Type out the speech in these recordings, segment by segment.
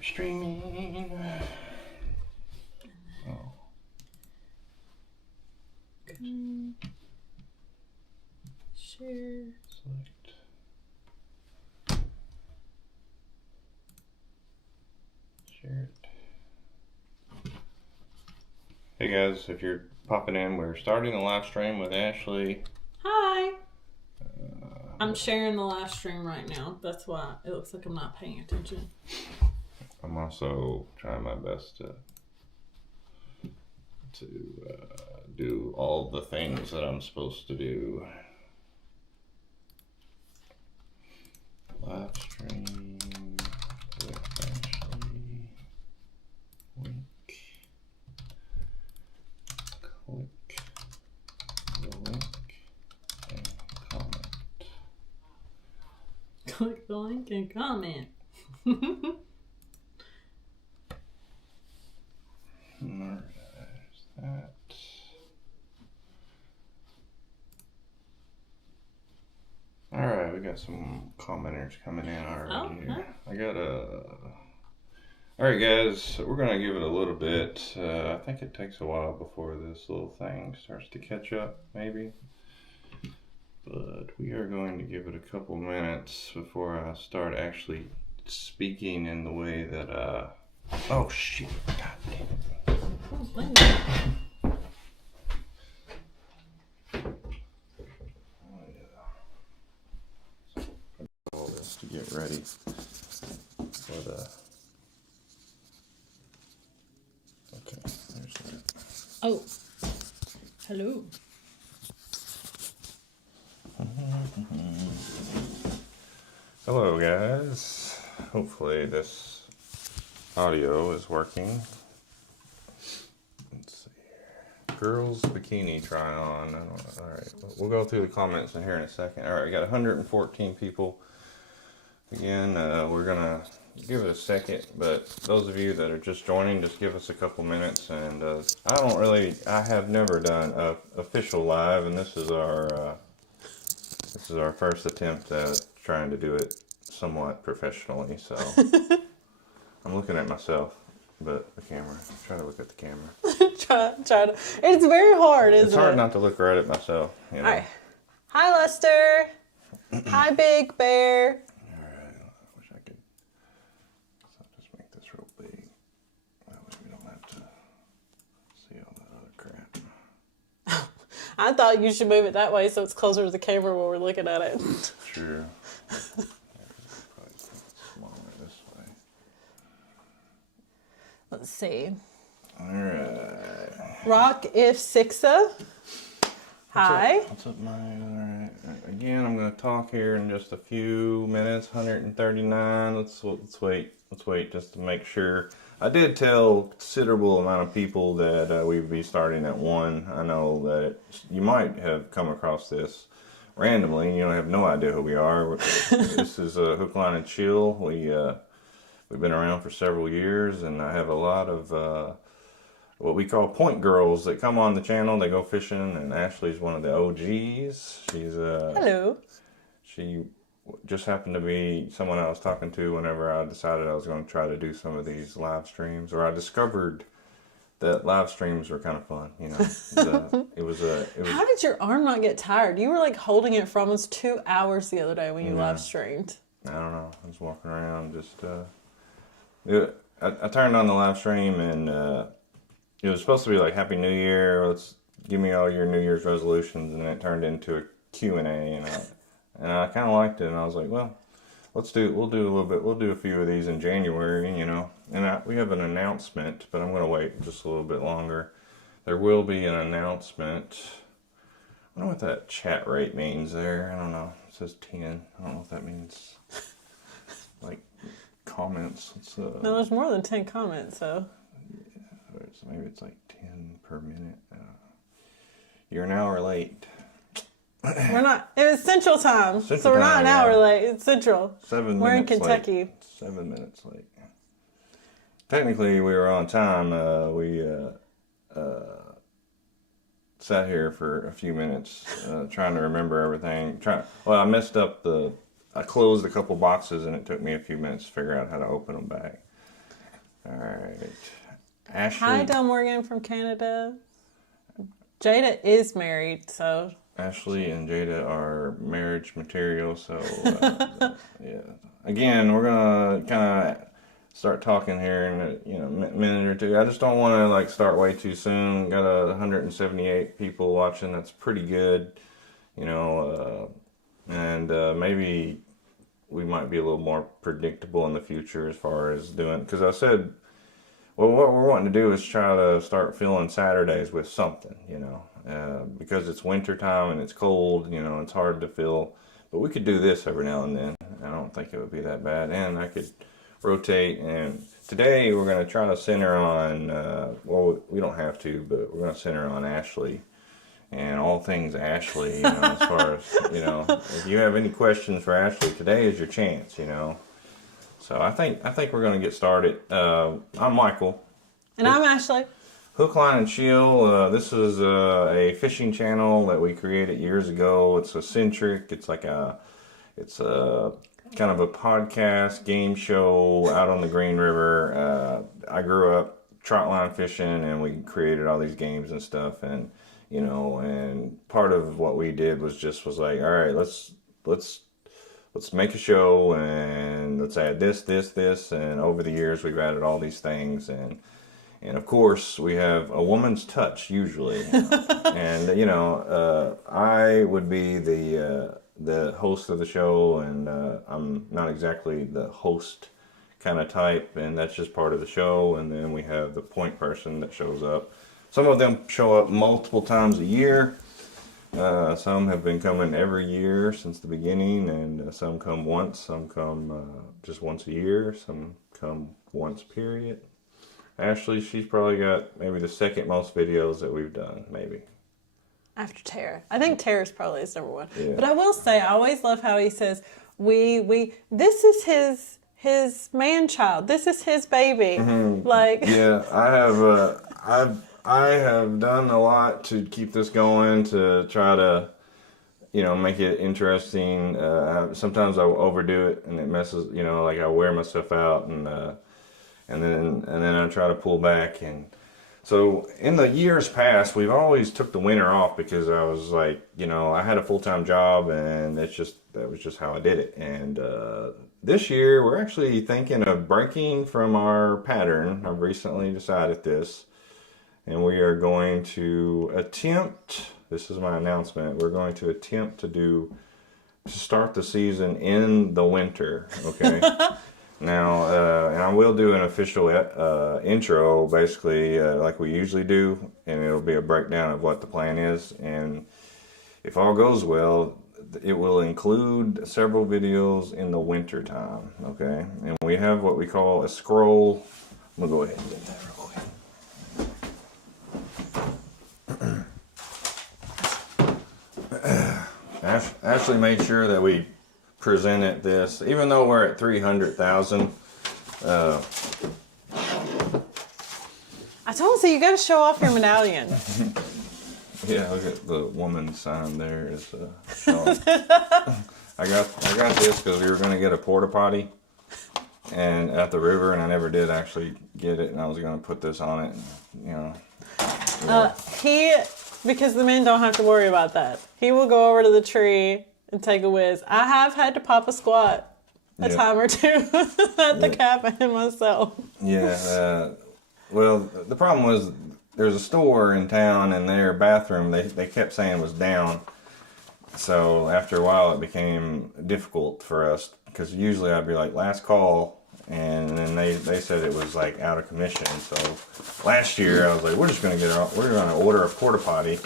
Start streaming. Oh. Share. Select. Share it. Hey guys, if you're popping in, we're starting a live stream with Ashley. Hi. I'm sharing the live stream right now. That's why it looks like I'm not paying attention. I'm also trying my best to do all the things that I'm supposed to do. Live stream with Ashley. Link. Click the link and comment. Click the link and comment. There's that. Alright, we got some commenters coming in already here. I got Alright guys, we're gonna give it a little bit. I think it takes a while before this little thing starts to catch up, maybe. But we are going to give it a couple minutes before I start actually speaking in the way that oh shit, god damn it. All this to get ready for the okay, there's that. Oh, hello. Hello guys, hopefully this audio is working. Let's see here. Girls bikini try on. Alright, we'll go through the comments in here in a second. Alright, we got 114 people. Again, we're gonna give it a second, but those of you that are just joining, just give us a couple minutes. And I have never done a official live, and this is our first attempt at trying to do it somewhat professionally. So I'm looking at myself, but the camera. Try to look at the camera. try to. It's very hard, isn't it? It's hard not to look right at myself. You know? All right. Hi, Lester. Hi, Big Bear. Alright, I wish I could. So I'll just make this real big. That way we don't have to see all that other crap. I thought you should move it that way so it's closer to the camera when we're looking at it. True. Probably smaller this way. Let's see. Alright. Rock if Sixa. Hi. What's up, Maya? Alright. Again, I'm going to talk here in just a few minutes. 139. Let's wait. Let's wait just to make sure. I did tell a considerable amount of people that we'd be starting at 1. I know that you might have come across this randomly. You don't have no idea who we are. This is Hook, Line, and Chill. We've been around for several years, and I have a lot of what we call point girls that come on the channel. They go fishing, and Ashley's one of the OGs. She's Hello. She just happened to be someone I was talking to whenever I decided I was going to try to do some of these live streams, or I discovered that live streams were kind of fun. You know, it was. How did your arm not get tired? You were like holding it for almost 2 hours the other day when you live streamed. I don't know. I was walking around just. I turned on the live stream and it was supposed to be like Happy New Year. Let's give me all your New Year's resolutions, and it turned into a Q&A, and I kind of liked it, and I was like, well, we'll do a few of these in January, you know. And we have an announcement, but I'm going to wait just a little bit longer. There will be an announcement. I don't know what that chat rate means there. I don't know. It says 10. I don't know what that means. Like comments. No, there's more than 10 comments, so. Yeah, so maybe it's like 10 per minute. You're an hour late. We're not. It was Central Time, Central so we're not time, an hour yeah. late. It's Central. 7 We're in minutes Kentucky. late. 7 minutes late. Technically, we were on time. We sat here for a few minutes trying to remember everything. I messed up I closed a couple boxes, and it took me a few minutes to figure out how to open them back. All right. Ashley. Hi, Del Morgan from Canada. Jada is married, so. Ashley and Jada are marriage material, so yeah. Again, we're gonna kind of start talking here in a minute or two. I just don't want to like start way too soon. Got 178 people watching. That's pretty good, and maybe we might be a little more predictable in the future as far as doing. Because I said, well, what we're wanting to do is try to start filling Saturdays with something, because it's winter time and it's cold, it's hard to fill. But we could do this every now and then. I don't think it would be that bad, and I could rotate. And today we're going to try to center on, well, we don't have to, but we're going to center on Ashley and all things Ashley, as far as, if you have any questions for Ashley, today is your chance, So I think we're going to get started. I'm Michael. And I'm Ashley. Hook, Line, and Chill. This is a fishing channel that we created years ago. It's eccentric. It's a kind of a podcast game show out on the Green River. I grew up trout line fishing, and we created all these games and stuff. And and part of what we did was like, all right, let's make a show and let's add this, and over the years we've added all these things, and of course we have a woman's touch usually, and I would be the host of the show, and I'm not exactly the host kind of type, and that's just part of the show. And then we have the point person that shows up. Some of them show up multiple times a year. Some have been coming every year since the beginning, and some come once, some come just once a year, some come once, period. Ashley, she's probably got maybe the second most videos that we've done, maybe. After Tara. I think Tara's probably his number one. Yeah. But I will say, I always love how he says, this is his man-child. This is his baby. Mm-hmm. Like. Yeah, I have done a lot to keep this going, to try to, make it interesting. Sometimes I overdo it and it messes, like I wear myself out, and then I try to pull back. And so in the years past, we've always took the winter off because I was like, I had a full-time job, and that was just how I did it. And this year we're actually thinking of breaking from our pattern. I've recently decided this. And we are going to attempt, this is my announcement, we're going to attempt to start the season in the winter, okay? Now, and I will do an official intro, basically, like we usually do, and it'll be a breakdown of what the plan is. And if all goes well, it will include several videos in the winter time, okay? And we have what we call a scroll. I'm going to go ahead and get that real quick. Ashley made sure that we presented this, even though we're at 300,000. I told him, so you got to show off your medallion. Yeah, look at the woman's sign there. Is showing. I got this because we were going to get a porta potty and at the river, and I never did actually get it, and I was going to put this on it. Because the men don't have to worry about that. He will go over to the tree and take a whiz. I have had to pop a squat a time or two at the cabin myself. Yeah. Well, the problem was there's a store in town, and their bathroom they kept saying was down. So after a while, it became difficult for us because usually I'd be like, last call. And then they said it was like out of commission. So last year I was like, we're going to order a porta potty,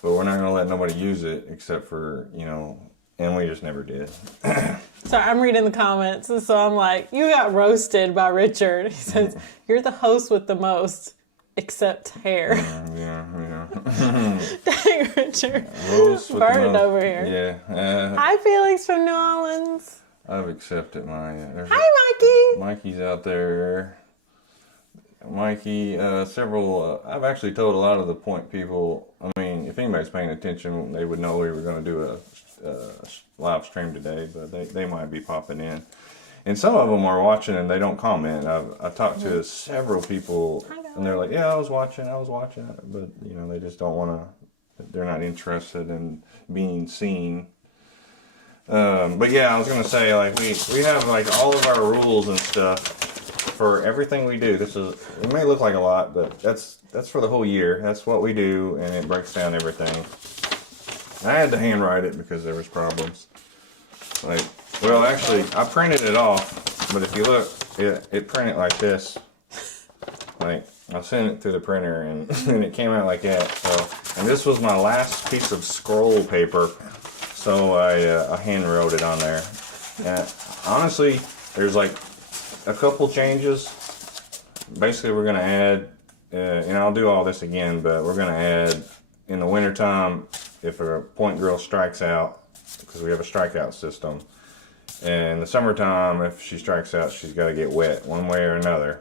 but we're not going to let nobody use it except for, and we just never did. So I'm reading the comments, and so I'm like, you got roasted by Richard. He says, you're the host with the most, except hair. Yeah. Dang, Richard. Burned over here. Yeah. Hi, Felix from New Orleans. I've accepted my... Hi, Mikey. Mikey's out there. Mikey, I've actually told a lot of the point people, I mean, if anybody's paying attention, they would know we were going to do a live stream today, but they might be popping in. And some of them are watching and they don't comment. I've talked to several people, and they're like, "Yeah, I was watching," but you know, they just don't want to. They're not interested in being seen. But yeah, I was gonna say, like, we have like all of our rules and stuff for everything we do. It may look like a lot, but that's for the whole year. That's what we do, and it breaks down everything. I had to handwrite it because there was problems. Like, well, actually, I printed it off, but if you look, it printed like this. Like, I sent it through the printer, and, and it came out like that. So, and this was my last piece of scroll paper, so I hand wrote it on there. And honestly, there's like a couple changes. Basically, we're gonna add, and I'll do all this again, but we're gonna add in the wintertime, if a point girl strikes out, because we have a strikeout system. And in the summertime, if she strikes out, she's got to get wet one way or another.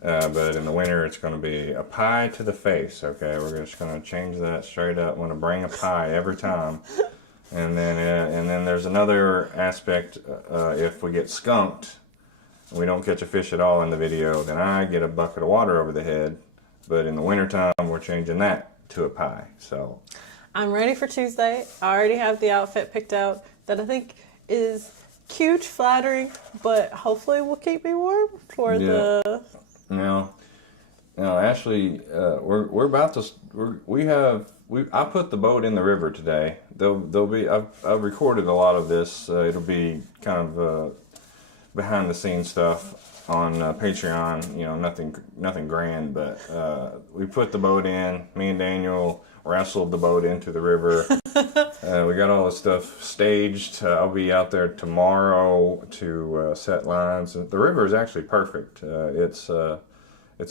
But in the winter, it's going to be a pie to the face. Okay, we're just going to change that straight up. I'm going to bring a pie every time. And then there's another aspect. If we get skunked, and we don't catch a fish at all in the video, then I get a bucket of water over the head. But in the wintertime, we're changing that to a pie. So I'm ready for Tuesday. I already have the outfit picked out that I think is cute, flattering, but hopefully will keep me warm for the. No, Ashley, we're about to. I put the boat in the river today. There'll be. I've recorded a lot of this. It'll be kind of behind the scenes stuff on Patreon. You know, nothing grand, but we put the boat in. Me and Daniel wrestled the boat into the river. We got all the stuff staged. I'll be out there tomorrow to set lines. The river is actually perfect. It's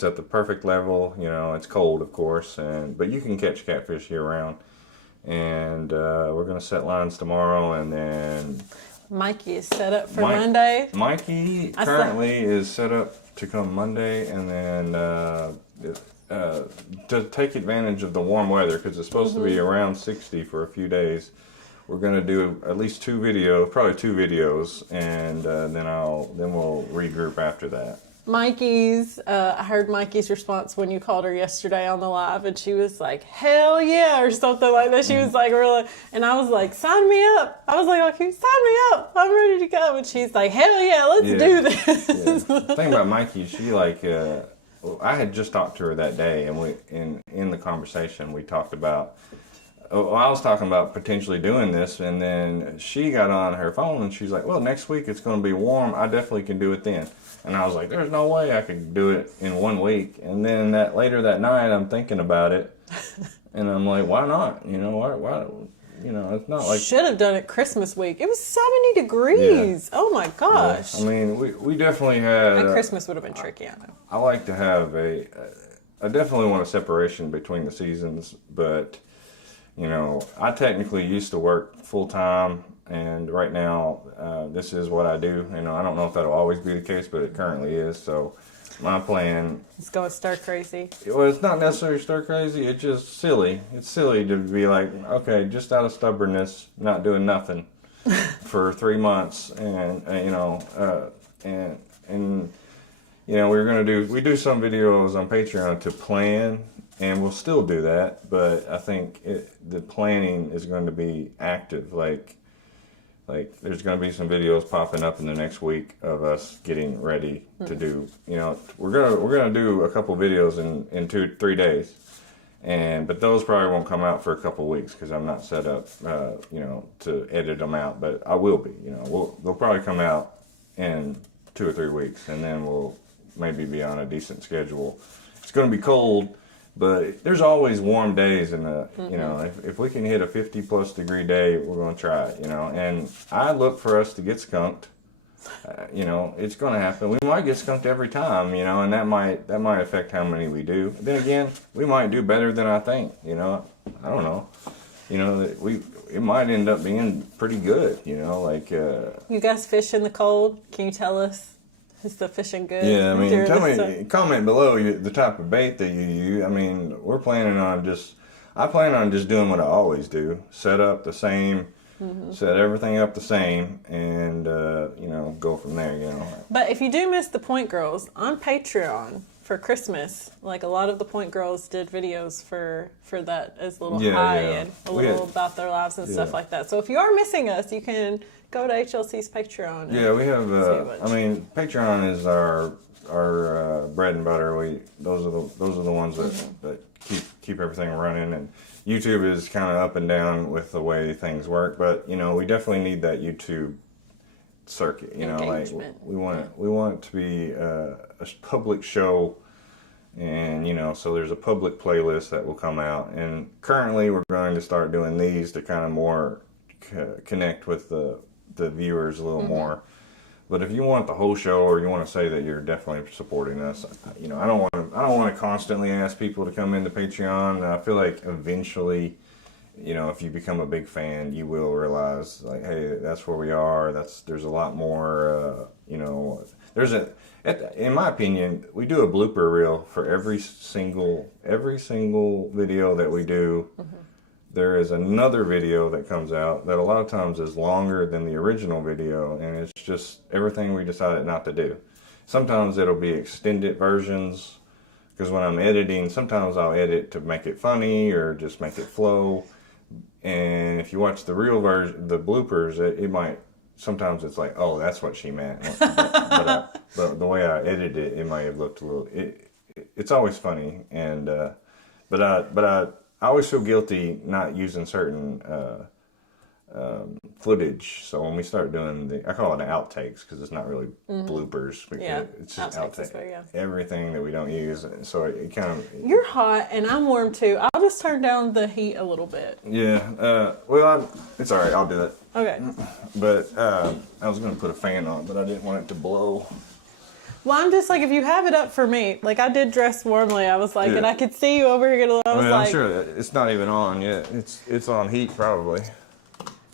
at the perfect level. You know, it's cold, of course, but you can catch catfish year round. And we're gonna set lines tomorrow, and then Mikey is set up for Monday. Mikey currently is set up to come Monday, and then to take advantage of the warm weather, because it's supposed to be around 60 for a few days. We're gonna do at least probably two videos, and then we'll regroup after that. I heard Mikey's response when you called her yesterday on the live, and she was like, "Hell yeah," or something like that. She was like, really, and I was like, "Sign me up." I was like, "Okay, sign me up. I'm ready to go." And she's like, "Hell yeah, let's do this." Yeah. The thing about Mikey, she I had just talked to her that day, and in the conversation we talked about. I was talking about potentially doing this, and then she got on her phone and she's like, "Well, next week it's going to be warm. I definitely can do it then." And I was like, "There's no way I could do it in 1 week." And then later that night, I'm thinking about it, and I'm like, "Why not? You know, why? You know, it's not like should have done it Christmas week. It was 70 degrees. Yeah. Oh my gosh! Yeah. I mean, we definitely had. And Christmas would have been tricky. I know. I like to have I definitely want a separation between the seasons, but you know, I technically used to work full time, and right now this is what I do. You know, I don't know if that'll always be the case, but it currently is. So my plan is going stir crazy. Well, it's not necessarily stir crazy. It's just silly. It's silly to be like, okay, just out of stubbornness, not doing nothing for 3 months, and you know, and you know, we do some videos on Patreon to plan. And we'll still do that, but I think the planning is going to be active. Like there's going to be some videos popping up in the next week of us getting ready to do. You know, we're gonna do a couple videos in 2-3 days, but those probably won't come out for a couple weeks because I'm not set up, you know, to edit them out. But I will be. You know, they'll probably come out in 2 or 3 weeks, and then we'll maybe be on a decent schedule. It's going to be cold. But there's always warm days, and you know, if we can hit a 50+ degree day, we're going to try it. You know, and I look for us to get skunked. You know, it's going to happen. We might get skunked every time. You know, and that might affect how many we do. Then again, we might do better than I think. You know, I don't know. You know, it might end up being pretty good. You know, like you guys fish in the cold. Can you tell us? Is the fishing good? Yeah, I mean, comment below the type of bait that you use. I mean, I plan on just doing what I always do. Set up the same set everything up the same, and go from there. But if you do miss the Point Girls on Patreon for Christmas, like a lot of the Point Girls did videos for that as a little and a little about their lives and stuff like that. So if you are missing us, you can go to HLC's Patreon. Yeah, we have. Patreon is our bread and butter. Those are the ones that keep everything running, and YouTube is kind of up and down with the way things work. But we definitely need that YouTube circuit. Engagement. We want it to be a public show, and so there's a public playlist that will come out. And currently, we're going to start doing these to kind of more connect with the viewers a little more. But if you want the whole show, or you want to say that you're definitely supporting us, I don't want to constantly ask people to come into Patreon. I feel like eventually, if you become a big fan, you will realize, like, hey, that's where we are. There's a lot more. In my opinion, we do a blooper reel for every single video that we do. There is another video that comes out that a lot of times is longer than the original video, and it's just everything we decided not to do. Sometimes it'll be extended versions, because when I'm editing, sometimes I'll edit to make it funny or just make it flow. And if you watch the real version, the bloopers, it might, sometimes it's like, oh, that's what she meant. But the way I edited it, it might have looked a little, it's always funny. And, but I always feel guilty not using certain footage. So when we start doing I call it outtakes, because it's not really bloopers. It's just outtakes. Everything that we don't use. So it kind of... You're hot and I'm warm too. I'll just turn down the heat a little bit. Yeah. It's all right. I'll do it. Okay. But I was going to put a fan on, but I didn't want it to blow. Well, I'm just like, if you have it up for me, like I did dress warmly. I was like, and I could see you over here. I'm sure it's not even on yet. It's on heat probably.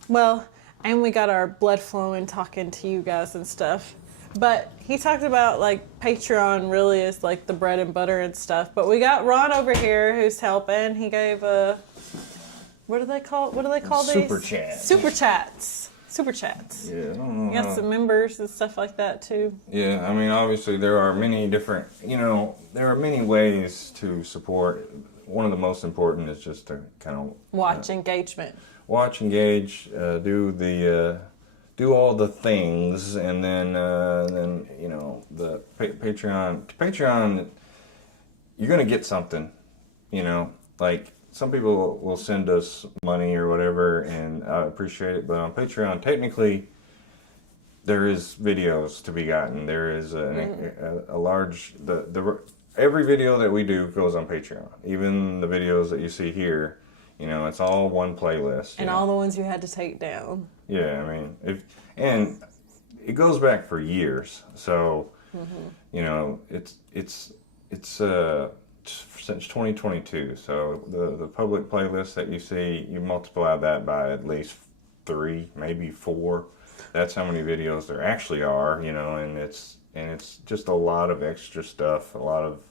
Well, and we got our blood flowing talking to you guys and stuff. But he talked about like Patreon really is like the bread and butter and stuff. But we got Ron over here who's helping. He gave what do they call these? Super chats. Super chats. Super chats. Yeah, I don't know. You got some members and stuff like that too. Yeah, I mean, obviously there are many different, there are many ways to support. One of the most important is just to kind of watch engagement. Watch, engage, do all the things, and then the Patreon, you're gonna get something, like. Some people will send us money or whatever, and I appreciate it. But on Patreon, technically, there is videos to be gotten. There is a large every video that we do goes on Patreon. Even the videos that you see here, it's all one playlist. And all the ones you had to take down. Yeah, I mean, and it goes back for years. So, it's since 2022. So the public playlist that you see, you multiply that by at least 3, maybe 4. That's how many videos there actually are, and it's just a lot of extra stuff, a lot of,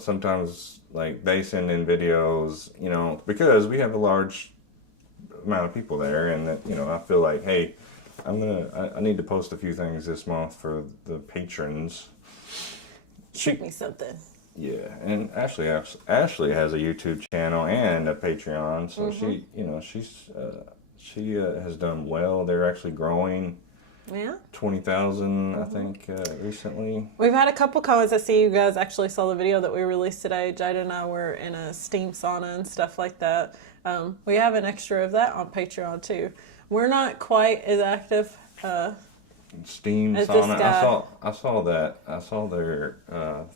sometimes like they send in videos, because we have a large amount of people there, and that, I feel like, hey, I need to post a few things this month for the patrons. Shoot me something. Yeah, and Ashley has a YouTube channel and a Patreon, so she has done well. They're actually growing. Yeah. 20,000, I think, recently. We've had a couple comments. I see you guys actually saw the video that we released today. Jada and I were in a steam sauna and stuff like that. We have an extra of that on Patreon too. We're not quite as active. Steam sauna. I saw that. I saw their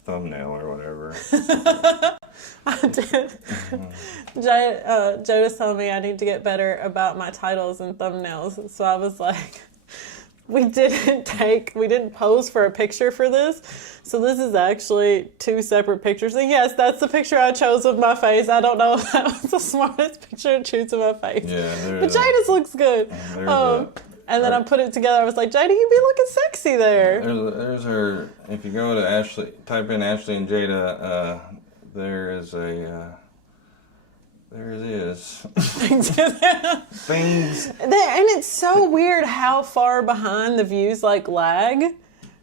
thumbnail or whatever. I did. Joda's telling me I need to get better about my titles and thumbnails. So I was like, we didn't pose for a picture for this. So this is actually 2 separate pictures. And yes, that's the picture I chose of my face. I don't know if that was the smartest picture to choose of my face. Yeah, but Jada's looks good. And then I put it together. I was like, Jada, you be looking sexy there. There's her. If you go to Ashley, type in Ashley and Jada. There's there it is. and Things. it's so weird how far behind the views like lag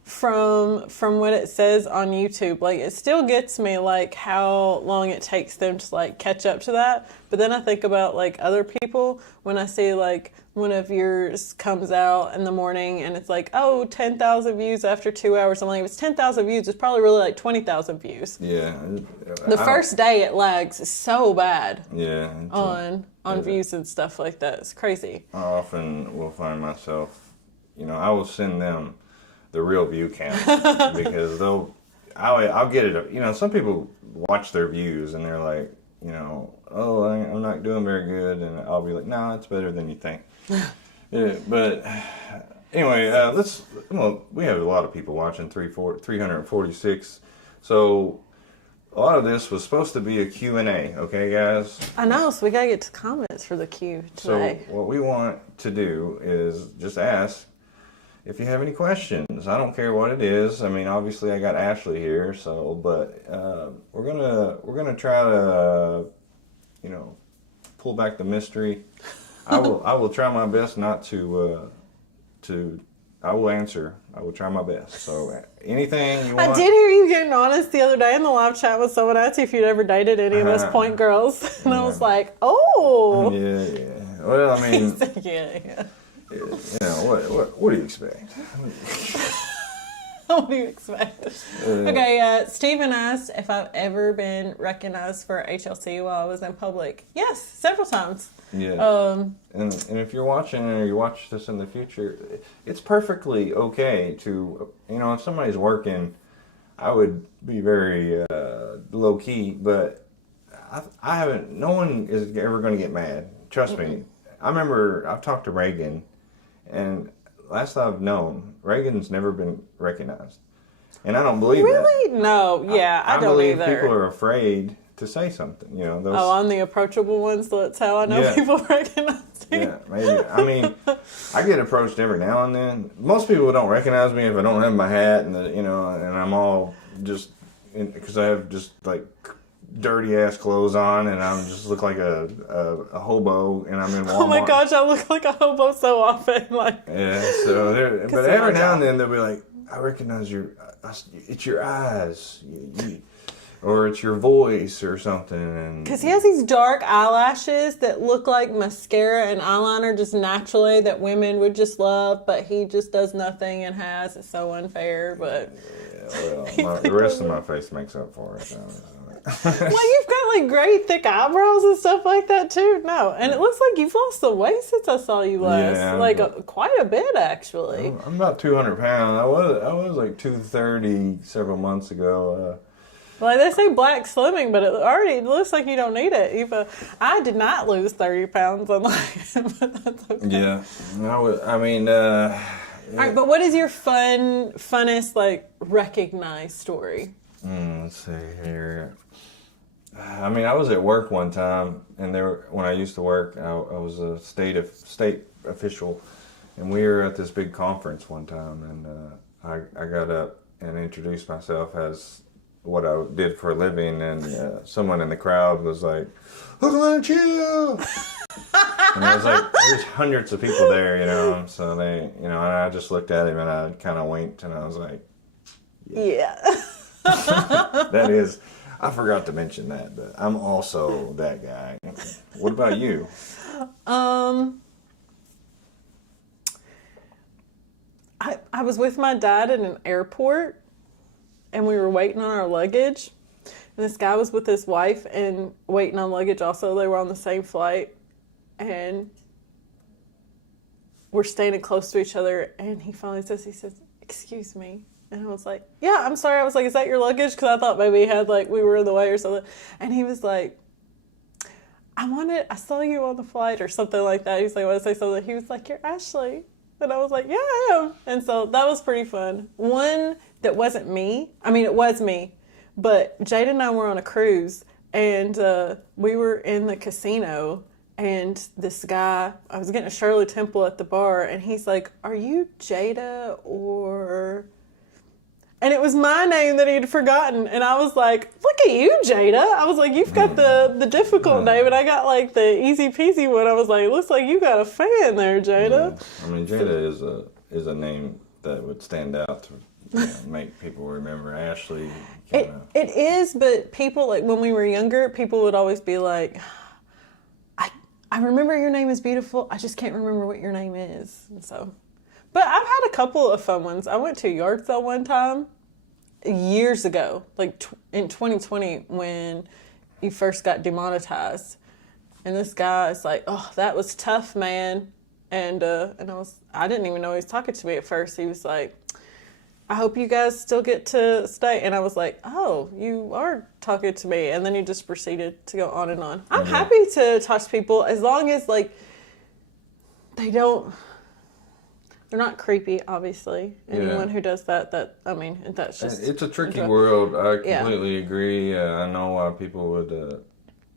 from what it says on YouTube. Like, it still gets me like how long it takes them to like catch up to that. But then I think about like other people when I see like one of yours comes out in the morning and it's like, oh, 10,000 views after 2 hours. I'm like, if it's 10,000 views, it's probably really like 20,000 views. Yeah. The first day it lags so bad Yeah. on views and stuff like that. It's crazy. I often will find myself, I will send them the real view count because I'll get it. Some people watch their views and they're like, oh, I'm not doing very good, and I'll be like, no, it's better than you think. Yeah, but anyway, we have a lot of people watching, 346. So a lot of this was supposed to be a Q&A, okay, guys? I know, so we gotta get to comments for the queue today. So what we want to do is just ask if you have any questions. I don't care what it is. I mean, obviously I got Ashley here, but we're gonna try to pull back the mystery. I will try my best not to I will answer. I will try my best. So anything you want. I did hear you getting honest the other day in the live chat with someone asked if you'd ever dated any of us point girls. And I was like, oh. Yeah. Well, I mean. yeah. What do you expect? What do you expect? Okay, Stephen asked if I've ever been recognized for HLC while I was in public. Yes, several times. Yeah. And if you're watching or you watch this in the future, it's perfectly okay to, if somebody's working, I would be very low key, but I haven't, no one is ever going to get mad. Trust me. I remember I've talked to Reagan, and last I've known, Reagan's never been recognized. And I don't believe that. Really? No, yeah, I don't believe either. people are afraid to say something, those... Oh, I'm the approachable ones, so that's how I know people recognize me. Yeah, maybe. I mean, I get approached every now and then. Most people don't recognize me if I don't have my hat and and I'm all just, because I have just like dirty ass clothes on and I just look like a hobo and I'm in Walmart. Oh my gosh, I look like a hobo so often. Yeah, so but every now and then they'll be like, I recognize it's your eyes. Or it's your voice or something. Because he has these dark eyelashes that look like mascara and eyeliner just naturally that women would just love, but he just does nothing and has. It's so unfair, but... Yeah, well, the rest of my face makes up for it. Well, you've got like great thick eyebrows and stuff like that too. No, and it looks like you've lost some weight since I saw you last. Yeah, quite a bit actually. I'm about 200 pounds. I was like 230 several months ago. Like they say black slimming, but it already looks like you don't need it. Eva, I did not lose 30 pounds on but that's okay. Yeah, I mean. All right, but what is your funnest like recognized story? Let's see here. I mean, I was at work one time, and when I used to work, I was a state official, and we were at this big conference one time, and I got up and introduced myself as what I did for a living, and someone in the crowd was like, "Look at you!" And I was like, "There's hundreds of people there, so they, and I just looked at him and I kind of winked, and I was like, "Yeah." That is. I forgot to mention that, but I'm also that guy. What about you? I was with my dad at an airport, and we were waiting on our luggage. And this guy was with his wife and waiting on luggage also. They were on the same flight. And we're standing close to each other, and he finally says, "Excuse me." And I was like, "Yeah, I'm sorry." I was like, "Is that your luggage?" Because I thought maybe he had, we were in the way or something. And he was like, I saw you on the flight or something like that. He was like, I want to say something. He was like, "You're Ashley." And I was like, "Yeah, I am." And so that was pretty fun. One that wasn't me. I mean, it was me. But Jada and I were on a cruise, and we were in the casino. And this guy, I was getting a Shirley Temple at the bar, and he's like, "Are you Jada or..." And it was my name that he'd forgotten. And I was like, look at you, Jada. I was like, you've got the difficult name, and I got like the easy peasy one. I was like, looks like you got a fan there, Jada. Yeah. I mean, Jada is a name that would stand out to make people remember Ashley. It is, but people, like when we were younger, people would always be like, I remember your name is beautiful. I just can't remember what your name is. And so, but I've had a couple of fun ones. I went to a yard sale one time years ago, like in 2020 when you first got demonetized. And this guy is like, oh, that was tough, man. And I didn't even know he was talking to me at first. He was like, I hope you guys still get to stay. And I was like, oh, you are talking to me. And then he just proceeded to go on and on. I'm happy to talk to people as long as, like, they're not creepy, obviously. Anyone who does that, that's just... It's a tricky world. I completely agree. I know why people would...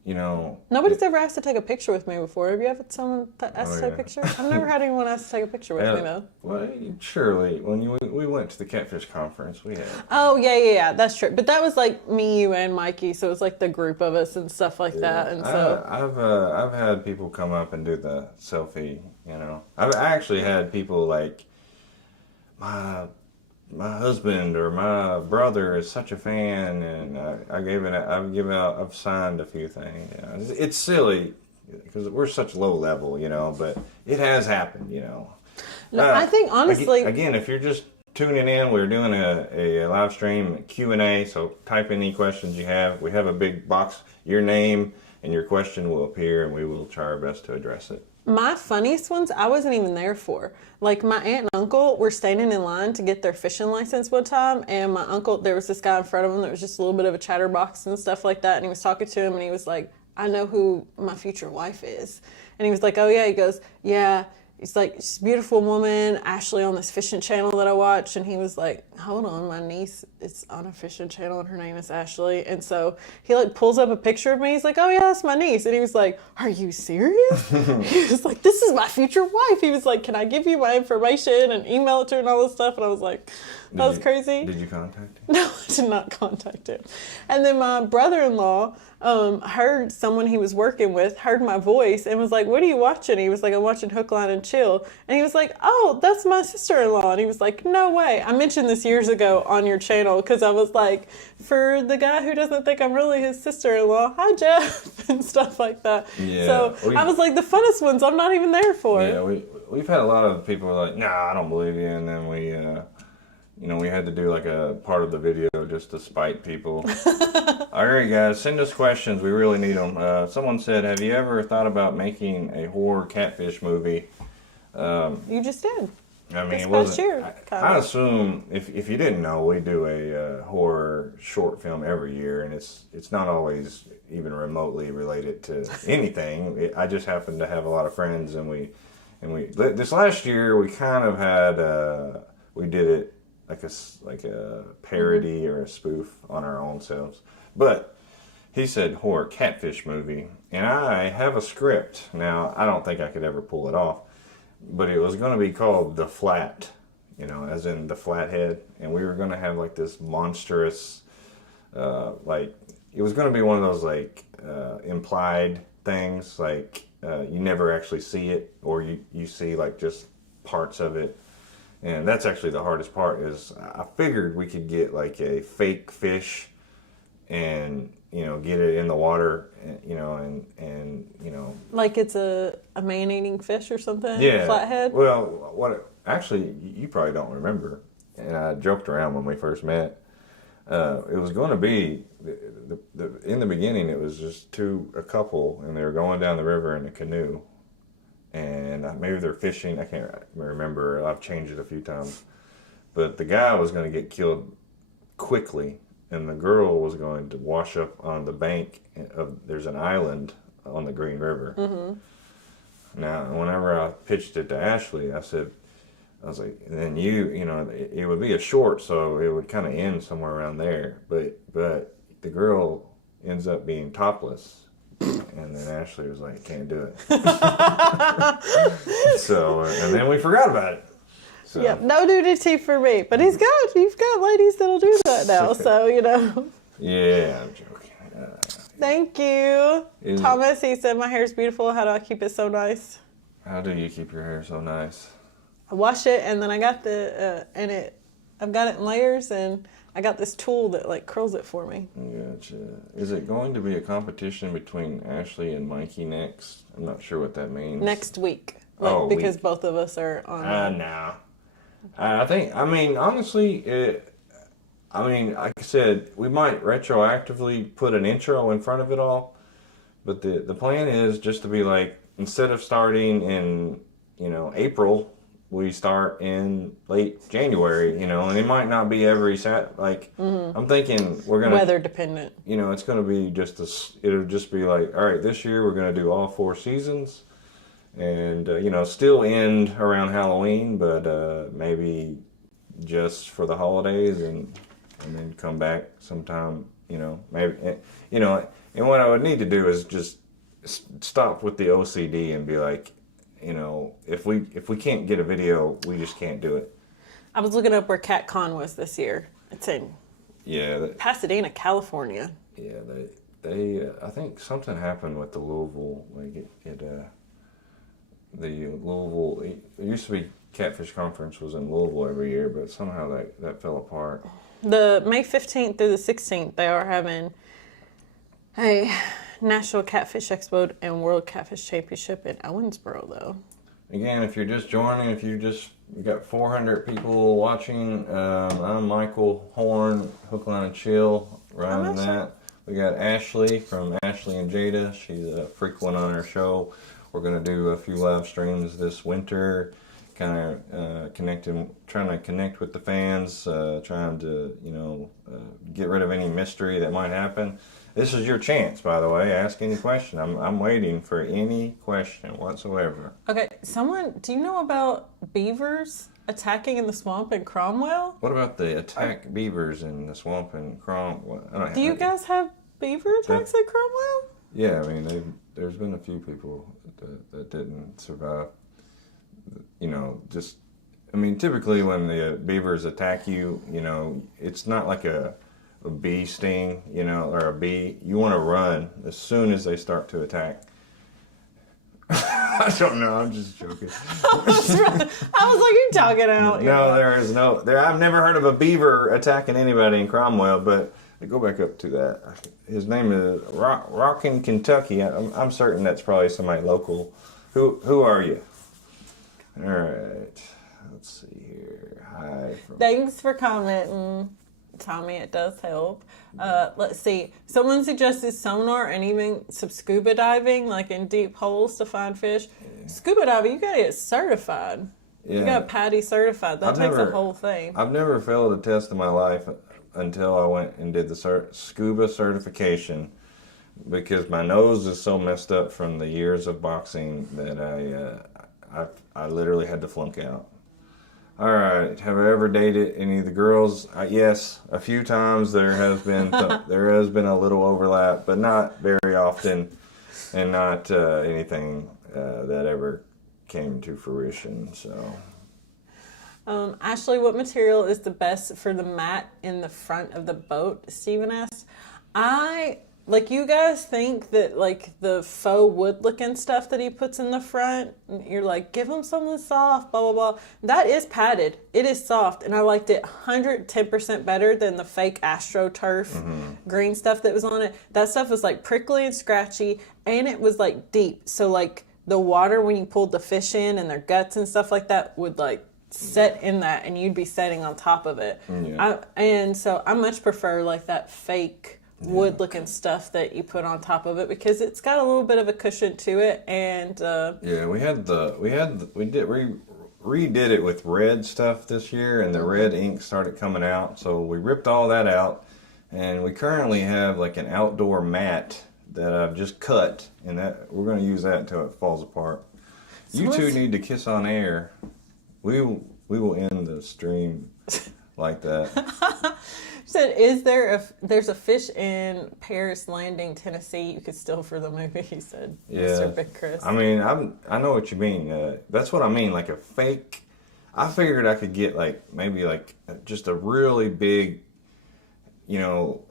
Nobody's ever asked to take a picture with me before. Have you ever had someone asked to take a picture? I've never had anyone ask to take a picture with me, though. Well, surely. When we went to the Catfish Conference, we had... Oh, yeah, that's true. But that was like me, you, and Mikey, so it was like the group of us and stuff like that. And so I've had people come up and do the selfie, I've actually had people like, my husband or my brother is such a fan, and I've signed a few things. It's silly because we're such low level, but it has happened, I think honestly, again, if you're just tuning in, we're doing a live stream Q&A. So type any questions you have. We have a big box. Your name and your question will appear, and we will try our best to address it. My funniest ones, I wasn't even there for. Like, my aunt and uncle were standing in line to get their fishing license one time, and my uncle, there was this guy in front of him that was just a little bit of a chatterbox and stuff like that, and he was talking to him, and he was like, I know who my future wife is. And he was like, oh, yeah. He goes, yeah. He's like, she's a beautiful woman, Ashley, on this fishing channel that I watch. And he was like, hold on, my niece is on a fishing channel and her name is Ashley. And so he like pulls up a picture of me. He's like, oh yeah, that's my niece. And he was like, are you serious? He was like, this is my future wife. He was like, can I give you my information and email it to her and all this stuff? And I was like, that was crazy. Did you contact him? No, I did not contact him. And then my brother-in-law heard someone he was working with, heard my voice, and was like, what are you watching? He was like, I'm watching Hook, Line, and Chill. And he was like, oh, that's my sister-in-law. And he was like, no way. I mentioned this years ago on your channel because I was like, for the guy who doesn't think I'm really his sister-in-law, hi, Jeff, and stuff like that. Yeah, so I was like, the funnest ones I'm not even there for. Yeah, we've had a lot of people who are like, nah, I don't believe you. And then we had to do like a part of the video just to spite people. All right, guys, send us questions. We really need them. Someone said, have you ever thought about making a horror catfish movie? You just did. I mean, this it past wasn't. year, I assume if you didn't know, we do a horror short film every year, and it's not always even remotely related to anything. I just happen to have a lot of friends, and we this last year we kind of had we did it like a parody or a spoof on our own selves. But he said horror catfish movie, and I have a script. Now, I don't think I could ever pull it off, but it was going to be called The Flat, as in the flathead, and we were going to have like this monstrous, it was going to be one of those implied things, you never actually see it, or you see like just parts of it. And that's actually the hardest part is I figured we could get like a fake fish and, get it in the water, and Like it's a man-eating fish or something? Yeah. Flathead? Well, actually, you probably don't remember, and I joked around when we first met. It was going to be, in the beginning, it was just a couple, and they were going down the river in a canoe. And maybe they're fishing. I can't remember. I've changed it a few times. But the guy was going to get killed quickly, and the girl was going to wash up on the bank there's an island on the Green River. Mm-hmm. Now, whenever I pitched it to Ashley, I was like, and then it would be a short, so it would kind of end somewhere around there. But the girl ends up being topless. And then Ashley was like, can't do it. So, and then we forgot about it. So. Yep, no nudity for me. But you've got ladies that'll do that now, so, Yeah, I'm joking. Thank you. Thomas, he said, my hair's beautiful. How do I keep it so nice? How do you keep your hair so nice? I wash it, and then I got I've got it in layers, and I got this tool that, like, curls it for me. Gotcha. Is it going to be a competition between Ashley and Mikey next? I'm not sure what that means. Next week. Because both of us are on. No. Honestly, like I said, we might retroactively put an intro in front of it all, but the plan is just to be like, instead of starting in, April, we start in late January, and it might not be every I'm thinking we're going to... Weather dependent. It's going to be it'll just be like, all right, this year we're going to do all 4 seasons and, still end around Halloween, but maybe just for the holidays and then come back sometime, maybe, and what I would need to do is just stop with the OCD and be like, if we can't get a video, we just can't do it. I was looking up where CatCon was this year. It's in Pasadena, California. Yeah, they I think something happened with the Louisville, the Louisville, it used to be Catfish Conference was in Louisville every year, but somehow that fell apart. The May 15th through the 16th, they are having a National Catfish Expo and World Catfish Championship in Owensboro, though. Again, if you're just joining, we got 400 people watching. I'm Michael Horn, Hook, Line, and Chill, running that. We got Ashley from Ashley and Jada. She's a frequent on our show. We're going to do a few live streams this winter, kind of trying to connect with the fans, trying to, get rid of any mystery that might happen. This is your chance, by the way. Ask any question. I'm waiting for any question whatsoever. Okay, do you know about beavers attacking in the swamp in Cromwell? What about the attack beavers in the swamp in Cromwell? Do you guys have beaver attacks at Cromwell? Yeah, there's been a few people that didn't survive. Typically when the beavers attack you, it's not like a bee sting, or a bee. You want to run as soon as they start to attack. I don't know. I'm just joking. I was like, you're talking out. No, I've never heard of a beaver attacking anybody in Cromwell, but go back up to that. His name is Rockin' Kentucky. I'm certain that's probably somebody local. Who are you? All right. Let's see here. Hi. Thanks for commenting, Tommy. It does help. Let's see. Someone suggested sonar and even some scuba diving, like in deep holes to find fish. Yeah. Scuba diving, you gotta get certified. Yeah. You got PADI certified. That takes a whole thing. I've never failed a test in my life until I went and did the scuba certification, because my nose is so messed up from the years of boxing that I literally had to flunk out. All right. Have I ever dated any of the girls? Yes, a few times. There has been a little overlap, but not very often, and not anything that ever came to fruition. So. Ashley, what material is the best for the mat in the front of the boat? Steven asked. You guys think that, the faux wood-looking stuff that he puts in the front, you're like, give him something soft, blah, blah, blah. That is padded. It is soft, and I liked it 110% better than the fake AstroTurf green stuff that was on it. That stuff was, prickly and scratchy, and it was, deep. So, the water, when you pulled the fish in and their guts and stuff like that, would, set in that, and you'd be setting on top of it. Yeah. So I much prefer, that fake wood looking stuff that you put on top of it, because it's got a little bit of a cushion to it. And we redid it with red stuff this year, and the red ink started coming out, so we ripped all that out, and we currently have an outdoor mat that I've just cut, and that we're going to use that until it falls apart. You two need to kiss on air. We will end the stream like that. Said, there's a fish in Paris Landing, Tennessee you could steal for the movie, he said. Yeah. Mr. Big Chris. I know what you mean. That's what I mean, a fake. I figured I could get like maybe like just a really big, you know,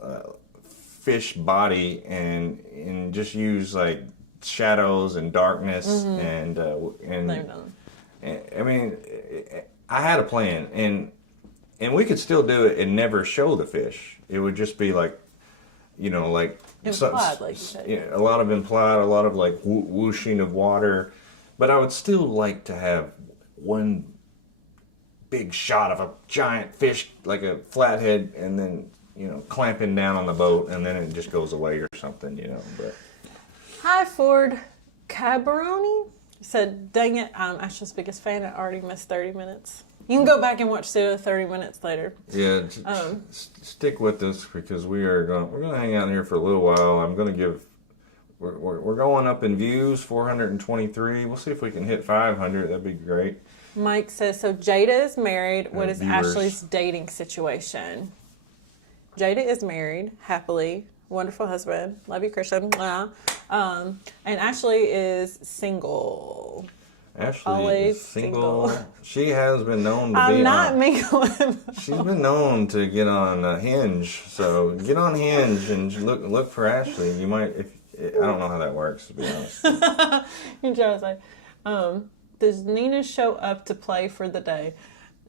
fish body and just use like shadows and darkness and I mean, I had a plan and we could still do it and never show the fish. It would just be like, you know, like implied, like you said. Yeah, a lot of implied, a lot of like whooshing of water, but I would still like to have one big shot of a giant fish, like a flathead, and then, you know, clamping down on the boat, and then it just goes away or something, you know. But Hi, Ford Cabaroni said, "Dang it, I'm Ashley's biggest fan. I already missed 30 minutes." You can go back and watch the 30 minutes later. yeah, stick with us because we're gonna hang out here for a little while. I'm gonna give. We're going up in views, 423. We'll see if we can hit 500. That'd be great. Mike says, so Jada is married. What is viewers. Ashley's dating situation? Jada is married, happily. Wonderful husband. Love you, Christian. Wow. And Ashley is single. Ashley Always is single. She has been known to I'm be not on. mingling. She's been known to get on Hinge. So get on Hinge and look for Ashley. You might I don't know how that works, to be honest. You're trying to say, does Nina show up to play for the day?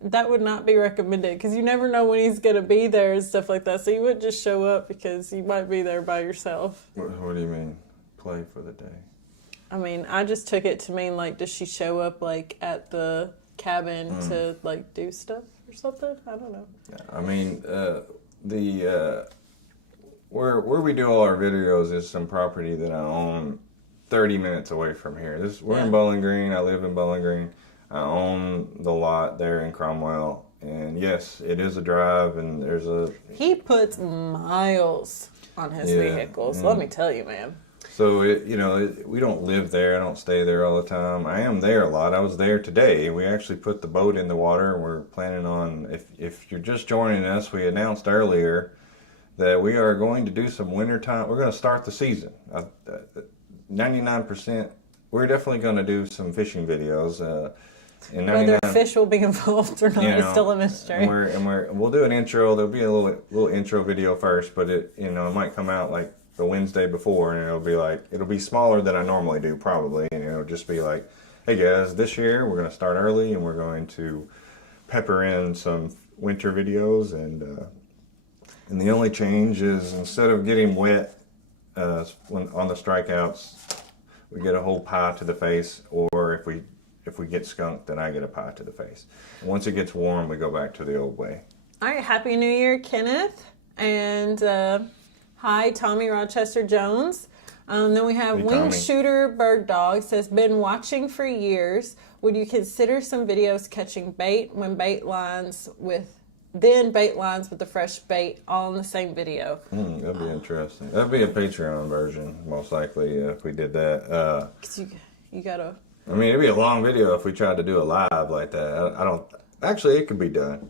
That would not be recommended because you never know when he's going to be there and stuff like that. So you wouldn't just show up because you might be there by yourself. What do you mean, play for the day? I mean, I just took it to mean, like, does she show up, like, at the cabin to, like, do stuff or something? I don't know. I mean, where we do all our videos is some property that I own 30 minutes away from here. We're in Bowling Green. I live in Bowling Green. I own the lot there in Cromwell. And yes, it is a drive, and there's a... He puts miles on his vehicles. Let me tell you, man. So, we don't live there. I don't stay there all the time. I am there a lot. I was there today. We actually put the boat in the water. We're planning on, if you're just joining us, we announced earlier that we are going to do some wintertime. We're going to start the season. 99%, we're definitely going to do some fishing videos. Whether fish will be involved or not is still a mystery. We'll do an intro. There'll be a little intro video first, but it might come out like the Wednesday before, and it'll be smaller than I normally do probably, and it'll just be like, hey guys, this year we're going to start early and we're going to pepper in some winter videos, and the only change is instead of getting wet when on the strikeouts, we get a whole pie to the face, or if we get skunked, then I get a pie to the face. Once it gets warm, we go back to the old way. All right, Happy New Year, Kenneth. And hi, Tommy Rochester Jones. Then we have Hey, Wing Tommy. Shooter Bird Dog says, been watching for years. Would you consider some videos catching bait when bait lines with the fresh bait all in the same video? That'd be interesting. That'd be a Patreon version, most likely, if we did that. 'Cause you gotta... I mean, it'd be a long video if we tried to do it live like that. I don't... Actually, it could be done.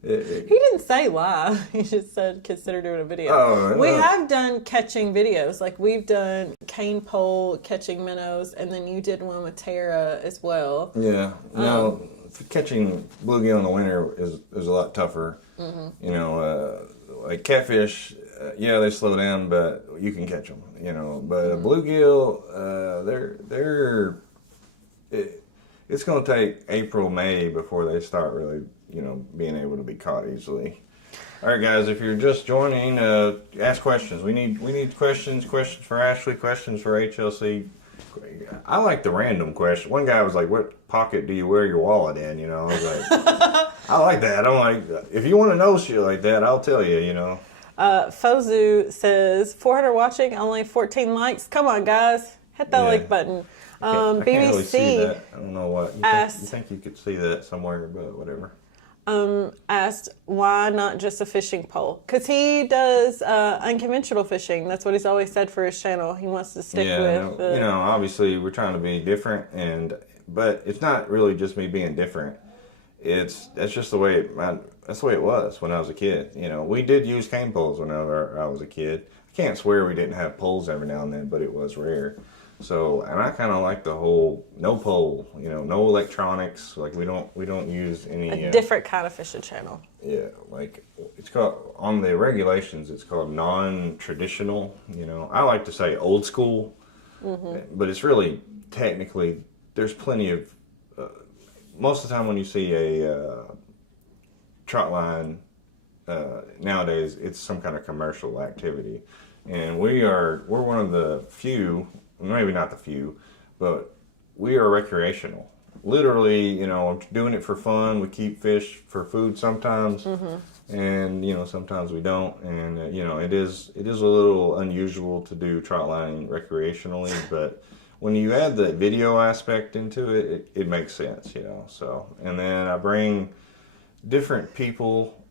He didn't say live. He just said consider doing a video. Oh, we have done catching videos. Like we've done cane pole catching minnows, and then you did one with Tara as well. Yeah. No, catching bluegill in the winter is a lot tougher. Mm-hmm. Like catfish, they slow down, but you can catch them. But bluegill, it's going to take April, May before they start really, being able to be caught easily. All right, guys, if you're just joining, ask questions. We need questions for Ashley, questions for HLC. I like the random question. One guy was like, "What pocket do you wear your wallet in?" I was like, I like that. I'm like, if you want to know shit like that, I'll tell you. Fozu says 400 watching, only 14 likes. Come on, guys, hit that like button. I can't really see BBC that. I don't know what. You think you could see that somewhere, but whatever. asked why not just a fishing pole? Because he does unconventional fishing. That's what he's always said for his channel. He wants to stick with. Obviously we're trying to be different, but it's not really just me being different. That's just the way that's the way it was when I was a kid. We did use cane poles when I was a kid. I can't swear we didn't have poles every now and then, but it was rare. So, and I kind of like the whole no pole, no electronics. Like we don't use any A different kind of fishing channel. yeah, like it's called on the regulations. It's called non-traditional. I like to say old school, but it's really technically there's plenty of. Most of the time, when you see a trot line nowadays, it's some kind of commercial activity, and we're one of the few, maybe not the few, but we are recreational. Literally, doing it for fun. We keep fish for food sometimes, and sometimes we don't. And it is a little unusual to do trot lining recreationally, but when you add the video aspect into it, it makes sense. So, and then I bring different people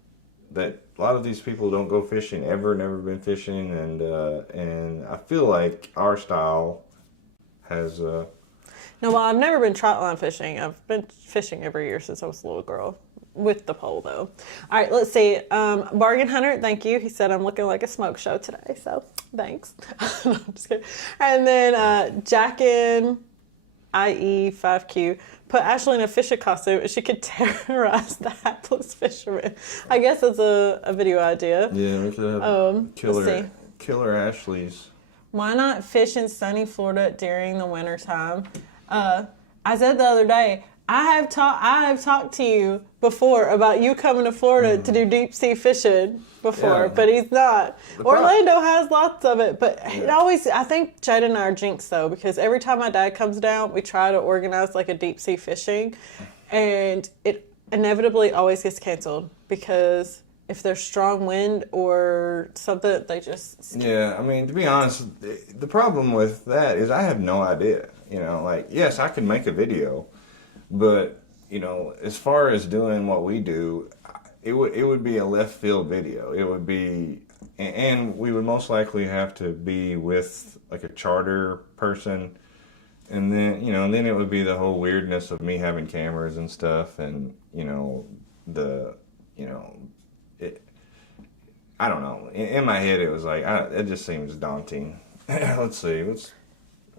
that a lot of these people don't go fishing ever, never been fishing, and I feel like our style has. No, well, I've never been trot line fishing. I've been fishing every year since I was a little girl. With the pole, though. All right, let's see. Bargain Hunter, thank you. He said I'm looking like a smoke show today, so thanks. No, I'm just kidding. And then Jackin, IE 5Q, put Ashley in a fishing costume and she could terrorize the hapless fishermen. I guess that's a video idea. Yeah, we could have let's see. killer Ashley's. Why not fish in sunny Florida during the winter time? I said the other day, I have talked to you before about you coming to Florida to do deep sea fishing before, but he's not. Orlando has lots of it, but it always, I think Jada and I are jinxed though, because every time my dad comes down, we try to organize like a deep sea fishing, and it inevitably always gets canceled because if there's strong wind or something, they just... Yeah, I mean, to be honest, the problem with that is I have no idea. Yes, I can make a video, but, as far as doing what we do, it would be a left field video. It would be, and we would most likely have to be with like a charter person, and then it would be the whole weirdness of me having cameras and stuff, and I don't know. In my head, it was like it just seems daunting. Let's see.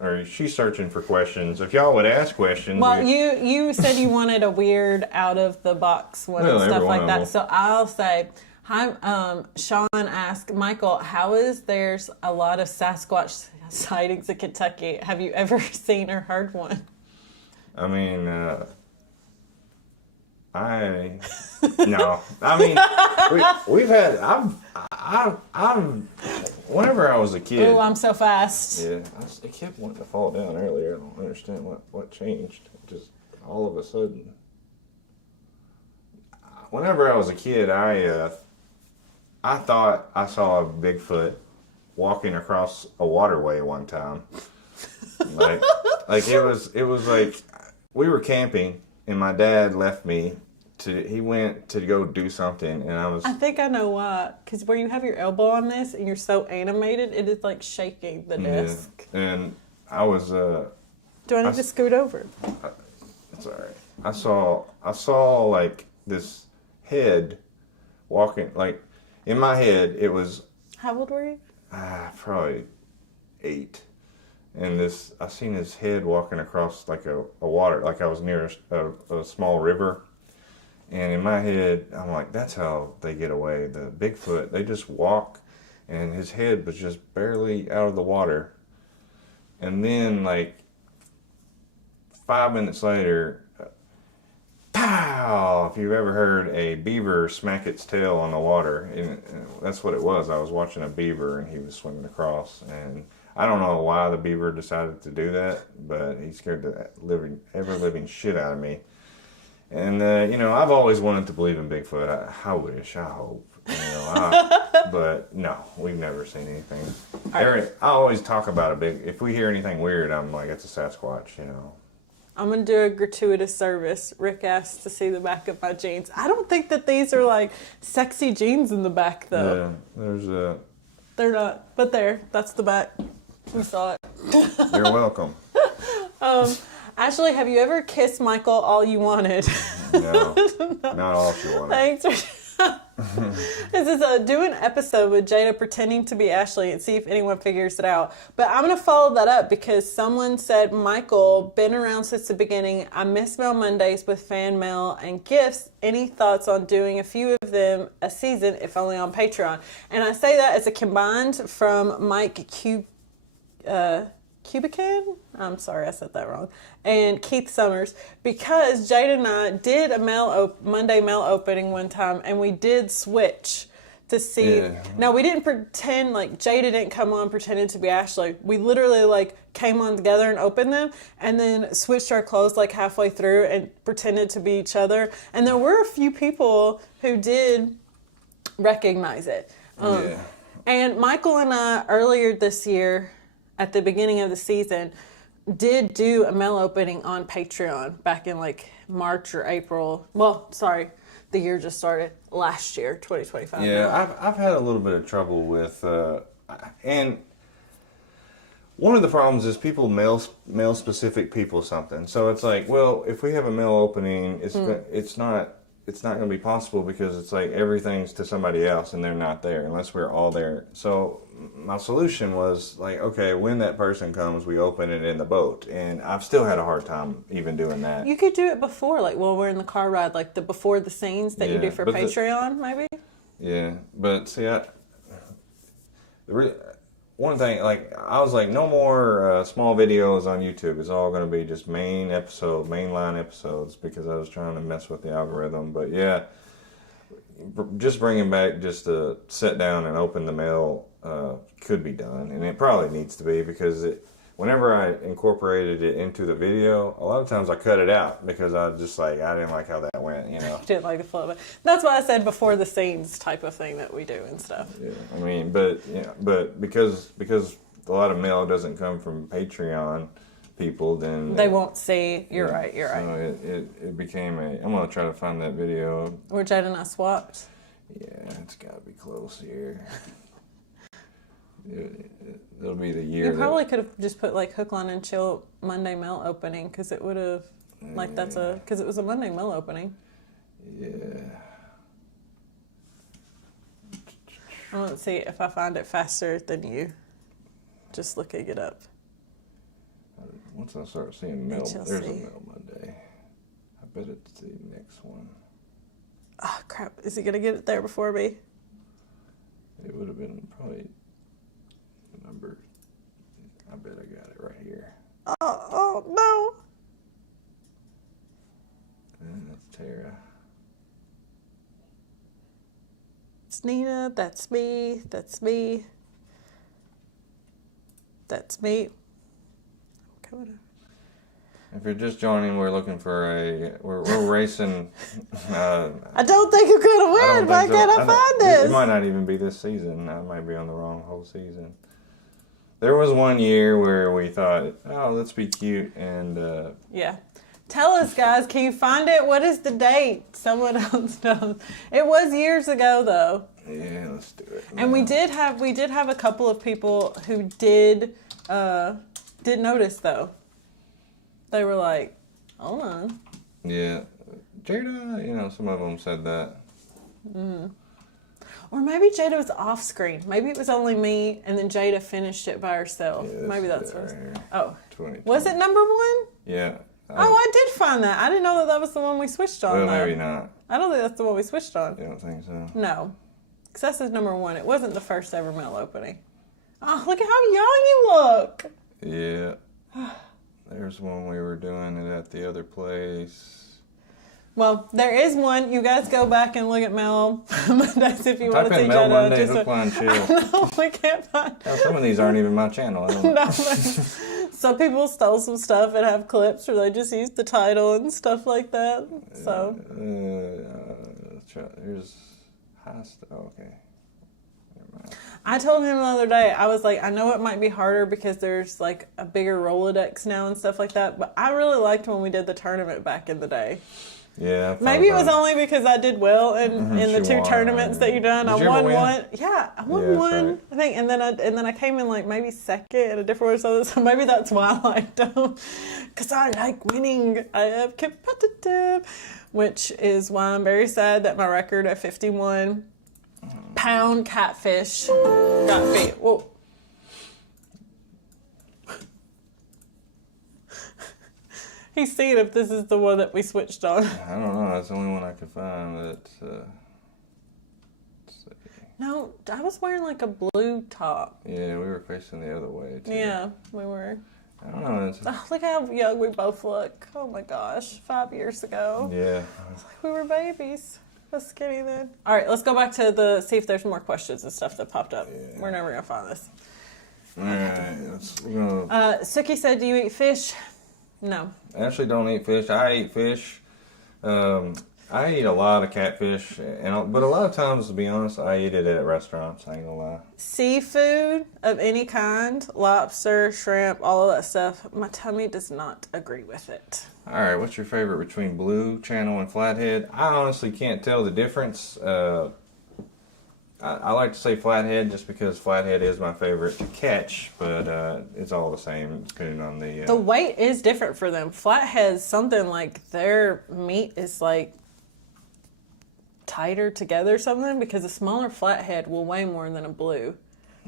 Or she's searching for questions. If y'all would ask questions. Well, you said you wanted a weird out of the box one and stuff like that. So I'll say, hi. Sean asked Michael, how is there's a lot of Sasquatch sightings in Kentucky? Have you ever seen or heard one? I mean, no. I mean, we've had. I've. Whenever I was a kid. Ooh, I'm so fast. Yeah, it kept wanting to fall down earlier. I don't understand what changed. Just all of a sudden. Whenever I was a kid, I thought I saw a Bigfoot walking across a waterway one time. Like it was like we were camping and my dad left me. He went to go do something, and I think I know why. Because where you have your elbow on this and you're so animated, it is like shaking the desk. And I was. Do I need to scoot over? It's all right. I saw like this head walking. Like in my head, it was. How old were you? Probably 8. And I seen his head walking across like a water, like I was near a small river. And in my head, I'm like, that's how they get away. The Bigfoot, they just walk, and his head was just barely out of the water. And then, like, 5 minutes later, pow! If you've ever heard a beaver smack its tail on the water, and that's what it was. I was watching a beaver, and he was swimming across. And I don't know why the beaver decided to do that, but he scared the ever-living shit out of me. And, I've always wanted to believe in Bigfoot. I wish, I hope, but no, we've never seen anything. I always talk about if we hear anything weird, I'm like, it's a Sasquatch, I'm going to do a gratuitous service. Rick asked to see the back of my jeans. I don't think that these are like sexy jeans in the back though. Yeah, They're not, but that's the back. We saw it. You're welcome. Ashley, have you ever kissed Michael all you wanted? No, not all she wanted. Thanks. This is do an episode with Jada pretending to be Ashley and see if anyone figures it out. But I'm going to follow that up because someone said, Michael, been around since the beginning. I miss Mail Mondays with fan mail and gifts. Any thoughts on doing a few of them a season, if only on Patreon? And I say that as a combined from Mike Cubican, I'm sorry I said that wrong, and Keith Summers, because Jada and I did a Monday mail opening one time, and we did switch to see. Yeah. Now, we didn't pretend, like, Jada didn't come on pretending to be Ashley. We literally, like, came on together and opened them, and then switched our clothes, like, halfway through and pretended to be each other. And there were a few people who did recognize it. Yeah. And Michael and I, earlier this year, at the beginning of the season, did do a mail opening on Patreon back in like March or April. Well, sorry, the year just started last year, 2025. Yeah, I've had a little bit of trouble with, and one of the problems is people mail specific people something. So it's like, well, if we have a mail opening, it's not going to be possible because it's like everything's to somebody else and they're not there unless we're all there. So my solution was like, okay, when that person comes, we open it in the boat. And I've still had a hard time even doing that. You could do it before, like while we're in the car ride, like the before the scenes that you do for but Patreon, maybe? Yeah, but see, one thing, like, I was like, no more small videos on YouTube. It's all going to be just mainline episodes because I was trying to mess with the algorithm. But yeah, just bringing back just to sit down and open the mail could be done. And it probably needs to be because whenever I incorporated it into the video, a lot of times I cut it out because I didn't like how that went, you know. Didn't like the flow of it. That's why I said before the scenes type of thing that we do and stuff. Yeah, I mean, but because a lot of mail doesn't come from Patreon people, then They won't see. You're right. So it became I'm gonna try to find that video. Where Jada and I swapped. Yeah, it's got to be close here. It'll be the year. You probably could have just put like Hook, Line, and Chill Monday mail opening because it would have, because it was a Monday mail opening. Yeah. I want to see if I find it faster than you. Just looking it up. Once I start seeing mail, HLC. there's a Mail Monday. I bet it's the next one. Oh, crap. Is he going to get it there before me? It would have been probably the number. I bet I got it right here. Oh no. And that's Tara. It's Nina. That's me. That's me. That's me. I'm coming up. If you're just joining, we're looking for we're racing. I don't think you're going to win. Why can't I find this? It might not even be this season. I might be on the wrong whole season. There was one year where we thought, oh, let's be cute, and Yeah. Tell us, guys. Can you find it? What is the date? Someone else knows. It was years ago, though. yeah, let's do it. And we did have a couple of people who did notice, though. They were like, hold on. Yeah, Jada, some of them said that. Mm-hmm. Or maybe Jada was off screen. Maybe it was only me, and then Jada finished it by herself. Yeah, Maybe that's it what. right here. Oh, 20. was it number one? Yeah. Oh, I did find that. I didn't know that was the one we switched on. Well, though. maybe not. I don't think that's the one we switched on. You don't think so? No, because that says number one. It wasn't the first ever mail opening. Oh, look at how young you look. Yeah. There's one we were doing it at the other place. Well, there is one. You guys go back and look at Mail Mondays if you want Type to see in Mail Jada. Monday, Hook, Line, Chill. No, we can't find. Hell, some of these aren't even my channel. I don't No, some people stole some stuff and have clips, or they just used the title and stuff like that. So here's Heist. Oh, okay. Never mind. I told him the other day, I was like, I know it might be harder because there's like a bigger Rolodex now and stuff like that, but I really liked when we did the tournament back in the day. Yeah. I thought Maybe it was about only because I did well in the She two won. tournaments that you done. Did I you ever won win? one. Yeah, I won Yeah, that's one. right. I think, and then I came in like maybe second at a different one. So maybe that's why I liked them, because I like winning. I am competitive, which is why I'm very sad that my record at 51-pound catfish got beat. Whoa. He's seeing if this is the one that we switched on. I don't know. That's the only one I could find. Let's see. No, I was wearing like a blue top. Yeah, we were facing the other way too. Yeah, we were. I don't know. It's, Oh, look how young we both look. Oh my gosh, 5 years ago. yeah. We were babies. I was skinny then. All right, let's go back to see if there's more questions and stuff that popped up. Yeah. We're never going to find this. All right. We're gonna. Suki said, do you eat fish? No. I actually don't eat fish. I eat fish. I eat a lot of catfish, but a lot of times, to be honest, I eat it at restaurants. I ain't gonna lie. Seafood of any kind, lobster, shrimp, all of that stuff, my tummy does not agree with it. All right, what's your favorite between blue channel and flathead? I honestly can't tell the difference. I like to say flathead just because flathead is my favorite to catch, but it's all the same depending on the. The weight is different for them. Flatheads, something like their meat is like tighter together or something, because a smaller flathead will weigh more than a blue.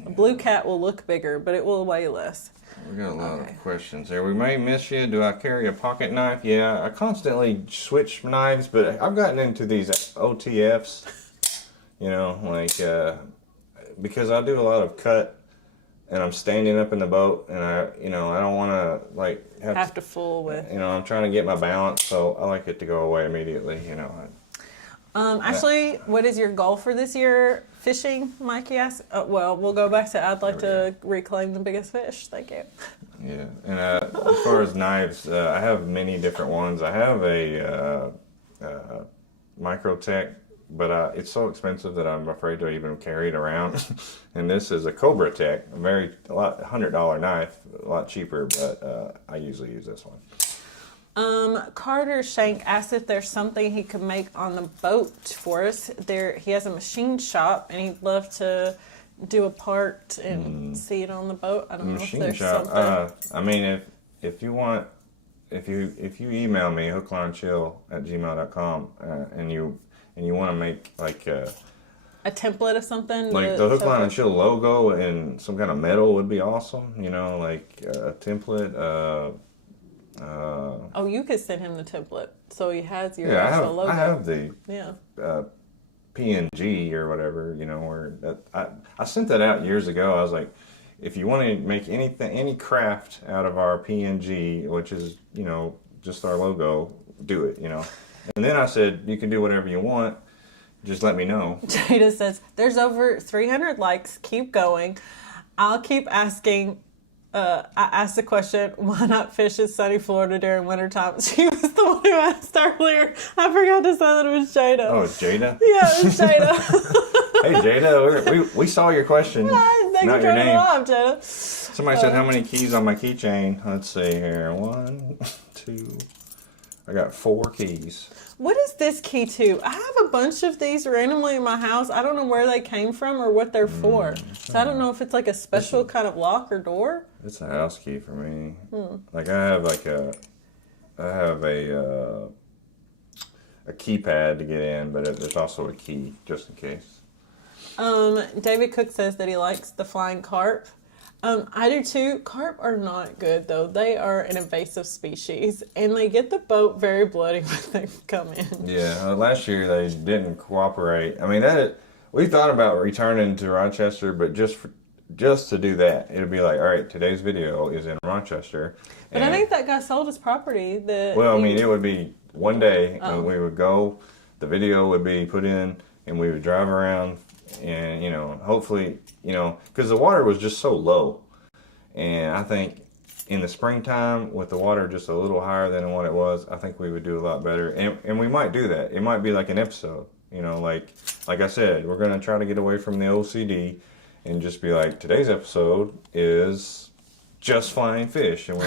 A blue cat will look bigger, but it will weigh less. We got a lot of questions here. We may miss you. Do I carry a pocket knife? Yeah, I constantly switch knives, but I've gotten into these OTFs, you know, like, because I do a lot of cut and I'm standing up in the boat and I don't want to, like, Have to fool with. I'm trying to get my balance, so I like it to go away immediately, Actually, what is your goal for this year fishing, Mikey asked? Well, we'll go back to I'd like to reclaim the biggest fish. Thank you. Yeah, and as far as knives, I have many different ones. I have a Microtech, but it's so expensive that I'm afraid to even carry it around. And this is a Cobra Tech, a $100 knife, a lot cheaper, but I usually use this one. Carter Shank asked if there's something he could make on the boat for us. He has a machine shop and he'd love to do a part and see it on the boat. I don't know if there's something. I mean, if you want, if you email me hooklinechill@gmail.com and you want to make like a template of something, like the Hook, Line, and Chill logo and some kind of metal would be awesome. Like a template. You could send him the template so he has your Yeah, actual logo. I have the Yeah. PNG or whatever, where I sent that out years ago. I was like, if you want to make any craft out of our PNG, which is, just our logo, do it, And then I said, you can do whatever you want. Just let me know. Jada says, there's over 300 likes. Keep going. I'll keep asking. I asked the question, why not fish in sunny Florida during wintertime? She was the one who asked earlier. I forgot to say that it was Jada. Oh, it's Jada? Yeah, it was Jada. Hey, Jada, we saw your question, Thanks not for your turning it name. off, Jada. Somebody said, how many keys on my keychain? Let's see here. 1, 2. I got 4 keys. What is this key to? I have a bunch of these randomly in my house. I don't know where they came from or what they're for. So I don't know if it's like a special kind of lock or door. It's a house key for me. Like I have a keypad to get in, but there's also a key just in case. David Cook says that he likes the flying carp. I do too. Carp are not good though. They are an invasive species and they get the boat very bloody when they come in. Yeah, last year they didn't cooperate. I mean, we thought about returning to Rochester, but just to do that, it'd be like, all right, today's video is in Rochester. But I think that guy sold his property. It would be one day when we would go, the video would be put in, and we would drive around, and hopefully, because the water was just so low, and I think in the springtime with the water just a little higher than what it was, I think we would do a lot better, and we might do that. It might be like an episode, like I said, we're gonna try to get away from the OCD. And just be like, today's episode is just flying fish, and we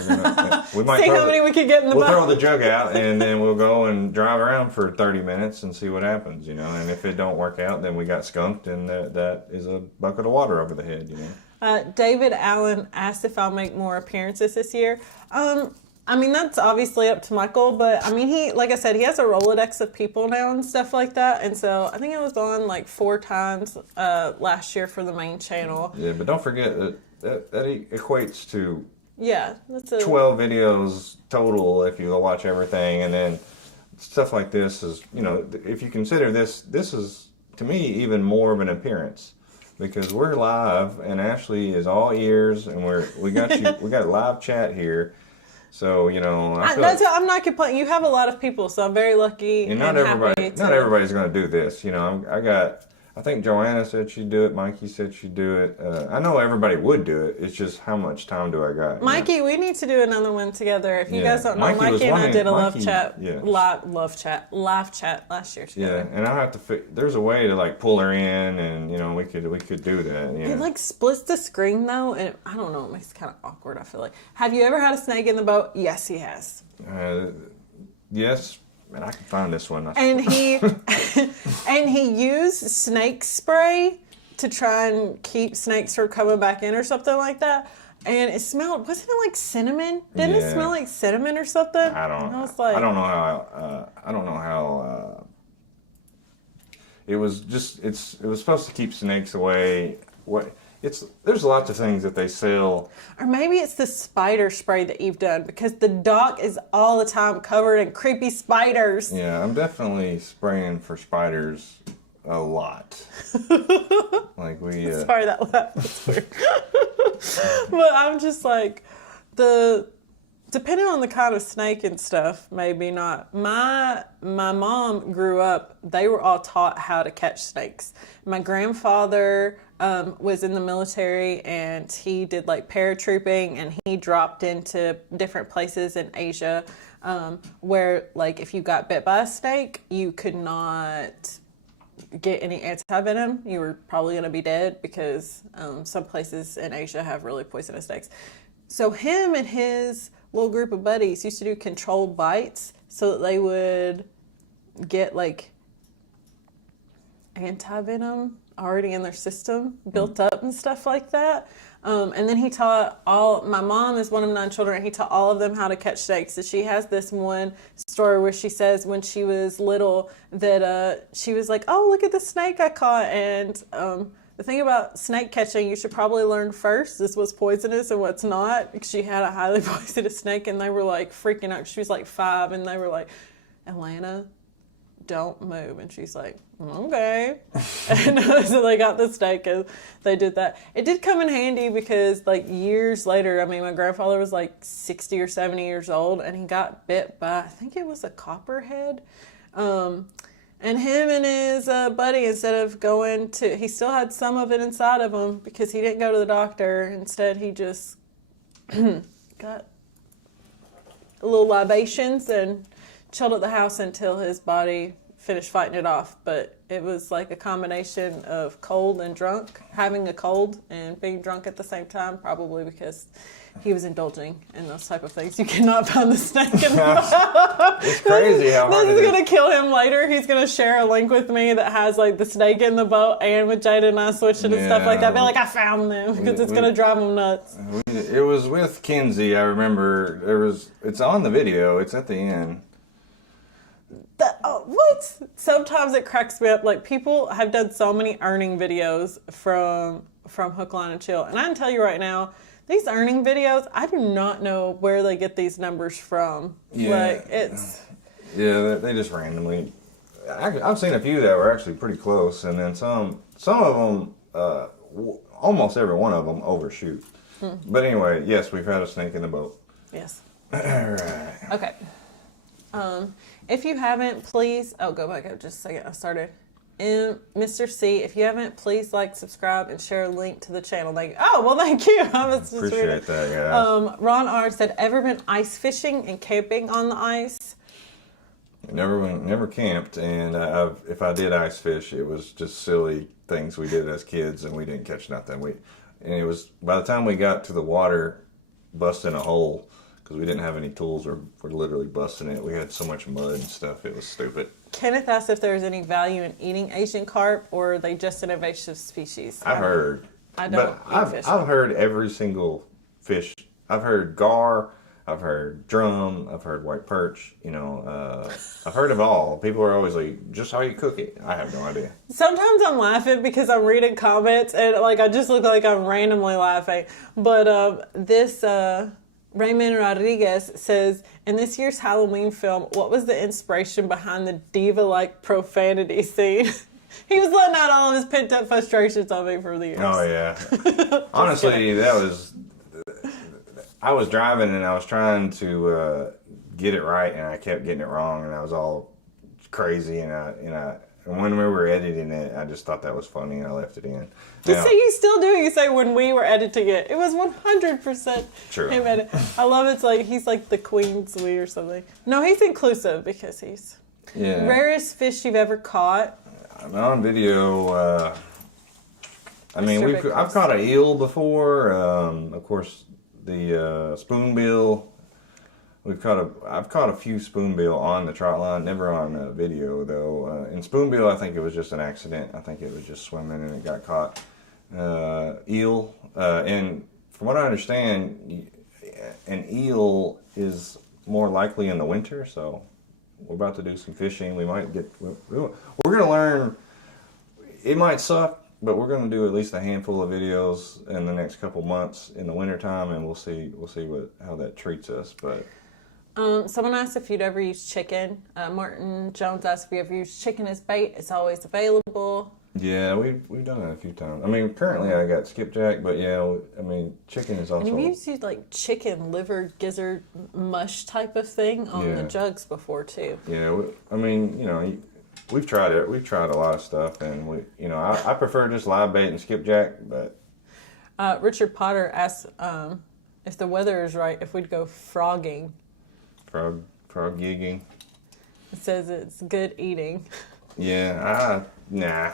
might See throw how many we could get in the we'll boat. throw the jug out, and then we'll go and drive around for 30 minutes and see what happens, you know. And if it don't work out, then we got skunked, and that is a bucket of water over the head, you know. David Allen asked if I'll make more appearances this year. I mean, that's obviously up to Michael, but I mean, like I said, he has a Rolodex of people now and stuff like that. And so I think I was on like 4 times last year for the main channel. Yeah, but don't forget that equates to Yeah, that's a 12 videos total if you watch everything. And then stuff like this is, you know, if you consider this is, to me, even more of an appearance. Because we're live, and Ashley is all ears, and we got live chat here. So, you know, I'm not complaining. You have a lot of people, so I'm very lucky. And not everybody's going to do this. You know, I think Joanna said she'd do it. Mikey said she'd do it. I know everybody would do it. It's just how much time do I got? Mikey, we need to do another one together. If you guys don't know, Mikey Mikey and I did a live chat last year together. Yeah, and I have to. There's a way to like pull her in, and you know we could do that. Yeah. It like splits the screen though, and I don't know. It makes it kind of awkward. I feel like. Have you ever had a snake in the boat? Yes, he has. Yes. Man, I can find this one. And he and he used snake spray to try and keep snakes from coming back in or something like that. And it smelled, wasn't it like cinnamon? Didn't it smell like cinnamon or something? I don't know how. It was just it was supposed to keep snakes away. There's lots of things that they sell. Or maybe it's the spider spray that you've done, because the dock is all the time covered in creepy spiders. Yeah, I'm definitely spraying for spiders a lot. Like Sorry, that laugh was weird. But I'm just like, depending on the kind of snake and stuff, maybe not. My mom grew up, they were all taught how to catch snakes. My grandfather was in the military, and he did like paratrooping, and he dropped into different places in Asia where like if you got bit by a snake, you could not get any anti-venom. You were probably going to be dead, because some places in Asia have really poisonous snakes. So him and his little group of buddies used to do controlled bites so that they would get like anti-venom already in their system built up and stuff like that. And then he taught my mom is one of 9 children, and he taught all of them how to catch snakes. So she has this one story where she says when she was little that she was like, oh, look at the snake I caught. And the thing about snake catching, you should probably learn first this was poisonous and what's not. She had a highly poisonous snake, and they were like freaking out. She was like 5, and they were like, Atlanta, don't move. And she's like, okay. And so they got the snake, and they did that. It did come in handy, because like years later, I mean, my grandfather was like 60 or 70 years old, and he got bit by, I think it was a copperhead. And him and his buddy, instead of he still had some of it inside of him, because he didn't go to the doctor. Instead, he just got a little libations and chilled at the house until his body finished fighting it off. But it was like a combination of cold and drunk, having a cold and being drunk at the same time, probably because he was indulging in those type of things. You cannot find the snake in the boat. It's crazy how hard this is going to kill him later. He's going to share a link with me that has like the snake in the boat, and with Jada and I switching and stuff like that. Be like, I found them, because it's going to drive him nuts. It was with Kinsey. I remember it's on the video. It's at the end. What? Sometimes it cracks me up. Like, people have done so many earning videos from Hook, Line, and Chill. And I can tell you right now, these earning videos, I do not know where they get these numbers from. Yeah. Like, it's... Yeah, they just randomly... I've seen a few that were actually pretty close, and then some of them, almost every one of them overshoot. But anyway, yes, we've had a snake in the boat. Yes. All right. Okay. If you haven't, please... Oh, go back up just a second. I started. Mr. C, if you haven't, please like, subscribe, and share a link to the channel. Thank you. I was just Appreciate that, guys. Ron R said, ever been ice fishing and camping on the ice? Never camped, and if I did ice fish, it was just silly things we did as kids, and we didn't catch nothing. And it was, by the time we got to the water, busting a hole because we didn't have any tools. We're literally busting it. We had so much mud and stuff. It was stupid. Kenneth asked if there's any value in eating Asian carp, or are they just an invasive species? I've heard. I don't eat fish. I've heard every single fish. I've heard gar. I've heard drum. I've heard white perch. You know, I've heard of all. People are always like, just how you cook it. I have no idea. Sometimes I'm laughing because I'm reading comments and like I just look like I'm randomly laughing. But this Raymond Rodriguez says, in this year's Halloween film, what was the inspiration behind the diva-like profanity scene? He was letting out all of his pent-up frustrations on me for the years. Oh yeah. Honestly, that was. I was driving and I was trying to get it right, and I kept getting it wrong, and I was all crazy. And when we were editing it, I just thought that was funny, and I left it in. You say you still do. You say when we were editing it, it was 100% True. him edit. I love it's like he's like the Queen's we or something. No, he's inclusive because he's rarest fish you've ever caught. On video. I mean, Mr. I've caught an eel before. Of course, the spoonbill. I've caught a few spoonbill on the trot line, never on video though. In spoonbill, I think it was just an accident. I think it was just swimming and it got caught. Eel, and from what I understand, an eel is more likely in the winter. So we're about to do some fishing. We might get. We're gonna learn. It might suck, but we're going to do at least a handful of videos in the next couple months in the wintertime, and we'll see how that treats us. But someone asked if you'd ever used chicken. Martin Jones asked if you ever used chicken as bait. It's always available. yeah, we've done it a few times. I mean, currently I got skipjack, but yeah, I mean, chicken is also. And have you used like chicken liver gizzard mush type of thing on the jugs before too? Yeah, I mean, you know. We've tried it. We've tried a lot of stuff, and I prefer just live bait and skipjack. But Richard Potter asked if the weather is right, if we'd go frogging. frog gigging. It says it's good eating. Yeah, nah.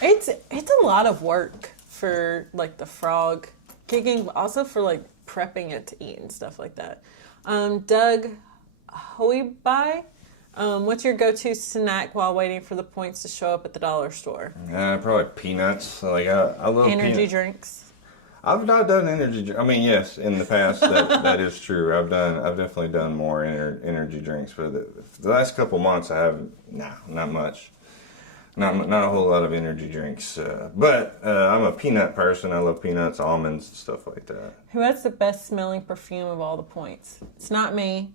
It's a lot of work for like the frog gigging, but also for like prepping it to eat and stuff like that. Doug Hoiby. What's your go-to snack while waiting for the points to show up at the dollar store? Probably peanuts. Like I love Energy drinks. I've not done energy. I mean, yes, in the past that is true. I've definitely done more energy drinks. For the last couple months, I haven't. Not much. Not a whole lot of energy drinks. But I'm a peanut person. I love peanuts, almonds, stuff like that. Who has the best smelling perfume of all the points? It's not me.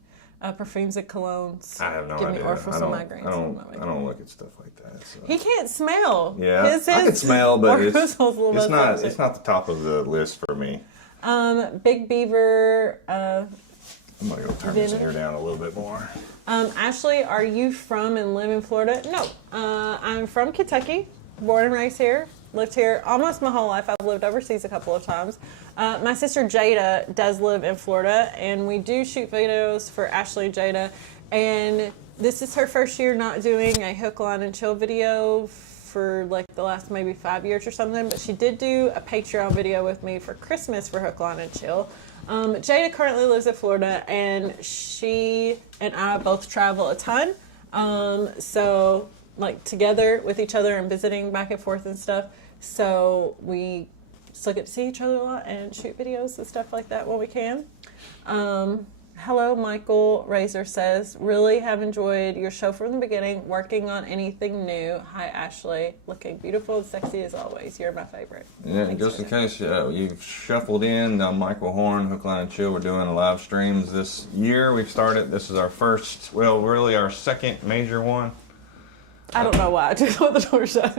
Perfumes and colognes. I have no give idea. me orphans and migraines. I don't look at stuff like that. So. He can't smell. Yeah, I can smell, but it's not the top of the list for me. Big Beaver. I'm gonna go turn this air down a little bit more. Ashley, are you from and live in Florida? No, I'm from Kentucky. Born and raised here. Lived here almost my whole life. I've lived overseas a couple of times. My sister Jada does live in Florida, and we do shoot videos for Ashley and Jada. And this is her first year not doing a hook, line, and chill video for like the last maybe 5 years or something. But she did do a Patreon video with me for Christmas for Hook, Line, and Chill. Jada currently lives in Florida, and she and I both travel a ton. So like together with each other and visiting back and forth and stuff. So we still get to see each other a lot and shoot videos and stuff like that when we can. Hello, Michael Razor says, really have enjoyed your show from the beginning, working on anything new. Hi, Ashley. Looking beautiful and sexy as always. You're my favorite. Yeah, Thanks just in case you've shuffled in, Michael Horn, Hook, Line, and Chill. We're doing live streams this year. We've started. This is our first, well, really our second major one. I don't know why. I just want the door shut.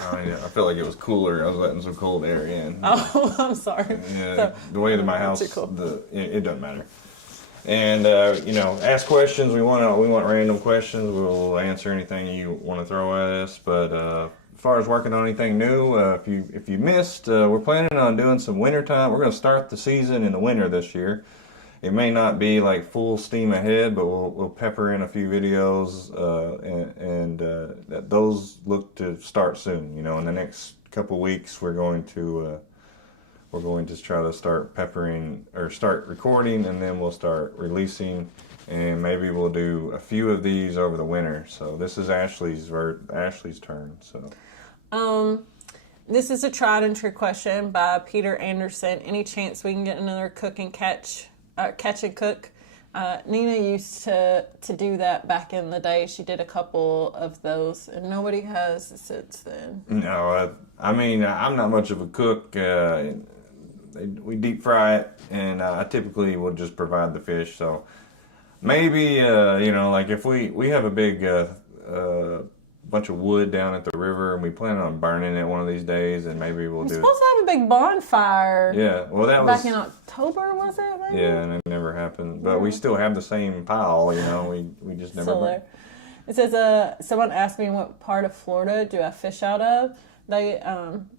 I felt like it was cooler. I was letting some cold air in. Oh, I'm sorry. Yeah, So, the way that my house, too cool. it doesn't matter. And ask questions. We want random questions. We'll answer anything you want to throw at us. But as far as working on anything new, if you missed, we're planning on doing some wintertime. We're going to start the season in the winter this year. It may not be like full steam ahead, but we'll pepper in a few videos, and those look to start soon. In the next couple weeks, we're going to we're going to try to start peppering or start recording, and then we'll start releasing, and maybe we'll do a few of these over the winter. So this is Ashley's turn. So this is a tried and true question by Peter Anderson. Any chance we can get another catch and cook? Nina used to do that back in the day. She did a couple of those, and nobody has since then. No, I mean, I'm not much of a cook. We deep fry it, and I typically will just provide the fish. So maybe, like if we have a big bunch of wood down at the river, and we plan on burning it one of these days, and maybe we'll do it. We're supposed to have a big bonfire. Yeah, well, that back was in October, was it? Maybe? Yeah, and it never happened. But we still have the same pile, we just never. Still there. It says, someone asked me what part of Florida do I fish out of.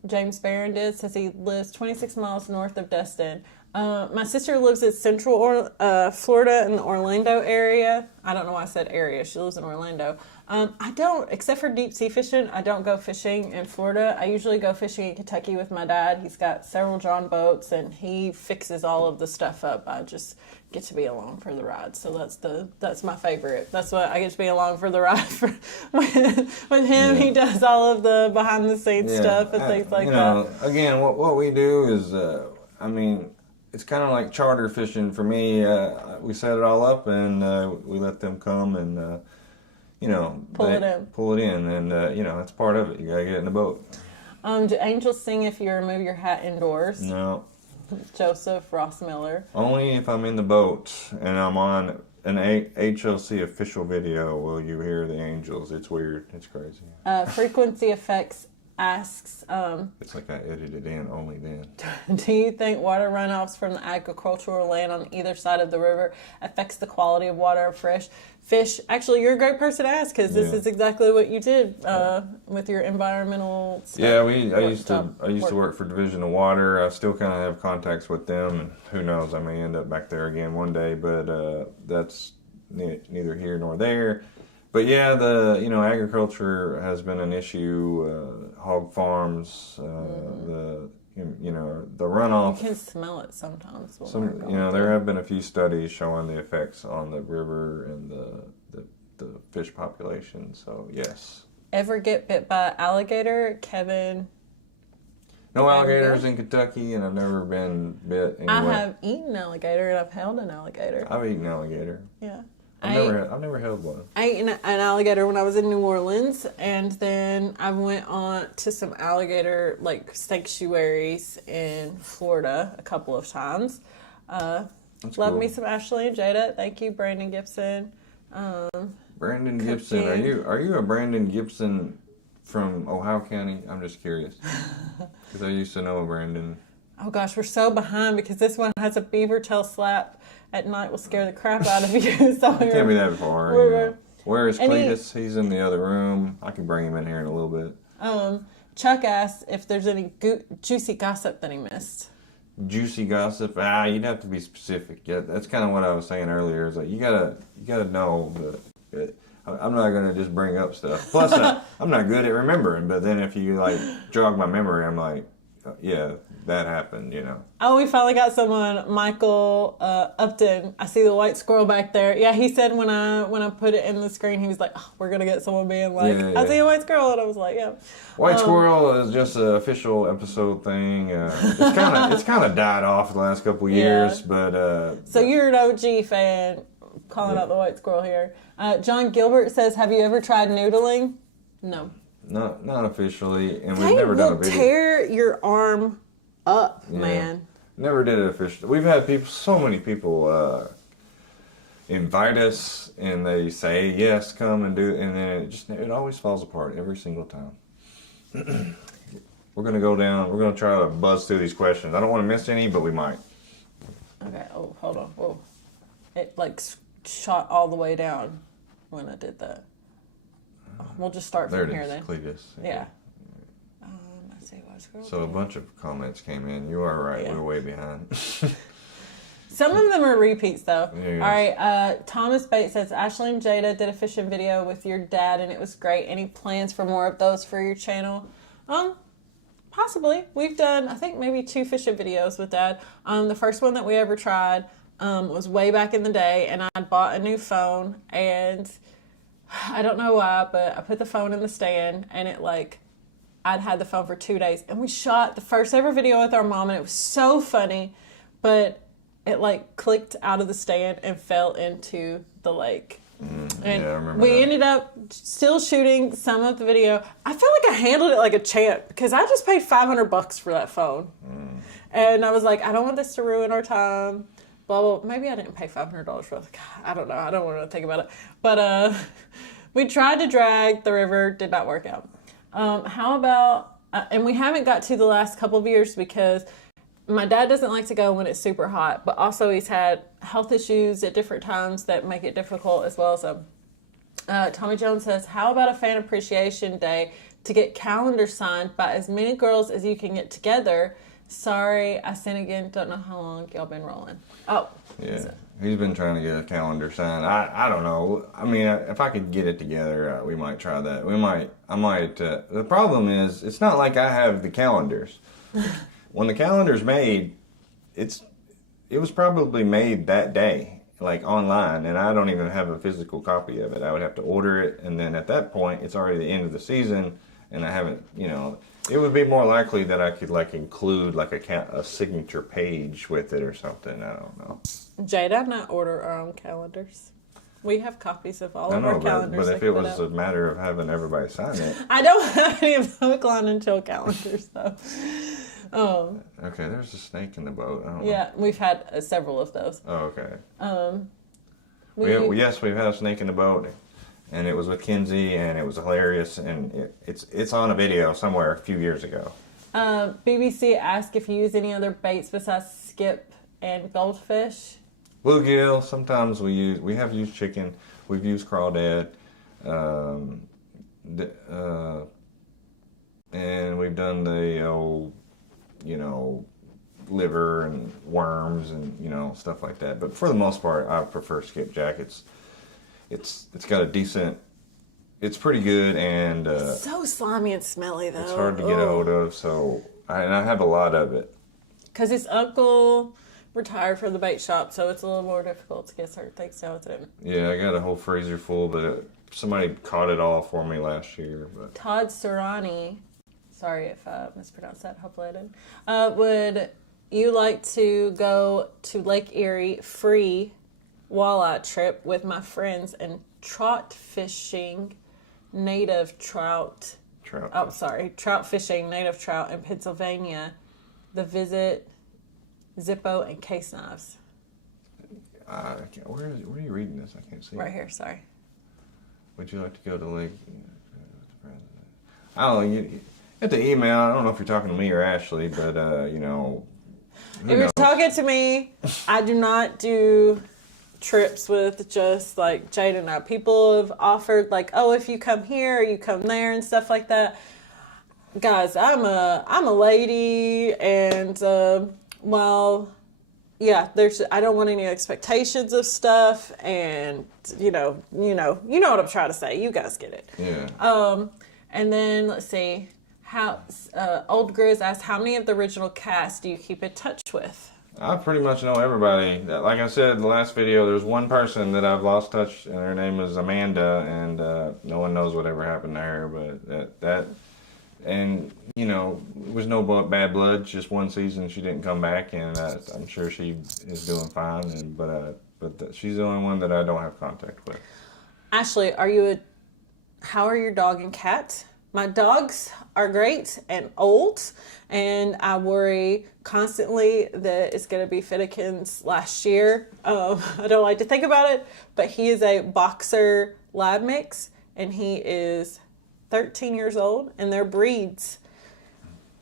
James Barron says he lives 26 miles north of Destin. My sister lives in central Florida in the Orlando area. I don't know why I said area. She lives in Orlando. I don't, except for deep sea fishing, I don't go fishing in Florida. I usually go fishing in Kentucky with my dad. He's got several John boats, and he fixes all of the stuff up. I just get to be along for the ride. So that's my favorite. That's what I get to be along for the ride with him. Yeah. He does all of the behind the scenes stuff and things like that. Again, what we do is, it's kind of like charter fishing for me. We set it all up, and we let them come and, pull it in, and that's part of it. You gotta get in the boat. Do angels sing if you remove your hat indoors? No. Joseph Ross Miller. Only if I'm in the boat and I'm on an HLC official video will you hear the angels. It's weird. It's crazy. Frequency Effects asks, it's like I edited in only then. Do you think water runoffs from the agricultural land on either side of the river affects the quality of water of fresh fish? Actually, you're a great person to ask, because this is exactly what you did with your environmental stuff. Yeah, I used to work for Division of Water. I still kind of have contacts with them, and who knows, I may end up back there again one day, but that's neither here nor there. But yeah, agriculture has been an issue. Hog farms, the runoff. You can smell it sometimes. There have been a few studies showing the effects on the river and the fish population. So yes. Ever get bit by alligator, Kevin? No alligators in Kentucky, and I've never been bit anywhere. I have eaten alligator, and I've held an alligator. I've eaten alligator. Yeah. I've never held one. I ate an alligator when I was in New Orleans, and then I went on to some alligator sanctuaries in Florida a couple of times. Love cool. me some Ashley and Jada. Thank you, Brandon Gibson. Brandon Gibson, are you a Brandon Gibson from Ohio County? I'm just curious because I used to know a Brandon. Oh gosh, we're so behind because this one has a beaver tail slap. At night will scare the crap out of you. So it can't be that far. Where is Cletus? He's in the other room. I can bring him in here in a little bit. Chuck asked if there's any juicy gossip that he missed. Juicy gossip? You'd have to be specific. Yeah, that's kind of what I was saying earlier. Is like you gotta know that. I'm not gonna just bring up stuff. Plus, I'm not good at remembering. But then if you jog my memory, I'm like, yeah, that happened, Oh, we finally got someone. Michael Upton. I see the white squirrel back there. Yeah, he said when I put it in the screen, he was like, we're going to get someone being like, I see a white squirrel. And I was like, yeah. White squirrel is just an official episode thing. It's kind of died off the last couple of years. But so you're an OG fan calling out the white squirrel here. John Gilbert says, have you ever tried noodling? No. Not officially, and we've never done a video. Tear your arm up, man. Never did it officially. We've had so many people invite us, and they say yes, come and do it, and then it always falls apart every single time. We're gonna go down. We're gonna try to buzz through these questions. I don't want to miss any, but we might. Okay. Oh, hold on. Whoa. It shot all the way down when I did that. We'll just start from here then. Cletus. Yeah. So a bunch of comments came in. You are right. Yeah. We're way behind. Some of them are repeats, though. Yes. All right. Thomas Bates says, Ashley and Jada did a fishing video with your dad, and it was great. Any plans for more of those for your channel? Possibly. We've done, I think, maybe 2 fishing videos with Dad. The first one that we ever tried was way back in the day, and I bought a new phone, and I don't know why, but I put the phone in the stand, and it like, I'd had the phone for 2 days, and we shot the first ever video with our mom, and it was so funny, but it like clicked out of the stand and fell into the lake. And yeah, I remember we that. ended up still shooting some of the video. I feel like I handled it like a champ because I just paid $500 for that phone. And I was like, I don't want this to ruin our time. Blah, blah. Maybe I didn't pay $500 for it. God, I don't know. I don't want to think about it. But we tried to drag the river. Did not work out. How about, and we haven't got to the last couple of years because my dad doesn't like to go when it's super hot, but also he's had health issues at different times that make it difficult as well. So Tommy Jones says, how about a fan appreciation day to get calendars signed by as many girls as you can get together? Sorry, I sin again. Don't know how long y'all been rolling. Oh. Yeah. He's been trying to get a calendar signed. I don't know. I mean, if I could get it together, we might try that. I might. The problem is, it's not like I have the calendars. When the calendar's made, it was probably made that day, like online, and I don't even have a physical copy of it. I would have to order it, and then at that point, it's already the end of the season, and I haven't, it would be more likely that I could like include like a signature page with it or something. I don't know. Jada and I order our own calendars. We have copies of all I of know, our calendars. but if it was a matter of having everybody sign it. I don't have any of the Hook, Line, and Chill calendars, though. Okay, there's a snake in the boat. I don't know. Yeah, we've had several of those. Oh, okay. Yes, we've had a snake in the boat, and it was with Kinsey, and it was hilarious, and it's on a video somewhere a few years ago. BBC asked if you use any other baits besides skip and goldfish. Bluegill. Sometimes we have used chicken. We've used crawdad, and we've done the old, liver and worms and stuff like that. But for the most part, I prefer skipjack. It's got a decent. It's pretty good, and So slimy and smelly, though. it's hard to get a hold of. So I have a lot of it. Because his uncle retired from the bait shop, so it's a little more difficult to get certain things down with him. Yeah, I got a whole freezer full, but somebody caught it all for me last year. But Todd Serrani, sorry if I mispronounced that, hopefully I didn't, would you like to go to Lake Erie free walleye trip with my friends and trout fishing native trout? trout. Oh, sorry, trout fishing native trout in Pennsylvania. The visit Zippo and case knives. Where are you reading this? I can't see. Right here, sorry. Would you like to go to Lake? I don't know. You have to email. I don't know if you're talking to me or Ashley, but who If you're knows? talking to me, I do not do trips with just like Jade and I. People have offered like, oh, if you come here or you come there and stuff like that. Guys, I'm a lady, and I don't want any expectations of stuff, and you know what I'm trying to say. You guys get it. Yeah. And then let's see, how Old Grizz asked, how many of the original cast do you keep in touch with? I pretty much know everybody. Like I said in the last video, there's one person that I've lost touch, and her name is Amanda, and no one knows whatever happened to her. But and it was no bad blood. Just one season she didn't come back, and I'm sure she is doing fine. But she's the only one that I don't have contact with. Ashley, how are your dog and cat? My dogs are great and old, and I worry constantly that it's going to be Finnegan's last year. I don't like to think about it, but he is a boxer lab mix, and he is 13 years old, and their breeds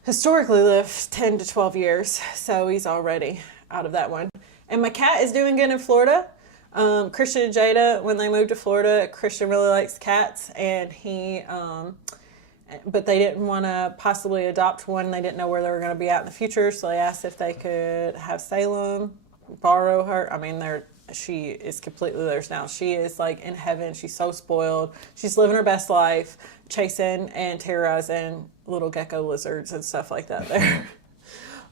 historically live 10 to 12 years, so he's already out of that one. And my cat is doing good in Florida. Christian and Jada, when they moved to Florida, Christian really likes cats, and but they didn't want to possibly adopt one. They didn't know where they were going to be at in the future, so they asked if they could have Salem borrow her. I mean, they're she is completely theirs now. She is like in heaven. She's so spoiled. She's living her best life, chasing and terrorizing little gecko lizards and stuff like that there.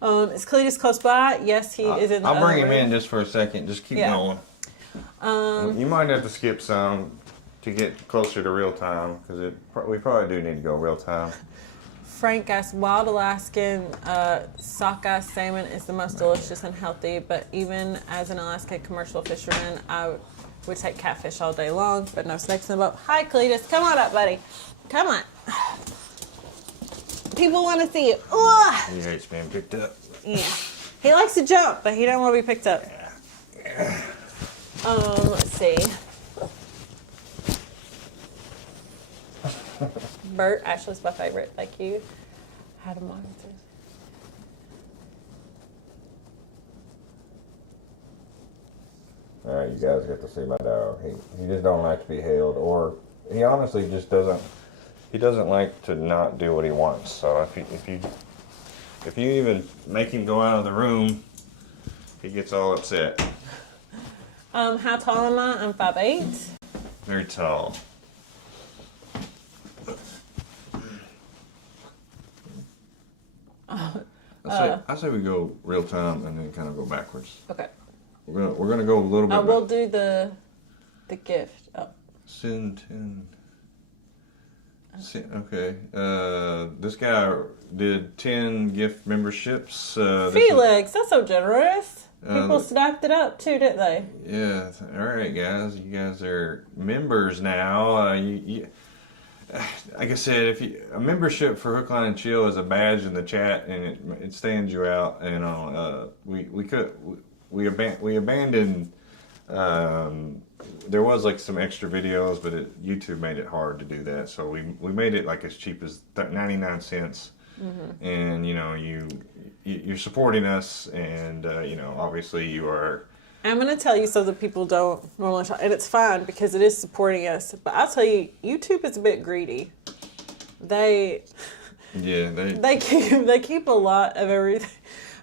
Is Cletus close by? Yes, he is in the I'll bring other him room. in just for a second. Just keep Yeah. going. You might have to skip some to get closer to real time because we probably do need to go real time. Frank asks, wild Alaskan sockeye salmon is the most delicious and healthy, but even as an Alaska commercial fisherman, I would take catfish all day long, but no snakes in the boat. Hi, Cletus. Come on up, buddy. Come on. People want to see you. Ugh. He hates being picked up. Yeah. He likes to jump, but he don't want to be picked up. Let's see. Bert, Ashley's my favorite. Thank you. Had a monitor. All right, you guys get to see my dog. He just don't like to be held, or he honestly just doesn't. He doesn't like to not do what he wants. So if you even make him go out of the room, he gets all upset. How tall am I? I'm 5'8". Very tall. I say we go real time and then kind of go backwards. Okay. We're gonna go a little bit. I will do the gift. Oh. Send 10. Okay. This guy did 10 gift memberships. Felix, that's so generous. People stacked it up too, didn't they? Yeah. All right, guys. You guys are members now. Like I said, a membership for Hook, Line, and Chill is a badge in the chat, and it stands you out. You know, we abandoned. There was like some extra videos, but YouTube made it hard to do that. So we made it like as cheap as 99 cents. Mm-hmm. And you know you're supporting us, and you know obviously you are. I'm going to tell you so that people don't normally talk, and it's fine because it is supporting us. But I'll tell you, YouTube is a bit greedy. They keep a lot of everything.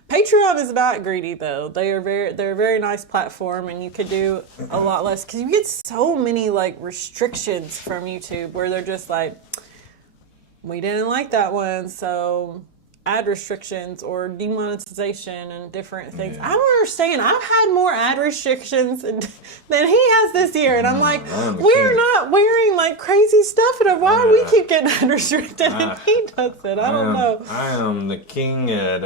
Patreon is not greedy though. They're a very nice platform, and you could do a lot less because you get so many like restrictions from YouTube where they're just like, we didn't like that one, so ad restrictions or demonetization and different things. Yeah. I don't understand. I've had more ad restrictions than he has this year, and I'm like, we're not wearing like crazy stuff, and why do we keep getting ad restricted and he does it? I don't know. I am the king at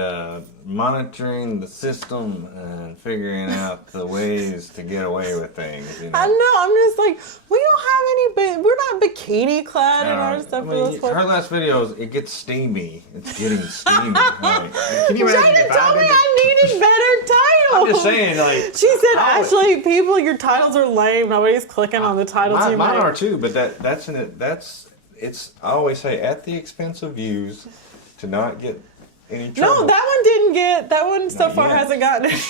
monitoring the system and figuring out the ways to get away with things. You know? I know. I'm just like, we don't have any. We're not bikini clad and our stuff. Her last video, it gets steamy. It's getting steamy. Like, can you imagine Jaden if told me did I needed better titles. I'm just saying, like She said, Ashley, people, your titles are lame. Nobody's clicking on the titles you mine make. are too, but it's. I always say at the expense of views to not get any trouble. No, that one didn't get. That one so Not far yet. hasn't gotten it.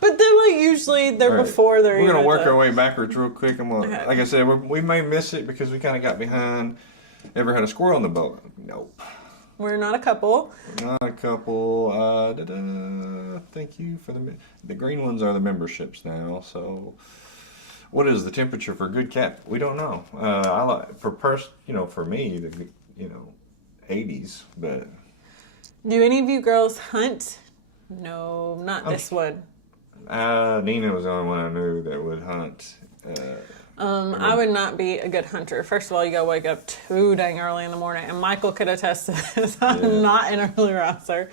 But they're like usually they're Right. before they're. We're gonna even work done. our way backwards real quick. Okay. Like I said, we may miss it because we kind of got behind. Ever had a squirrel in the boat? Nope. We're not a couple. Not a couple. Thank you for the green ones are the memberships now. So, what is the temperature for good cat? We don't know. I like for me, the 80s. But Do any of you girls hunt? No, not this one. Nina was the only one I knew that would hunt. I would not be a good hunter. First of all, you gotta wake up too dang early in the morning, and Michael could attest to this. I'm not an early riser.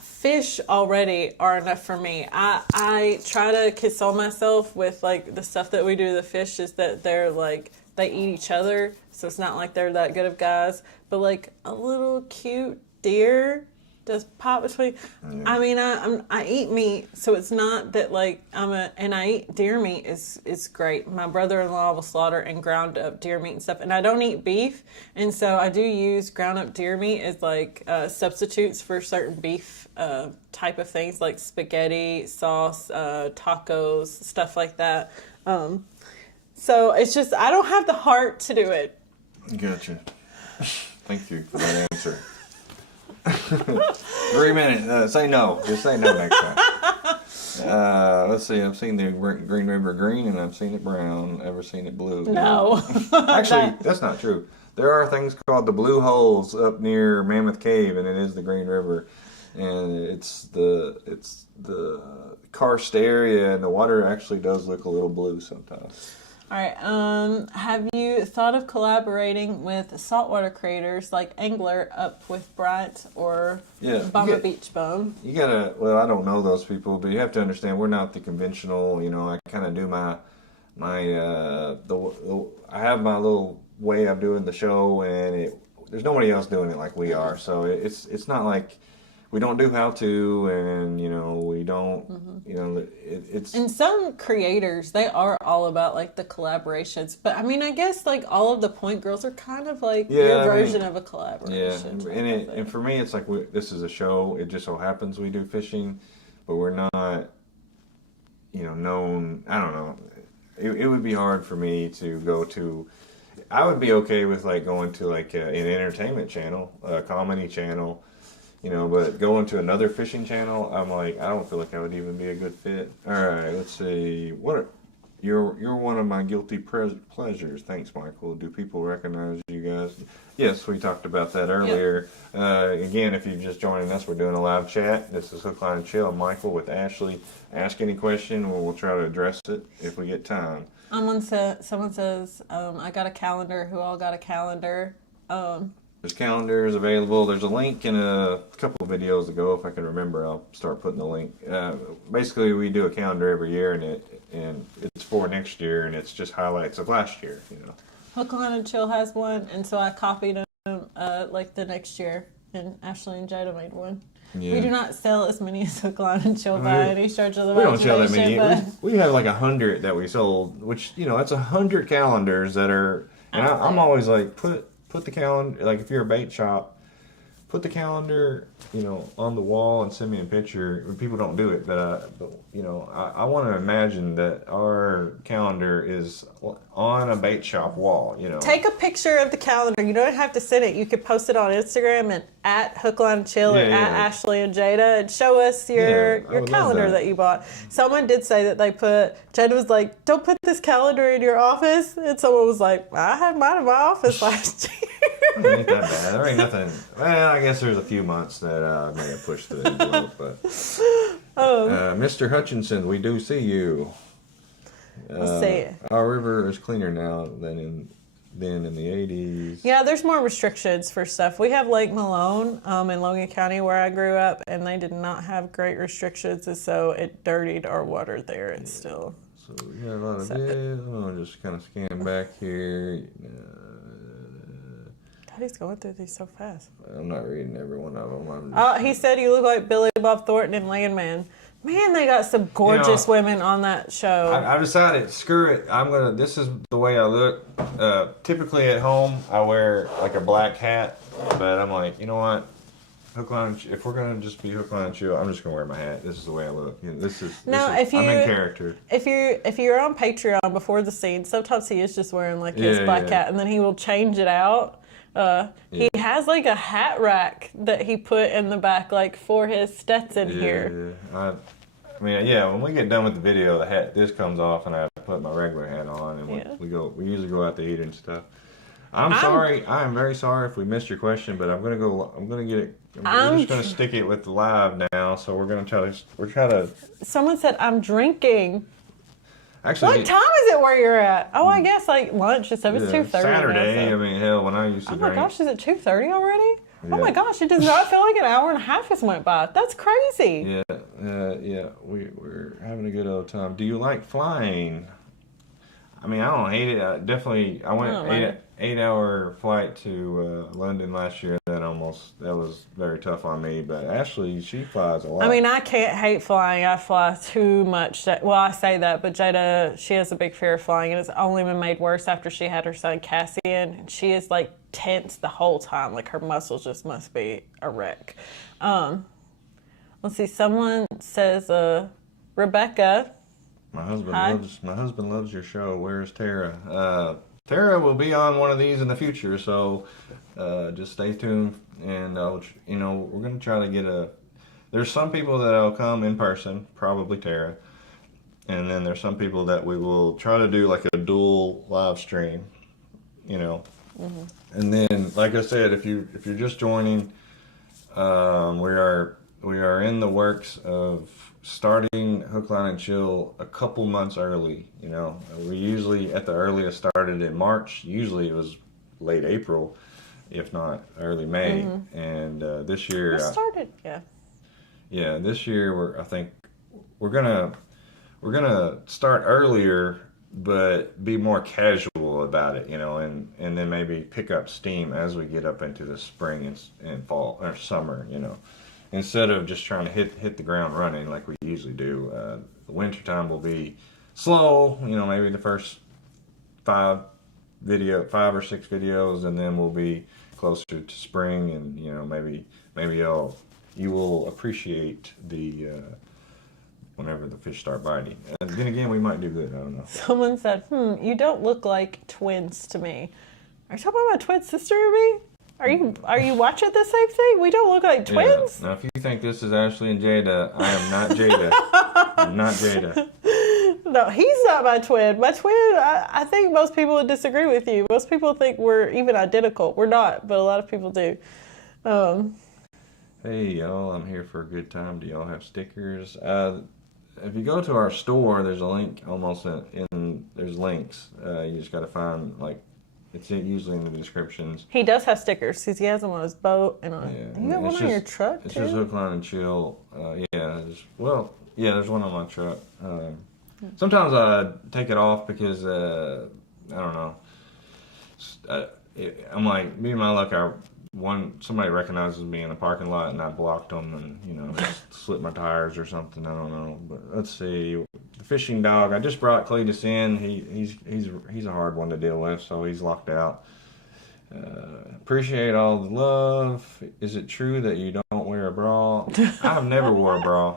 Fish already are enough for me. I try to console myself with like the stuff that we do to the fish is that they're like they eat each other, so it's not like they're that good of guys. But like a little cute deer just pop between. Yeah. I mean, I eat meat, so it's not that like and I eat deer meat is great. My brother-in-law will slaughter and ground up deer meat and stuff, and I don't eat beef, and so I do use ground up deer meat as like substitutes for certain beef type of things like spaghetti, sauce, tacos, stuff like that. So it's just I don't have the heart to do it. Gotcha. Thank you for that answer. 3 minutes. Say no. Just say no next time. Let's see. I've seen the Green River green and I've seen it brown. Ever seen it blue? No. Actually, that's not true. There are things called the blue holes up near Mammoth Cave, and it is the Green River, and it's the karst area, and the water actually does look a little blue sometimes. All right. Have you thought of collaborating with saltwater creators like Angler up with Bryant or Bomber Beach Bum? You gotta. Well, I don't know those people, but you have to understand we're not the conventional. I kind of do my I have my little way of doing the show, and there's nobody else doing it like we are. So it's not like we don't do how to, and we don't it's. And some creators, they are all about like the collaborations, but I mean, I guess like all of the Point Girls are kind of like your version of a collaboration. Yeah, and for me, it's like this is a show. It just so happens we do fishing, but we're not known. I don't know. It would be hard for me to go to. I would be okay with like going to like an entertainment channel, a comedy channel, but going to another fishing channel, I'm like, I don't feel like I would even be a good fit. All right, let's see. You're one of my guilty pleasures. Thanks, Michael. Do people recognize you guys? Yes, we talked about that earlier. Yep. Again, if you're just joining us, we're doing a live chat. This is Hook, Line, and Chill. I'm Michael with Ashley. Ask any question, and we'll try to address it if we get time. Someone says, I got a calendar. Who all got a calendar? There's calendars available. There's a link in a couple of videos ago. If I can remember, I'll start putting the link. Basically, we do a calendar every year, and it's for next year, and it's just highlights of last year. Hook, Line, and Chill has one, and so I copied them like the next year, and Ashley and Jada made one. Yeah. We do not sell as many as Hook, Line, and Chill by any stretch of the imagination. We don't sell that many. We have like 100 that we sold, which that's 100 calendars that are. And I'm always like, put the calendar, like if you're a bait shop, put the calendar, on the wall and send me a picture. People don't do it, but I want to imagine that our calendar is on a bait shop wall. Take a picture of the calendar. You don't have to send it. You could post it on Instagram and at Hook, Line, and Chill or at Ashley and Jada, and show us your calendar that you bought. Someone did say that Jada was like, don't put this calendar in your office, and someone was like, I had mine in my office last year. It ain't that bad. There ain't nothing. Well, I guess there's a few months that I may have pushed the envelope, but Mr. Hutchinson, we do see you. Let's see. Our river is cleaner now than in the 80s. Yeah, there's more restrictions for stuff. We have Lake Malone in Logan County where I grew up, and they did not have great restrictions, and so it dirtied our water there. It's still. So we got a lot of this. I'll just kind of scan back here. He's going through these so fast. I'm not reading every one of them. He said you look like Billy Bob Thornton in Landman. Man, they got some gorgeous women on that show. I decided, screw it. This is the way I look. Typically at home, I wear like a black hat, but I'm like, you know what? Hook, Line, if we're gonna just be Hook, Line, and Chill, I'm just gonna wear my hat. This is the way I look. I'm in character. If you're on Patreon before the scene, sometimes he is just wearing like his black hat, and then he will change it out. He has like a hat rack that he put in the back, like for his Stetson here. Yeah. When we get done with the video, this comes off, and I put my regular hat on, and we usually go out to eat and stuff. I'm sorry. I am very sorry if we missed your question, but I'm gonna get it. We're just gonna stick it with the live now. So we're gonna try to. Someone said I'm drinking. Actually, what time is it where you're at? Oh, I guess like lunch and stuff. It's 2:30. Saturday. Hell, when I used to drink. Oh my gosh, is it 2:30 already? Yeah. Oh my gosh, it does not feel like an hour and a half has went by. That's crazy. Yeah. We're having a good old time. Do you like flying? I don't hate it. I went 8-hour flight to London last year. That was very tough on me. But Ashley, she flies a lot. I can't hate flying. I fly too much. Well, I say that, but Jada, she has a big fear of flying, and it's only been made worse after she had her son Cassian. And she is like tense the whole time. Like her muscles just must be a wreck. Let's see. Someone says, Rebecca. My husband loves your show. Where's Tara? Tara will be on one of these in the future, so just stay tuned, and we're gonna try to get a. There's some people that'll come in person, probably Tara, and then there's some people that we will try to do like a dual live stream, you know. And then, like I said, if you're just joining, we are in the works of starting Hook, Line, and Chill a couple months early. You know, we usually at the earliest started in March. Usually it was late April, if not early May. And this year, We started, yeah. yeah, this year I think we're gonna start earlier, but be more casual about it, you know, and then maybe pick up steam as we get up into the spring and fall or summer, you know, instead of just trying to hit the ground running like we usually do. The winter time will be slow, you know, maybe the first 5 or 6 videos, and then we'll be closer to spring, and you know, maybe you will appreciate the whenever the fish start biting. And then again, we might do good. I don't know. Someone said, you don't look like twins to me. Are you talking about my twin sister and me? Are you watching the same thing? We don't look like twins? Yeah. Now, if you think this is Ashley and Jada, I am not Jada. I'm not Jada. No, he's not my twin. My twin, I think most people would disagree with you. Most people think we're even identical. We're not, but a lot of people do. Hey, y'all, I'm here for a good time. Do y'all have stickers? If you go to our store, there's a link almost there's links. You just got to find, like, it's usually in the descriptions. He does have stickers because he has them on his boat and on. Yeah. You got one on your truck, It's too? just Hook, Line, and Chill. There's one on my truck. Sometimes I take it off because, I don't know. I'm like, me and my luck, somebody recognizes me in the parking lot and I blocked them and, you know, just slipped my tires or something. I don't know. But let's see. The fishing dog, I just brought Cletus in. He's a hard one to deal with, so he's locked out. Appreciate all the love. Is it true that you don't wear a bra? I've never wore a bra.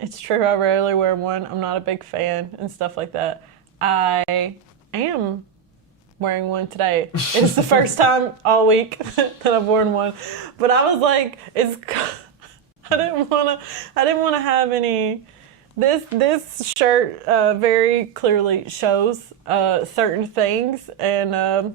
It's true, I rarely wear one. I'm not a big fan and stuff like that. I am wearing one today. It's the first time all week that I've worn one. But I was like, I didn't want to have any. This shirt very clearly shows certain things, and I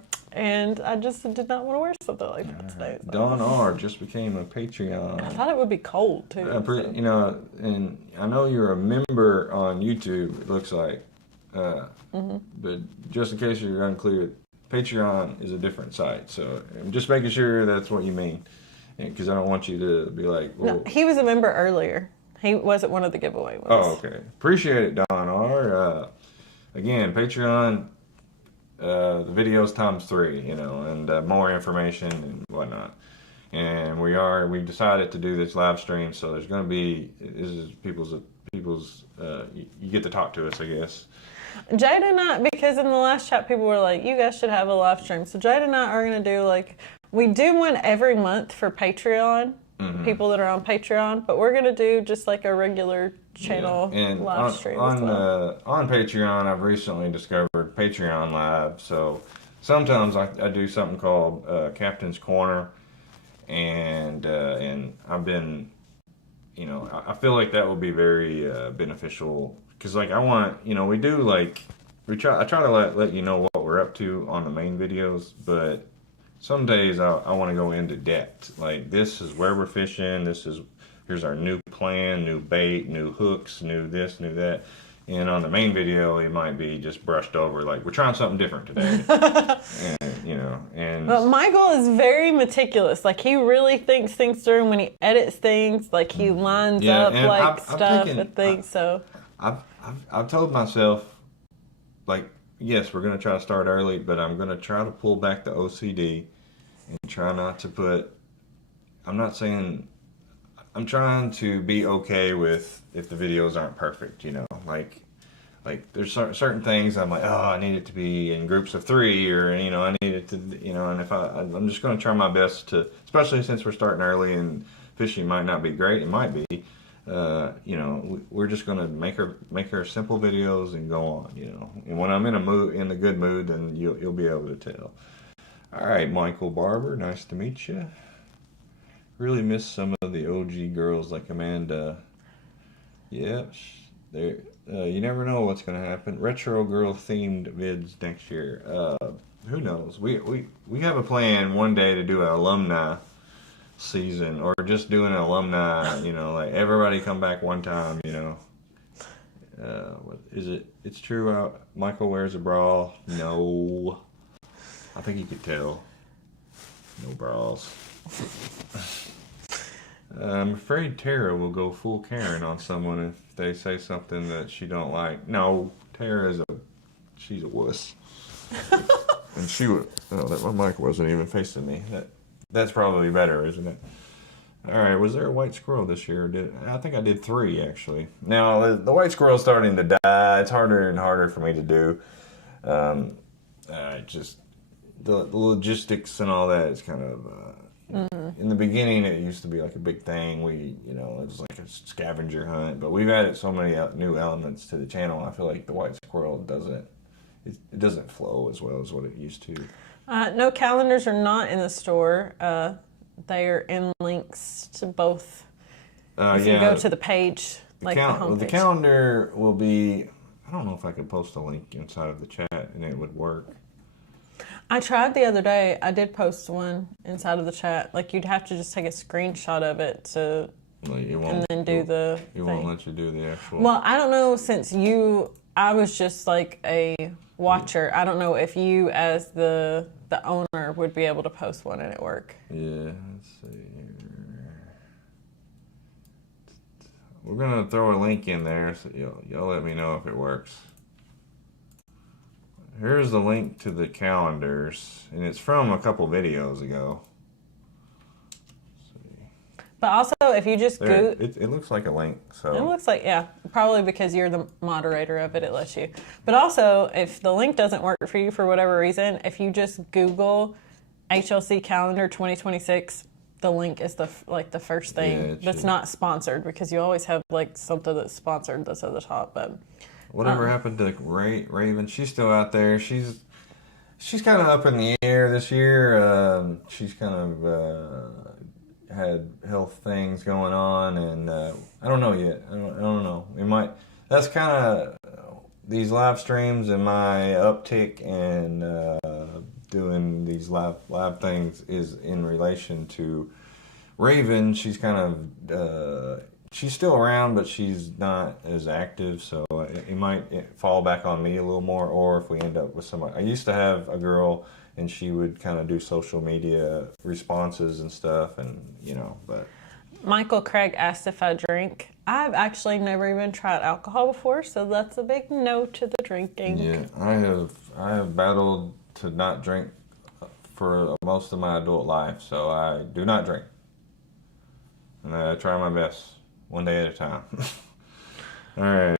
just did not want to wear something like that today. So. Dawn R just became a Patreon. I thought it would be cold too. You know, and I know you're a member on YouTube. It looks like, but just in case you're unclear, Patreon is a different site. So I'm just making sure that's what you mean, because I don't want you to be like, well, no, he was a member earlier. He wasn't one of the giveaway ones. Oh, okay. Appreciate it, Don R. Again, Patreon, the videos times 3, you know, and more information and whatnot. And we decided to do this live stream, so there's going to be people's you get to talk to us, I guess. Jada and I, because in the last chat people were like, you guys should have a live stream. So Jada and I are going to do we do one every month for Patreon. People that are on Patreon, but we're gonna do just like a regular channel live stream as well. On Patreon, I've recently discovered Patreon Live. So sometimes I do something called Captain's Corner, and I've been, you know, I feel like that will be very beneficial because I want, you know, we do I try to let you know what we're up to on the main videos, but some days I want to go into depth. Like, this is where we're fishing. Here's our new plan, new bait, new hooks, new this, new that. And on the main video, it might be just brushed over. Like, we're trying something different today. But Michael is very meticulous. Like, he really thinks things through when he edits things. Like, he lines up stuff and things. So I've told myself, yes, we're going to try to start early, but I'm going to try to pull back the OCD and try not to put, I'm trying to be okay with if the videos aren't perfect, you know, like there's certain things I'm like, oh, I need it to be in groups of 3, or, you know, I need it to, you know, and if I'm just going to try my best to, especially since we're starting early and fishing might not be great, it might be, we're just gonna make her simple videos and go on. And when I'm in a good mood, then you'll be able to tell. All right, Michael Barber, nice to meet you. Really miss some of the OG girls like Amanda. Yeah, you never know what's gonna happen. Retro girl themed vids next year. Who knows? We have a plan one day to do an alumni season, or just doing an alumni, like everybody come back one time, what is it? It's true Michael wears a bra. No, I think you could tell. No bras. I'm afraid Tara will go full Karen on someone if they say something that she don't like. No, she's a wuss. And she would. Oh, that mic wasn't even facing me. That's probably better, isn't it? All right, was there a white squirrel this year? I think I did 3, actually. Now, the white squirrel's starting to die. It's harder and harder for me to do. Just the logistics and all that is kind of... In the beginning, it used to be like a big thing. It was like a scavenger hunt. But we've added so many new elements to the channel. I feel like the white squirrel it doesn't flow as well as what it used to. No, calendars are not in the store. They are in links to both. If you go to the page, the homepage. The calendar will be... I don't know if I could post a link inside of the chat and it would work. I tried the other day. I did post one inside of the chat. Like, you'd have to just take a screenshot of it and then do the thing. Won't let you do the actual... Well, I don't know, since I was just like a watcher. I don't know if you, as the owner, would be able to post one and it work. Yeah, let's see here. We're going to throw a link in there, so y'all let me know if it works. Here's the link to the calendars, and it's from a couple videos ago. But also, if you just go... It looks like a link, so... It looks like, yeah. Probably because you're the moderator of it, it lets you. But also, if the link doesn't work for you for whatever reason, if you just Google HLC Calendar 2026, the link is the first thing that's not sponsored, because you always have like something that's sponsored that's at the top. But whatever happened to Raven? She's still out there. She's kind of up in the air this year. She's kind of had health things going on, and I don't know yet. I don't know. It might. That's kind of these live streams and my uptick and doing these live things is in relation to Raven. She's kind of she's still around, but she's not as active, so it might fall back on me a little more, or if we end up with somebody. I used to have a girl, and she would kind of do social media responses and stuff, and but... Michael Craig asked if I drink. I've actually never even tried alcohol before, so that's a big no to the drinking. Yeah, I have battled to not drink for most of my adult life, so I do not drink. And I try my best, one day at a time. All right,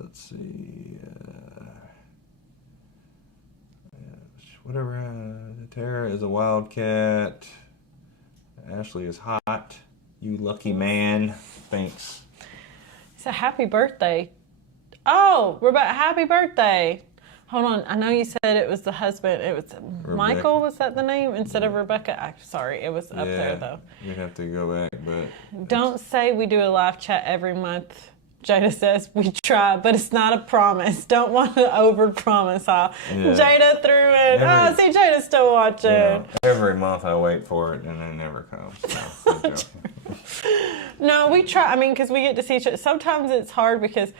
let's see. Whatever. Tara is a wildcat. Ashley is hot. You lucky man. Thanks. It's a happy birthday. Oh, Rebecca, happy birthday. Hold on. I know you said it was the husband. It was Rebecca. Michael, was that the name? Instead of Rebecca? Sorry, it was up there, though. You'd have to go back, but... Don't say we do a live chat every month. Jada says we try, but it's not a promise. Don't want to over-promise, huh? Yeah. Jada threw in. See, Jada's still watching. Every month I wait for it, and it never comes. So, no, we try. I mean, because we get to see each other. Sometimes it's hard because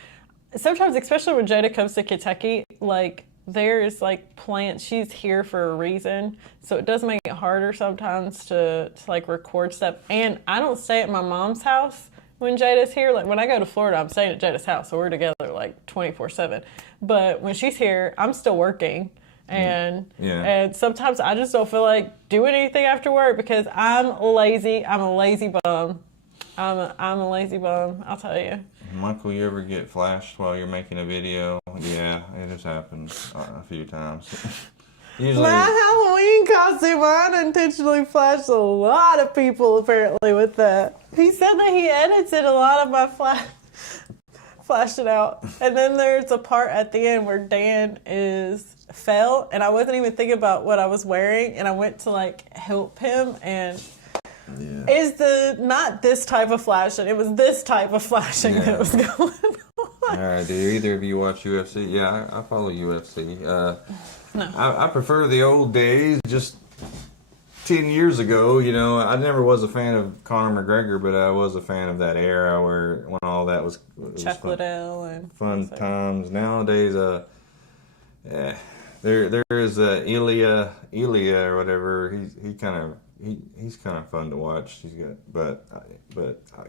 sometimes, especially when Jada comes to Kentucky, like, there's like plans. She's here for a reason, so it does make it harder sometimes to like record stuff. And I don't stay at my mom's house when Jada's here. Like, when I go to Florida, I'm staying at Jada's house, so we're together like 24/7. But when she's here, I'm still working, and sometimes I just don't feel like doing anything after work because I'm lazy. I'm a lazy bum. I'm a lazy bum, I'll tell you. Michael, you ever get flashed while you're making a video? Yeah, it has happened a few times. Usually, my Halloween costume, I unintentionally flashed a lot of people apparently with that. He said that he edited a lot of my flashed it out. And then there's a part at the end where Dan fell, and I wasn't even thinking about what I was wearing, and I went to like help him, and not this type of flashing, it was this type of flashing that was going on. All right, do either of you watch UFC? Yeah, I follow UFC. No. I prefer the old days, just 10 years ago. You know, I never was a fan of Conor McGregor, but I was a fan of that era when all that was Chuck fun, Liddell and fun times. Nowadays, there is Ilya or whatever. He's kind of fun to watch. But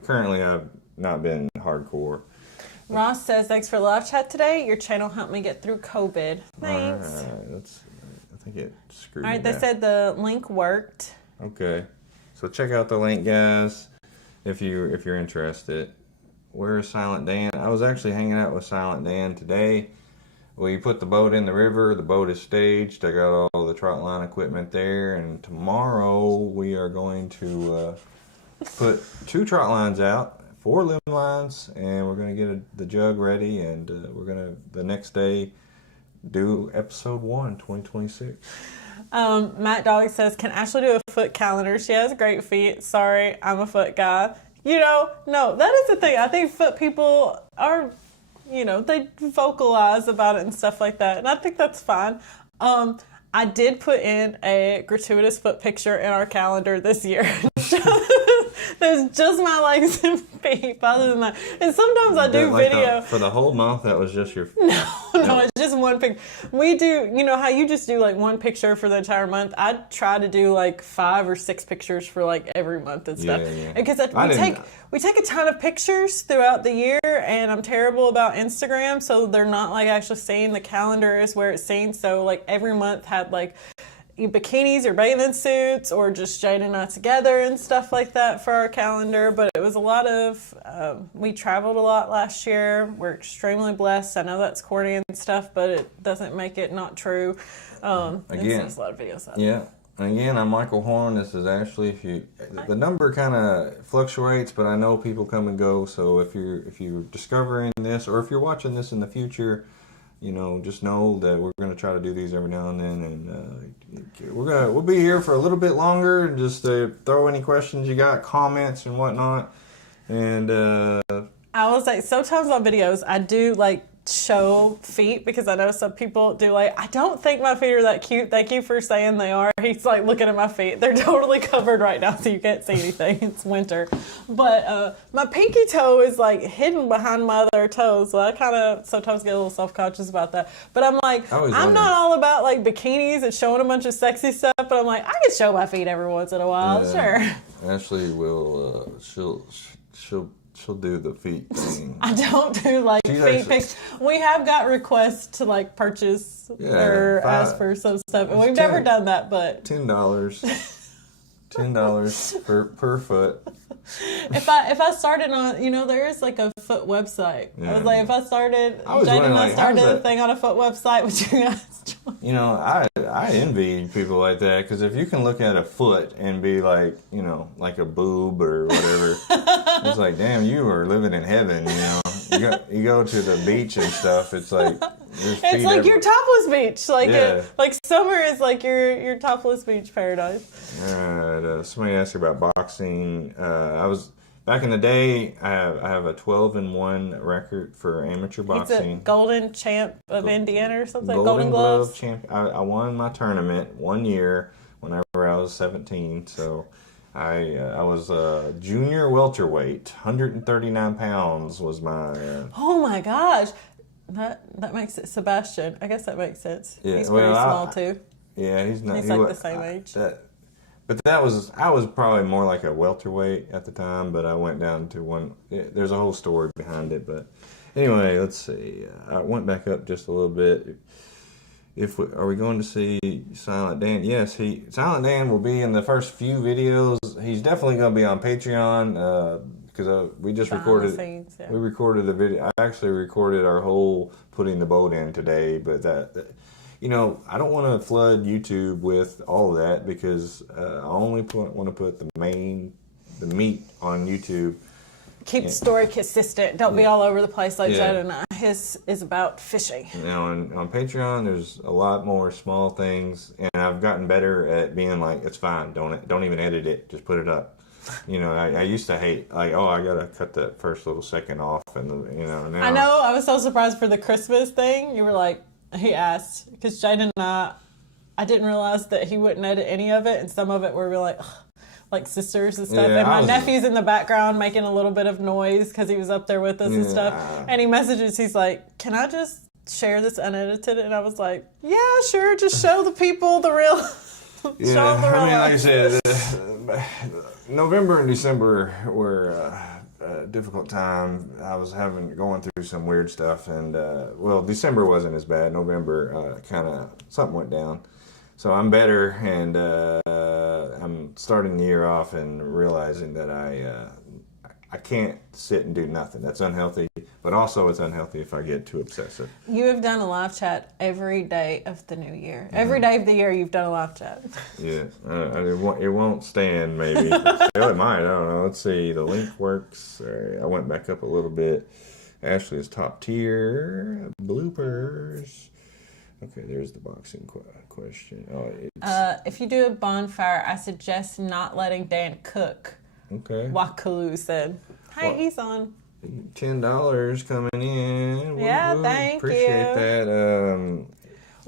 currently I've not been hardcore. Ross says, thanks for the live chat today. Your channel helped me get through COVID. Thanks. All right, I think it screwed All right, me they back. said the link worked. Okay, so check out the link, guys, if you're interested. Where's Silent Dan? I was actually hanging out with Silent Dan today. We put the boat in the river. The boat is staged. I got all the trot line equipment there, and tomorrow we are going to put 2 trot lines out, 4 limb lines, and we're going to get the jug ready, and we're going to, the next day, do episode 1, 2026. Matt Dog says, can Ashley do a foot calendar? She has great feet. Sorry, I'm a foot guy. You know, no, that is the thing. I think foot people are, you know, they vocalize about it and stuff like that, and I think that's fine. I did put in a gratuitous foot picture in our calendar this year. There's just my legs and feet. Other than that, and sometimes I do video for the whole month. That was just your no, it's just one picture. We do, you know how you just do like one picture for the entire month. I try to do like 5 or 6 pictures for like every month and stuff. Yeah. Because we take a ton of pictures throughout the year, and I'm terrible about Instagram, so they're not like actually seeing the calendar is where it's seen. So like every month had like bikinis or bathing suits or just Jade and I together and stuff like that for our calendar. But it was a lot of we traveled a lot last year. We're extremely blessed. I know that's corny and stuff, but it doesn't make it not true. Again, there's a lot of videos out there. Yeah. And again, I'm Michael Horn. This is Ashley. The number kind of fluctuates, but I know people come and go. So if you're discovering this, or if you're watching this in the future, you know, just know that we're going to try to do these every now and then, and we'll be here for a little bit longer. Just throw any questions you got, comments and whatnot. And I was like, sometimes on videos I do like show feet, because I know some people do like, I don't think my feet are that cute. Thank you for saying they are. He's like looking at my feet. They're totally covered right now, so you can't see anything. It's winter. But my pinky toe is like hidden behind my other toes, so I kind of sometimes get a little self-conscious about that. But I'm like, I'm not all about like bikinis and showing a bunch of sexy stuff, but I'm like, I can show my feet every once in a while, sure. Ashley will, she'll do the feet thing. I don't do like feet pics. We have got requests to like purchase or ask for some stuff, and we've never done that. But $10 per foot. If I started on, you know, there is like a foot website. I was like, if I started, Jade and I started a thing on a foot website, would you guys join? You know, I envy people like that, because if you can look at a foot and be like, you know, like a boob or whatever, it's like, damn, you are living in heaven. You know, you go to the beach and stuff. It's like it's like your topless beach. Like summer is like your topless beach paradise. All right. Somebody asked about boxing. I was back in the day. I have a 12-1 record for amateur boxing. It's a Golden Champ of Indiana or something. Golden Gloves. Glove champ. I won my tournament one year whenever I was 17. So I was a junior welterweight. 139 pounds was my. Oh my gosh. That makes it Sebastian. I guess that makes sense. Yeah, he's pretty small too. Yeah, he's not. He's like the same age. I was probably more like a welterweight at the time, but I went down to one. There's a whole story behind it, but anyway, let's see. I went back up just a little bit. Are we going to see Silent Dan? Yes, Silent Dan will be in the first few videos. He's definitely going to be on Patreon. Because we just recorded, we recorded the video. I actually recorded our whole putting the boat in today, but that you know, I don't want to flood YouTube with all of that, because I only want to put the main the meat on YouTube. Keep the story consistent. Don't be all over the place like Yeah. Jed and I. His is about fishing. Now on Patreon, there's a lot more small things, and I've gotten better at being like, it's fine. Don't even edit it. Just put it up. You know, I used to hate like, oh, I gotta cut that first little second off, and you know. Now, I know. I was so surprised for the Christmas thing. You were like, he asked because Jaden and I didn't realize that he wouldn't edit any of it, and some of it were like. Ugh. Like sisters and stuff, Yeah, and my I was- nephew's in the background making a little bit of noise because he was up there with us and stuff. And he messages, he's like, "Can I just share this unedited?" And I was like, "Yeah, sure. Just show the people the real." Show Yeah, them the real I mean, like I life. said, November and December were a difficult time. I was going through some weird stuff, and well, December wasn't as bad. November, kind of something went down. So I'm better, and I'm starting the year off and realizing that I can't sit and do nothing. That's unhealthy, but also it's unhealthy if I get too obsessive. You have done a live chat every day of the new year. Every day of the year, you've done a live chat. Yeah, it won't stand, maybe. Well, it might, I don't know. Let's see, the link works. I went back up a little bit. Ashley's top tier. Bloopers. Okay, there's the boxing question. Oh, it's... If you do a bonfire, I suggest not letting Dan cook. Okay. Wakalu said. Hey, Well- he's on. $10 coming in. Yeah, Woo-hoo. thank Appreciate you. that.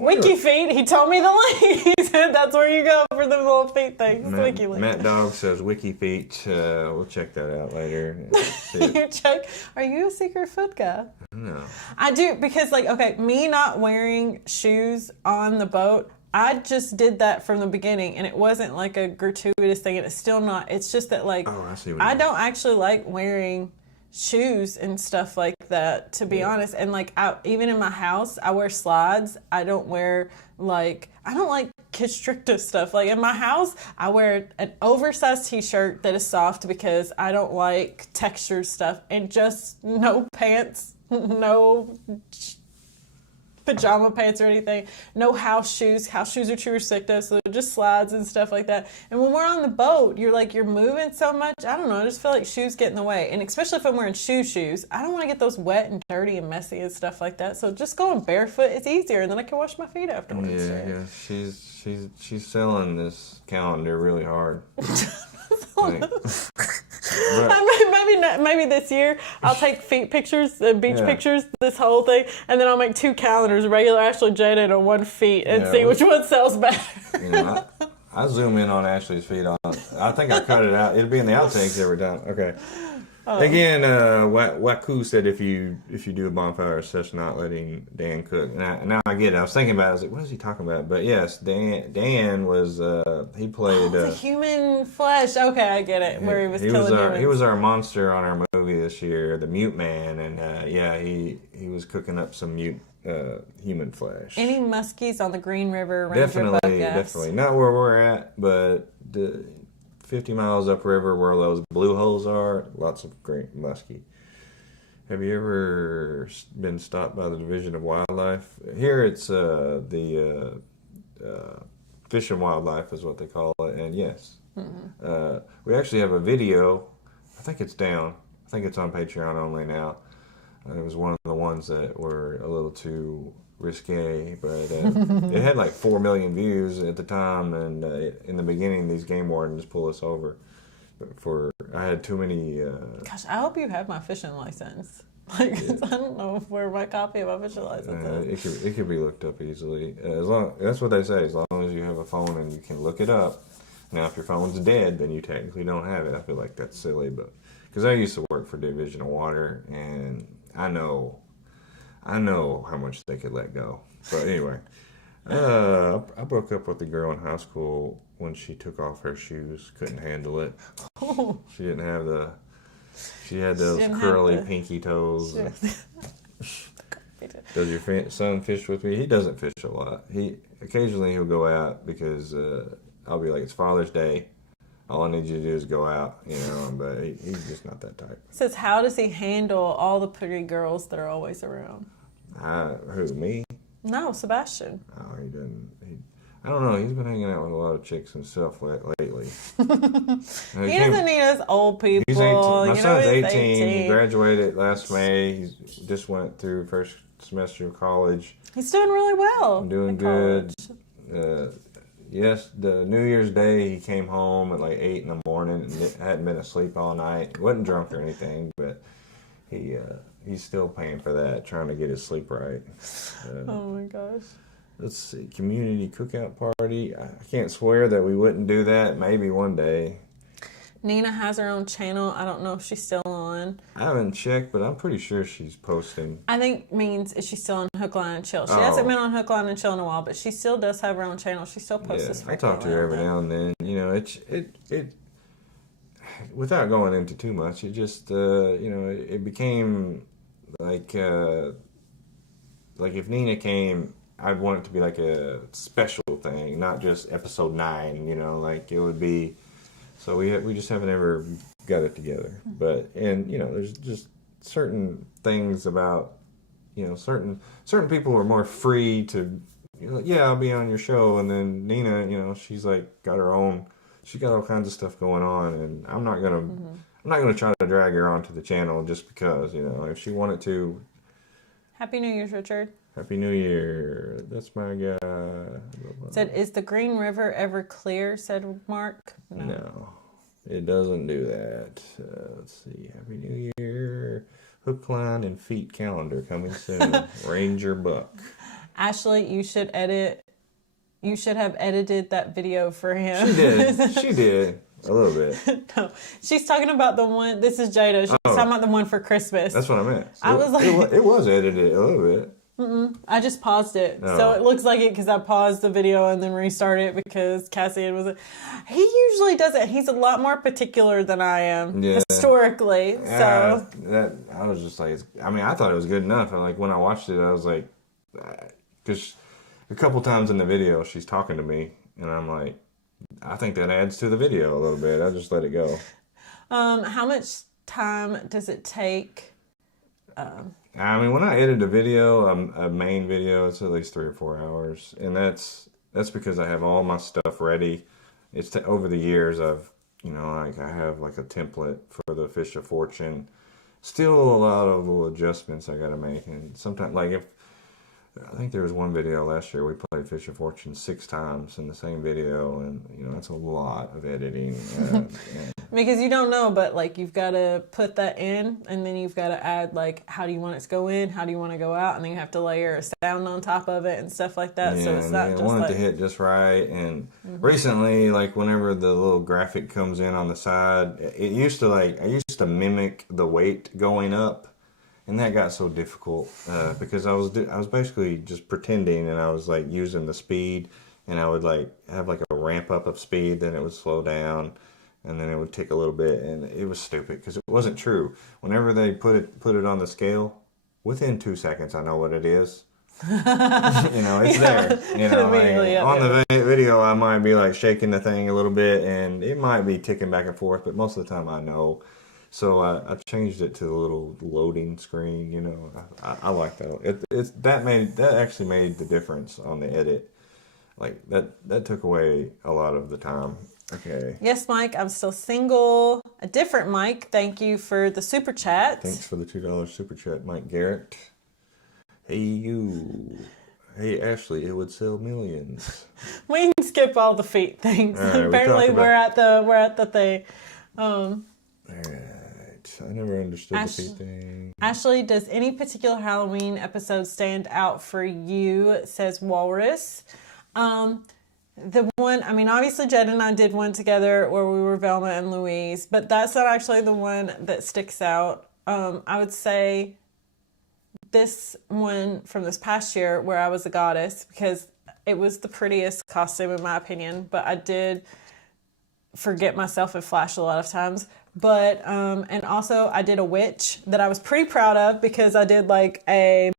WikiFeet, he told me the link. He said that's where you go for the little feet things. WikiLink. Matt Dog says WikiFeet. We'll check that out later. See it. You check. Are you a secret foot guy? No. I do because, like, okay, me not wearing shoes on the boat, I just did that from the beginning, and it wasn't like a gratuitous thing, and it's still not. It's just that, like, Oh, I see what you I mean. don't actually like wearing shoes and stuff like that, to be honest. And like, even in my house, I wear slides. I don't like constrictive stuff. Like in my house, I wear an oversized t-shirt that is soft because I don't like textured stuff, and just no pants, no pajama pants or anything, no house shoes. House shoes are too restrictive, so just slides and stuff like that. And when we're on the boat, you're moving so much. I don't know, I just feel like shoes get in the way. And especially if I'm wearing shoes, I don't want to get those wet and dirty and messy and stuff like that. So just going barefoot is easier, and then I can wash my feet afterwards. Yeah. She's selling this calendar really hard. Like, Maybe this year I'll take feet pictures, beach Yeah. pictures, this whole thing, and then I'll make 2 calendars, regular Ashley Jada and one feet, and Yeah, see we- which one sells better. you know, I zoom in on Ashley's feet. I think I cut it out. It'll be in the outtakes every time. Okay. Again, Waku said if you do a bonfire session, not letting Dan cook. And now I get it. I was thinking about it. I was like, what is he talking about? But yes, Dan was he played. The human flesh. Okay, I get it. Where he was killing humans. He was our monster on our movie this year, the Mute Man, and he was cooking up some mute human flesh. Any muskies on the Green River Ranger boat, guys? Definitely not where we're at, but 50 miles upriver where those blue holes are, lots of great muskie. Have you ever been stopped by the Division of Wildlife? Here it's the Fish and Wildlife is what they call it, and yes. We actually have a video. I think it's down. I think it's on Patreon only now. It was one of the ones that were a little too risque, but it had like 4 million views at the time, and in the beginning these game wardens pull us over. But I had too many... Gosh, I hope you have my fishing license. Like, I don't know where my copy of my fishing license is. it could be looked up easily. That's what they say, as long as you have a phone and you can look it up. Now, if your phone's dead, then you technically don't have it. I feel like that's silly, but... Because I used to work for Division of Water, and I know how much they could let go. But anyway, I broke up with a girl in high school when she took off her shoes. Couldn't handle it. She didn't have She had those didn't have curly the- pinky toes. Does your son fish with me? He doesn't fish a lot. Occasionally he'll go out because I'll be like, it's Father's Day. All I need you to do is go out, but he's just not that type. Says, how does he handle all the pretty girls that are always around? Who, me? No, Sebastian. Oh, he doesn't. I don't know. He's been hanging out with a lot of chicks himself lately. He doesn't need us old people. He's 18. My You know, son's he's 18. He graduated last May. He just went through first semester of college. He's doing really well. Doing in good. college. Yes, the New Year's Day he came home at like 8 in the morning and hadn't been asleep all night. He wasn't drunk or anything, but he's still paying for that, trying to get his sleep right. Oh my gosh. Let's see, community cookout party. I can't swear that we wouldn't do that. Maybe one day. Nina has her own channel. I don't know if she's still on. I haven't checked, but I'm pretty sure she's posting. I think means is she still on Hook, Line, and Chill. She Oh. hasn't been on Hook, Line, and Chill in a while, but she still does have her own channel. She still posts Yeah, this I talk to her every now and then. You know, it without going into too much, it just it became like if Nina came, I'd want it to be like a special thing, not just episode 9. You know, like it would be. So we just haven't ever got it together. But there's just certain things about certain people are more free to yeah, I'll be on your show, and then Nina, she's like got her own, she's got all kinds of stuff going on, and I'm not gonna try to drag her onto the channel just because if she wanted to. Happy New Year's, Richard. Happy New Year. That's my guy. Said, is the Green River ever clear? Said Mark. No, it doesn't do that. Let's see. Happy New Year. Hook, line, and feet calendar coming soon. Ranger Buck. Ashley, you should edit. You should have edited that video for him. She did. She did. A little bit. No, she's talking about the one. This is Jada. She's talking about the one for Christmas. That's what I meant. I was like, it was edited a little bit. I just paused it. No. So it looks like it because I paused the video and then restarted it because Cassian was. He usually does it. He's a lot more particular than I am historically. So that I was just like, I thought it was good enough. And like when I watched it, I was like, because a couple times in the video she's talking to me, and I'm like, I think that adds to the video a little bit. I just let it go. how much time does it take? When I edit a video, a main video, it's at least 3 or 4 hours, and that's because I have all my stuff ready. It's over the years I have like a template for the Fish of Fortune. Still a lot of little adjustments I got to make, and sometimes I think there was one video last year we played Fish of Fortune 6 times in the same video, and that's a lot of editing. Because you don't know, but like you've got to put that in, and then you've got to add like how do you want it to go in, how do you want to go out, and then you have to layer a sound on top of it and stuff like that. Yeah, so it's not I just want it to hit just right. And recently, like whenever the little graphic comes in on the side, I used to mimic the weight going up. And that got so difficult because I was basically just pretending, and I was like using the speed, and I would like have like a ramp up of speed, then it would slow down, and then it would tick a little bit, and it was stupid because it wasn't true. Whenever they put it on the scale, within 2 seconds I know what it is. It's there. On the video I might be like shaking the thing a little bit, and it might be ticking back and forth, but most of the time I know. So I changed it to the little loading screen. I like that. That actually made the difference on the edit. Like that took away a lot of the time. Okay. Yes, Mike, I'm still single. A different Mike. Thank you for the super chat. Thanks for the $2 super chat, Mike Garrett. Hey you. Hey Ashley, it would sell millions. We can skip all the feet things. Right, Apparently we're at the thing. All right. I never understood the feet thing. Ashley, does any particular Halloween episode stand out for you? Says Walrus. The one, obviously Jed and I did one together where we were Velma and Louise, but that's not actually the one that sticks out. I would say this one from this past year where I was a goddess, because it was the prettiest costume in my opinion, but I did forget myself and flash a lot of times. But, and also I did a witch that I was pretty proud of because I did like a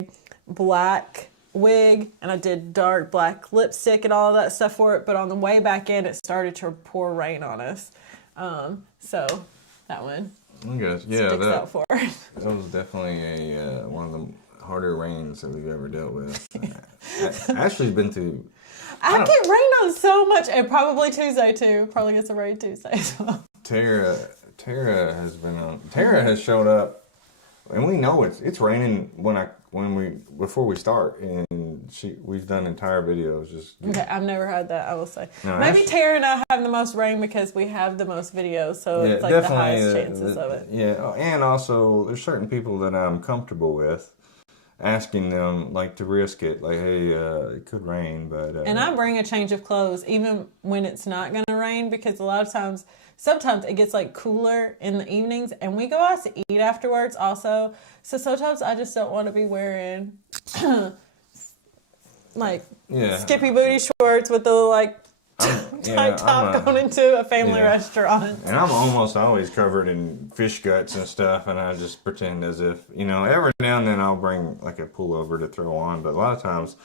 black wig and I did dark black lipstick and all of that stuff for it. But on the way back in, it started to pour rain on us. So that one sticks out for it. That was definitely one of the harder rains that we've ever dealt with. Ashley's been through I get rained on so much, and probably Tuesday too. Probably gets a rain Tuesday as well. Tara has been on. Tara has showed up, and we know it's raining before we start, and we've done entire videos just. Okay, I've never had that. I will say No, maybe Tara and I have the most rain because we have the most videos, so it's like the highest chances of it. Yeah, and also there's certain people that I'm comfortable with. Asking them like to risk it, like, hey, it could rain, but and I bring a change of clothes even when it's not gonna rain, because a lot of times, sometimes it gets like cooler in the evenings, and we go out to eat afterwards also. So sometimes I just don't want to be wearing like skippy booty shorts with the like tight top going into a family restaurant. And I'm almost always covered in fish guts and stuff, and I just pretend as if, every now and then I'll bring like a pullover to throw on, but a lot of times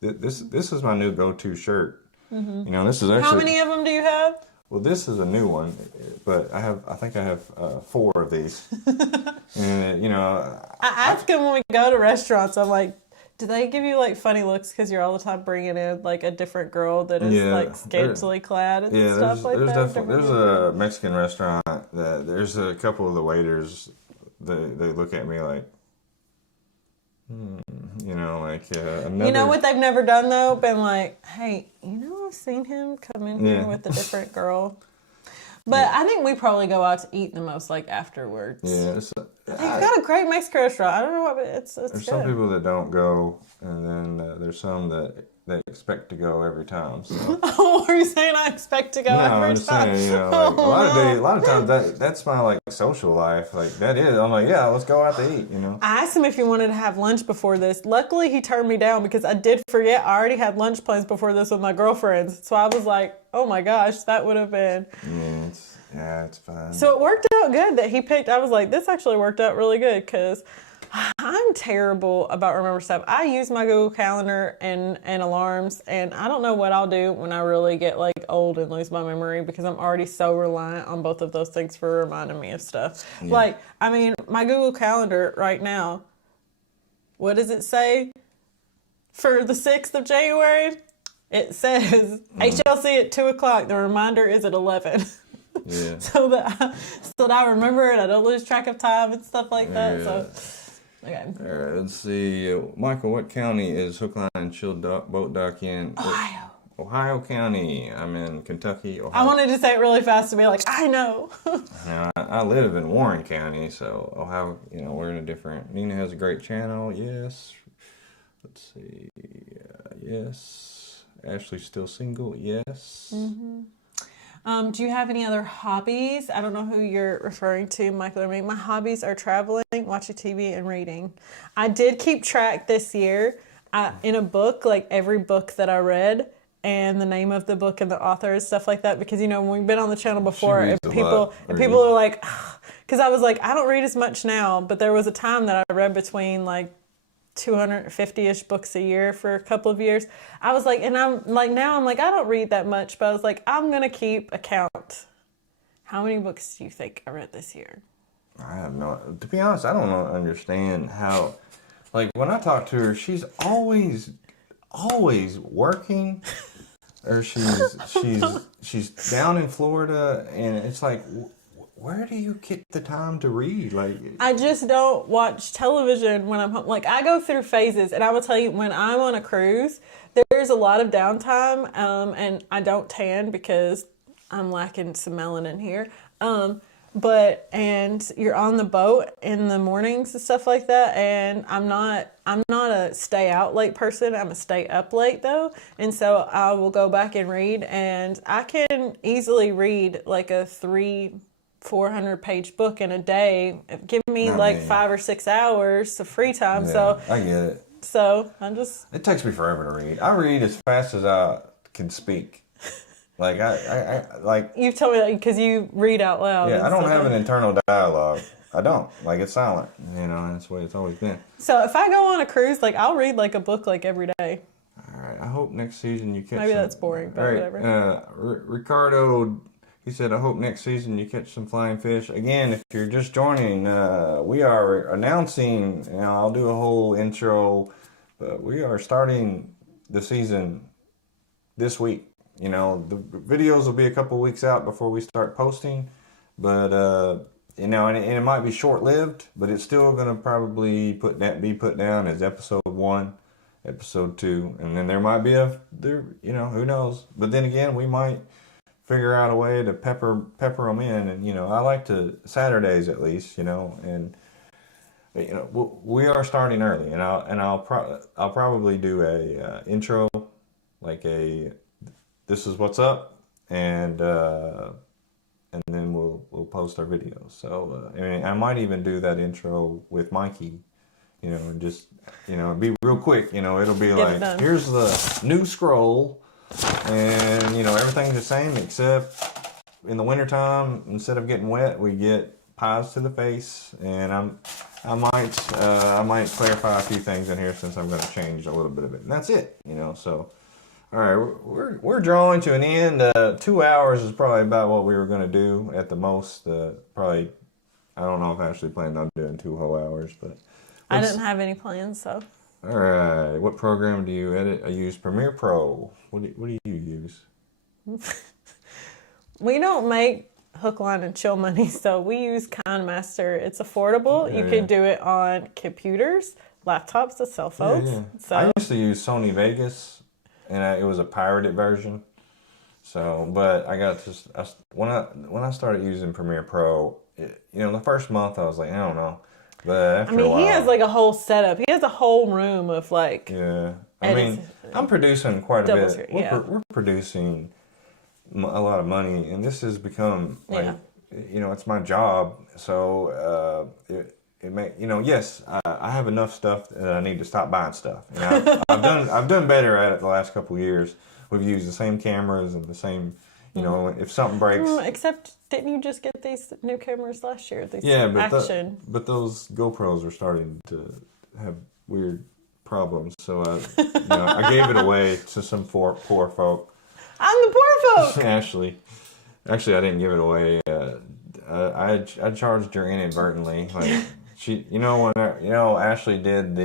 this is my new go-to shirt. Mm-hmm. This is actually... How many of them do you have? Well, this is a new one, but I think I have 4 of these. And I ask them when we go to restaurants, I'm like, do they give you like funny looks because you're all the time bringing in like a different girl that is like scantily clad and stuff like that? There's a Mexican restaurant that there's a couple of the waiters they look at me like, another... You know what they've never done though? Been like, hey, I've seen him come in here with a different girl. But I think we probably go out to eat the most like afterwards. Yeah, they've got a great Mexican restaurant. I don't know what, but it's there's good. Some people that don't go, and then there's some that they expect to go every time. So. Oh, are you saying I expect to go every time? No, I'm just saying, like, a lot of times that's my like social life. Like that is, I'm like, yeah, let's go out to eat. I asked him if he wanted to have lunch before this. Luckily, he turned me down because I did forget. I already had lunch plans before this with my girlfriends, so I was like, oh my gosh, that would have been. Yeah, it's fine. So it worked out good that he picked. I was like, this actually worked out really good because I'm terrible about remember stuff. I use my Google Calendar and alarms, and I don't know what I'll do when I really get like old and lose my memory because I'm already so reliant on both of those things for reminding me of stuff. Yeah. Like, my Google Calendar right now, what does it say for the 6th of January? It says HLC at 2:00. The reminder is at 11. Yeah. so that I remember it. I don't lose track of time and stuff like that. Yeah. So, okay. All right, let's see. Michael, what county is Hook, Line, and Chill Boat Dock in? Ohio County. I'm in Kentucky, Ohio. I wanted to say it really fast to be like, I know. Now, I live in Warren County, so Ohio, we're in a different... Nina has a great channel, yes. Let's see. Yes. Ashley's still single, yes. Mm-hmm. Do you have any other hobbies? I don't know who you're referring to, Michael or me. My hobbies are traveling, watching TV, and reading. I did keep track this year in a book, like every book that I read, and the name of the book and the author and stuff like that. Because, when we've been on the channel before, and people are like, because I was like, I don't read as much now, but there was a time that I read between like 250-ish books a year for a couple of years. I was like, and I'm like, now I'm like, I don't read that much, but I was like, I'm going to keep a count. How many books do you think I read this year? I have to be honest, I don't understand how, like when I talk to her, she's always working, or she's down in Florida, and it's like, where do you get the time to read? Like, I just don't watch television when I'm home. Like, I go through phases, and I will tell you, when I'm on a cruise, there's a lot of downtime, and I don't tan because I'm lacking some melanin here. And you're on the boat in the mornings and stuff like that, and I'm not a stay out late person. I'm a stay up late though, and so I will go back and read, and I can easily read like a 400 page book in a day. Give me 5 or 6 hours of free time. Yeah, so I get it. So it takes me forever to read. I read as fast as I can speak. Like I like. You've told me that because you read out loud. Yeah, I don't have an internal dialogue. I don't. Like, it's silent. And that's the way it's always been. So if I go on a cruise, like, I'll read like a book like every day. All right. I hope next season you catch. Maybe that's boring, but whatever. Ricardo. He said, I hope next season you catch some flying fish. Again, if you're just joining, we are announcing, I'll do a whole intro, but we are starting the season this week. You know, the videos will be a couple weeks out before we start posting, but you know, and it might be short-lived, but it's still going to probably be put down as episode 1, episode 2, and then there might be you know, who knows? But then again, we might figure out a way to pepper them in, and you know, I like to Saturdays at least, you know, and you know, we are starting early, and I'll probably do a intro, like a this is what's up, and then we'll post our videos. So I mean, I might even do that intro with Mikey, you know, and just, you know, be real quick. You know, it'll be like, here's the new scroll, and you know, everything's the same except in the wintertime, instead of getting wet, we get pies to the face, and I might clarify a few things in here since I'm going to change a little bit of it, and that's it. You know, so. All right, we're drawing to an end. 2 hours is probably about what we were going to do at the most. Probably, I don't know if I actually planned on doing 2 whole hours, but I didn't have any plans, so. All right, what program do you edit? I use Premiere Pro. What do you use? We don't make hook, line, and chill money, so we use KineMaster. It's affordable. You can do it on computers, laptops, and cell phones. Yeah. So I used to use Sony Vegas. And it was a pirated version. So, but I got to when I started using Premiere Pro, you know, the first month I was like, I don't know, but after a while, he has like a whole setup. He has a whole room of like. Yeah, I mean, I'm producing quite a bit. Screen, we're producing a lot of money, and this has become like, you know, it's my job. So you know, yes, I have enough stuff that I need to stop buying stuff. And I've done better at it the last couple of years. We've used the same cameras and the same, you know, if something breaks. Except, didn't you just get these new cameras last year? These but but those GoPros are starting to have weird problems. So I gave it away to some poor folk. I'm the poor folk. Actually, I didn't give it away. I charged her inadvertently. Like, Ashley did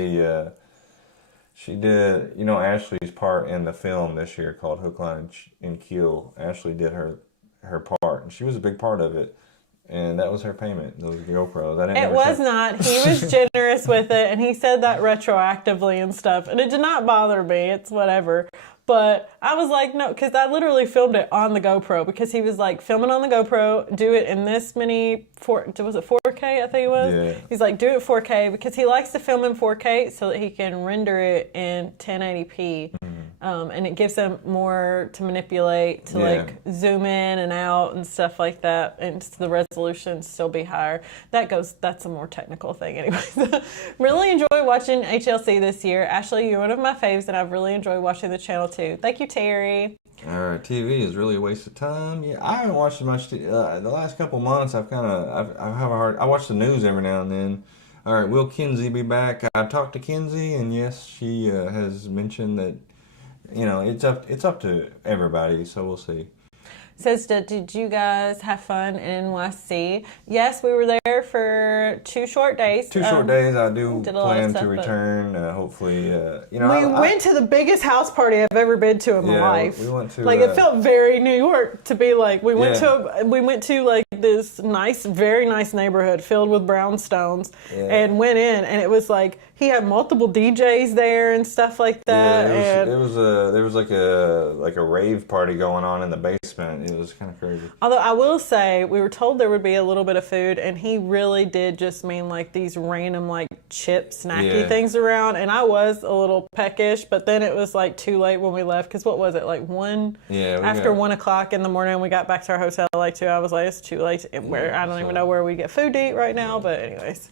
Ashley's part in the film this year called Hook, Line, and Keel. Ashley did her part, and she was a big part of it, and that was her payment, those GoPros. It was not. He was generous with it, and he said that retroactively and stuff, and it did not bother me. It's whatever. But I was like, no, because I literally filmed it on the GoPro, because he was like, film it on the GoPro, do it in this many, was it 4K, I think it was? Yeah. He's like, do it 4K, because he likes to film in 4K so that he can render it in 1080p. And it gives him more to manipulate, to like zoom in and out and stuff like that, and the resolution still be higher. That's a more technical thing anyway. Really enjoy watching HLC this year. Ashley, you're one of my faves, and I've really enjoyed watching the channel too. Thank you, Terry. All right, TV is really a waste of time. Yeah, I haven't watched much. The last couple months, I watch the news every now and then. All right, will Kinsey be back? I talked to Kinsey, and yes, she has mentioned that, you know, it's up to everybody, so we'll see. Says, did you guys have fun in NYC? Yes, we were there for 2 short days. 2 short days. I do plan to return. Hopefully, you know. We went to the biggest house party I've ever been to in my life. We went to it felt very New York to be like. We went to like this very nice neighborhood filled with brownstones, and went in, and it was like he had multiple DJs there and stuff like that. Yeah, there was like a rave party going on in the basement. It was kind of crazy. Although I will say, we were told there would be a little bit of food, and he really did just mean like these random like chip snacky things around, and I was a little peckish, but then it was like too late when we left, because what was it, like 1? Yeah. After 1 o'clock in the morning, we got back to our hotel at like 2. I was like, it's too late. I don't even know where we get food to eat right now, but anyways.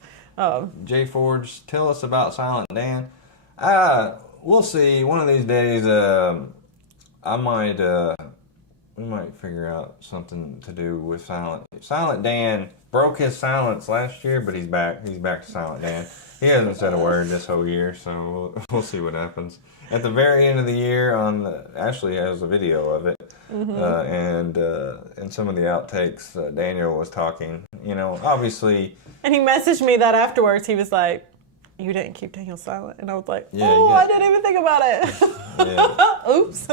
Jay Forge, tell us about Silent Dan. We'll see. One of these days, we might figure out something to do with Silent Dan broke his silence last year, but he's back. He's back to Silent Dan. He hasn't said a word this whole year, so we'll see what happens. At the very end of the year, Ashley has a video of it, and some of the outtakes. Daniel was talking, you know, obviously. And he messaged me that afterwards. He was like, "You didn't keep Daniel silent," and I was like, "Oh, I didn't even think about it." Oops.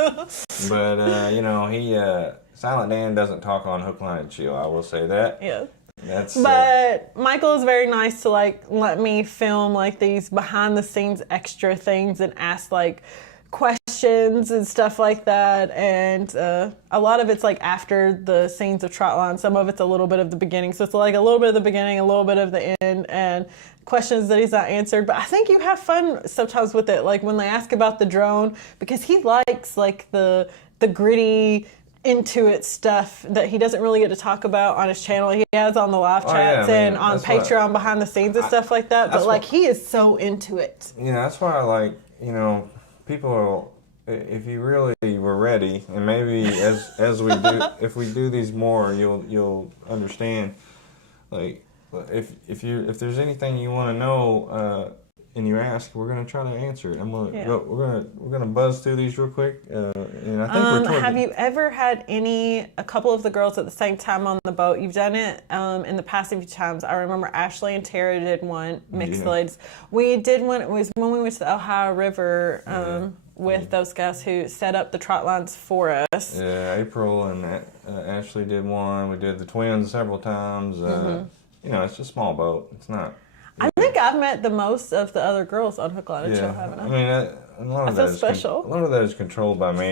But you know, Silent Dan doesn't talk on Hook, Line, and Chill. I will say that. Yeah. That's. But Michael is very nice to like let me film like these behind the scenes extra things and ask like questions and stuff like that. And a lot of it's like after the scenes of Trotline. Some of it's a little bit of the beginning. So it's like a little bit of the beginning, a little bit of the end, and questions that he's not answered. But I think you have fun sometimes with it. Like when they ask about the drone, because he likes like the gritty, into it stuff that he doesn't really get to talk about on his channel. He has on the live chats and on Patreon behind the scenes and stuff like that. But like he is so into it. You know, that's why I like, you know, people, if you really were ready, and maybe as we do, if we do these more, you'll understand. Like if there's anything you want to know, and you ask, we're gonna try to answer it. We're gonna buzz through these real quick. And I think have you ever had a couple of the girls at the same time on the boat? You've done it in the past a few times. I remember Ashley and Tara did one, Mixed Ladies. We did one. It was when we went to the Ohio River with those guys who set up the trot lines for us. Yeah, April and Ashley did one. We did the twins several times. You know, it's a small boat. It's not. I think I've met the most of the other girls on Hook, Line, and Chill, haven't I? I mean, a lot of that is special. A lot of that is controlled by me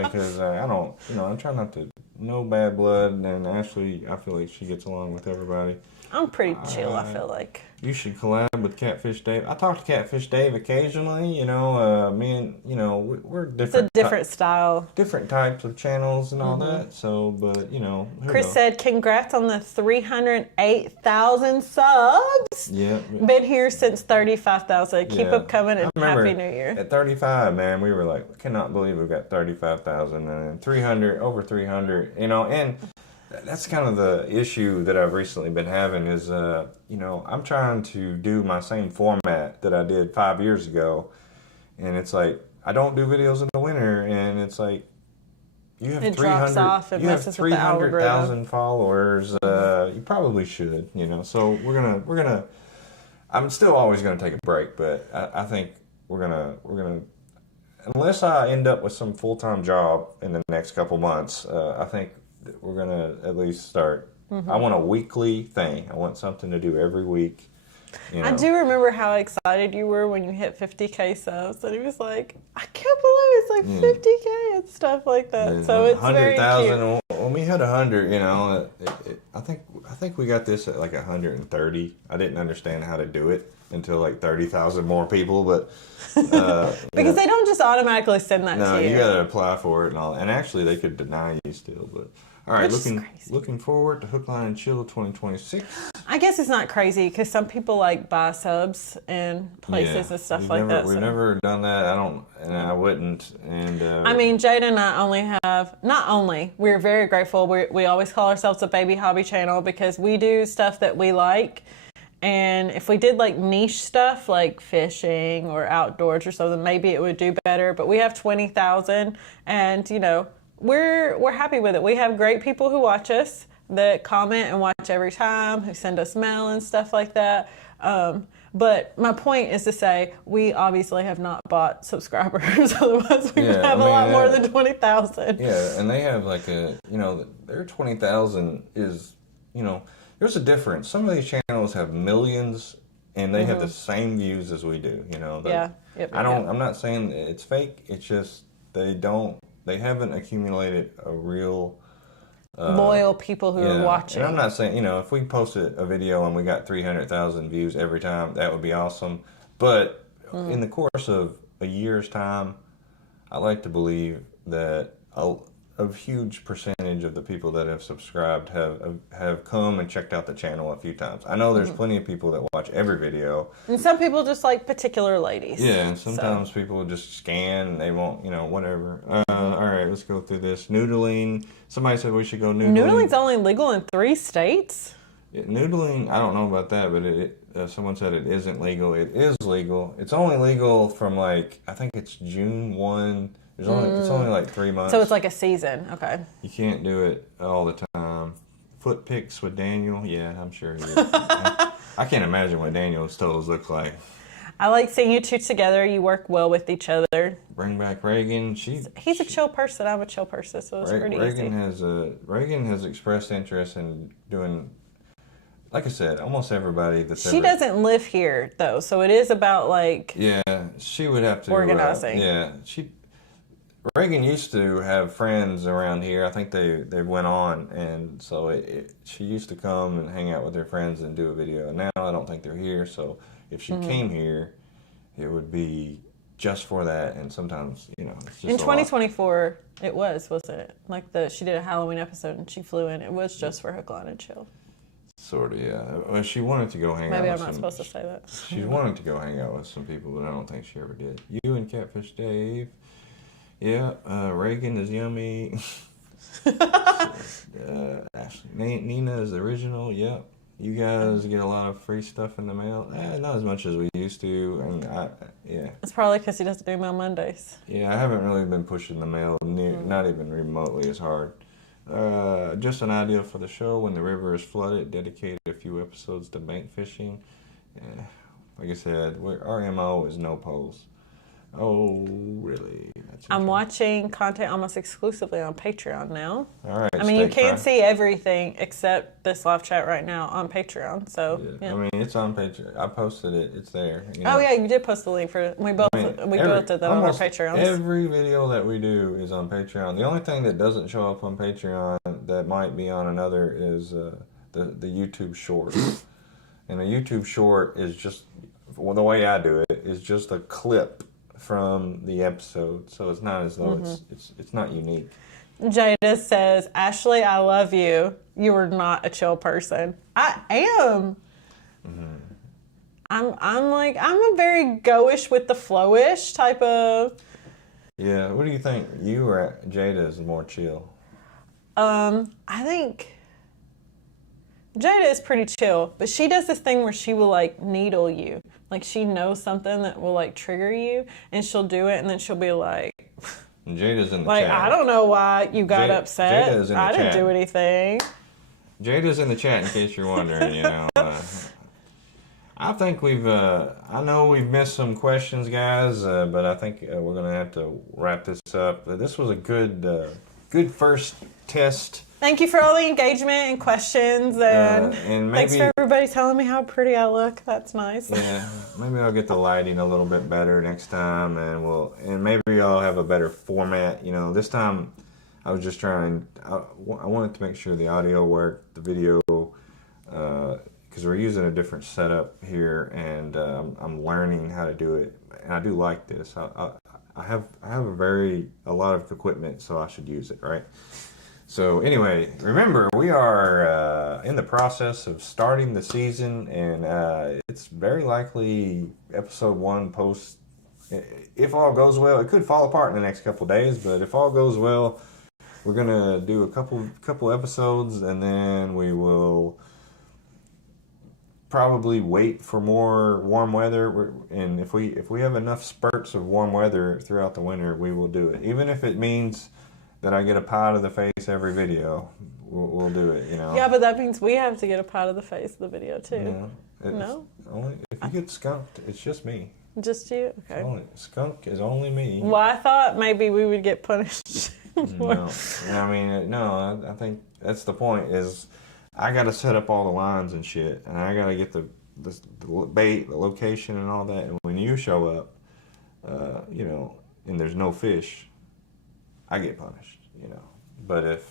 because I don't, you know, I'm trying not to, no bad blood, and Ashley, I feel like she gets along with everybody. I'm pretty chill, I feel like. You should collab with Catfish Dave. I talk to Catfish Dave occasionally, you know, me and, you know, we're different. It's a different style. Different types of channels and all that, so, but, you know. Chris said, congrats on the 308,000 subs. Yeah. Been here since 35,000. Keep up coming and Happy New Year. At 35, man, we were like, cannot believe we've got 35,000 and 300, over 300, you know, and that's kind of the issue that I've recently been having is, you know, I'm trying to do my same format that I did 5 years ago. And it's like, I don't do videos in the winter. And it's like, you have 300,000 followers. You probably should, you know. So I'm still always going to take a break. But I think we're going to, unless I end up with some full-time job in the next couple months, I think we're going to at least start. I want a weekly thing. I want something to do every week. You know. I do remember how excited you were when you hit 50K subs. And he was like, I can't believe it's like 50K and stuff like that. Yeah, so it's 100,000. When we hit 100, you know, I think we got this at like 130. I didn't understand how to do it until like 30,000 more people, but because they don't just automatically send that to you. No, you got to apply for it and all. And actually, they could deny you still, but. All right, looking forward to Hook, Line, and Chill 2026. I guess it's not crazy because some people like buy subs and places and stuff like that. We've never done that. I wouldn't. And I mean, Jada and I we're very grateful. We always call ourselves a baby hobby channel because we do stuff that we like. And if we did like niche stuff like fishing or outdoors or something, maybe it would do better. But we have 20,000 and, you know, we're happy with it. We have great people who watch us, that comment and watch every time, who send us mail and stuff like that. But my point is to say, we obviously have not bought subscribers. Otherwise, we would have a lot more than 20,000. Yeah, and they have like their 20,000 is, you know, there's a difference. Some of these channels have millions, and they have the same views as we do. You know. I'm not saying it's fake. It's just they haven't accumulated a real loyal people who are watching. And I'm not saying, you know, if we posted a video and we got 300,000 views every time, that would be awesome. But in the course of a year's time, I like to believe that a huge percentage of the people that have subscribed have come and checked out the channel a few times. I know there's plenty of people that watch every video. And some people just like particular ladies. Yeah, and sometimes people just scan and they won't, you know, whatever. All right, let's go through this. Noodling. Somebody said we should go noodling. Noodling's only legal in 3 states? Yeah, noodling, I don't know about that, but someone said it isn't legal. It is legal. It's only legal from like, I think it's June 1. It's only like 3 months. So it's like a season. Okay. You can't do it all the time. Foot pics with Daniel. Yeah, I'm sure he is. I can't imagine what Daniel's toes look like. I like seeing you two together. You work well with each other. Bring back Reagan. He's a chill person. I'm a chill person, so it's pretty easy. Reagan has expressed interest in doing, like I said, almost everybody that's She doesn't live here though, so it is about like she would have to organizing. Reagan used to have friends around here. I think they went on, and so she used to come and hang out with her friends and do a video. And now I don't think they're here, so if she came here, it would be just for that. And sometimes, it's just in 2024, it wasn't it? Like she did a Halloween episode and she flew in. It was just for Hook, Line, and Chill. Sort of, yeah. Well, she wanted to go hang out. Maybe I'm not supposed to say that. She wanted to go hang out with some people, but I don't think she ever did. You and Catfish Dave. Yeah, Reagan is yummy. Ashley, Nina is the original. Yep. You guys get a lot of free stuff in the mail. Not as much as we used to, and It's probably because he doesn't do Mail Mondays. Yeah, I haven't really been pushing the mail, not even remotely as hard. Just an idea for the show: when the river is flooded, dedicate a few episodes to bank fishing. Like I said, our MO is no poles. Oh, really? I'm watching content almost exclusively on Patreon now. All right. I mean, you can't see everything except this live chat right now on Patreon. So, I mean, it's on Patreon. I posted it. It's there. Oh yeah, you did post the link for it. We both did that on our Patreons. Every video that we do is on Patreon. The only thing that doesn't show up on Patreon that might be on another is the YouTube short. And the YouTube short is just, the way I do it is just a clip from the episode, so it's not as though it's not unique. Jada says, Ashley, I love you. You are not a chill person. I am. I'm a very go-ish with the flow-ish type of. Yeah, what do you think? You or Jada is more chill? I think Jada is pretty chill, but she does this thing where she will like needle you. Like she knows something that will like trigger you, and she'll do it, and then she'll be like, and Jada's in the like, chat. I don't know why you got upset. Jada's in the I didn't chat. do anything. Jada's in the chat in case you're wondering, I think I know we've missed some questions, guys, but I think we're going to have to wrap this up. This was a good first test. Thank you for all the engagement and questions, and maybe, thanks for everybody telling me how pretty I look. That's nice. Yeah, maybe I'll get the lighting a little bit better next time, and maybe I'll have a better format. This time I was just trying. I wanted to make sure the audio worked, the video, because we're using a different setup here, and I'm learning how to do it, and I do like this. I have a lot of equipment, so I should use it, right? So anyway, remember, we are in the process of starting the season, and it's very likely episode 1 post. If all goes well, it could fall apart in the next couple days, but if all goes well, we're gonna do a couple episodes, and then we will probably wait for more warm weather. And if we have enough spurts of warm weather throughout the winter, we will do it, even if it means that I get a pie to the face every video. We'll do it, Yeah, but that means we have to get a pie to the face of the video too. No? Only if you get skunked, it's just me. Just you? Okay. Skunk is only me. Well, I thought maybe we would get punished. No. I mean, no, I think that's the point, is I got to set up all the lines and shit, and I got to get the bait, the location and all that. And when you show up, and there's no fish, I get punished, But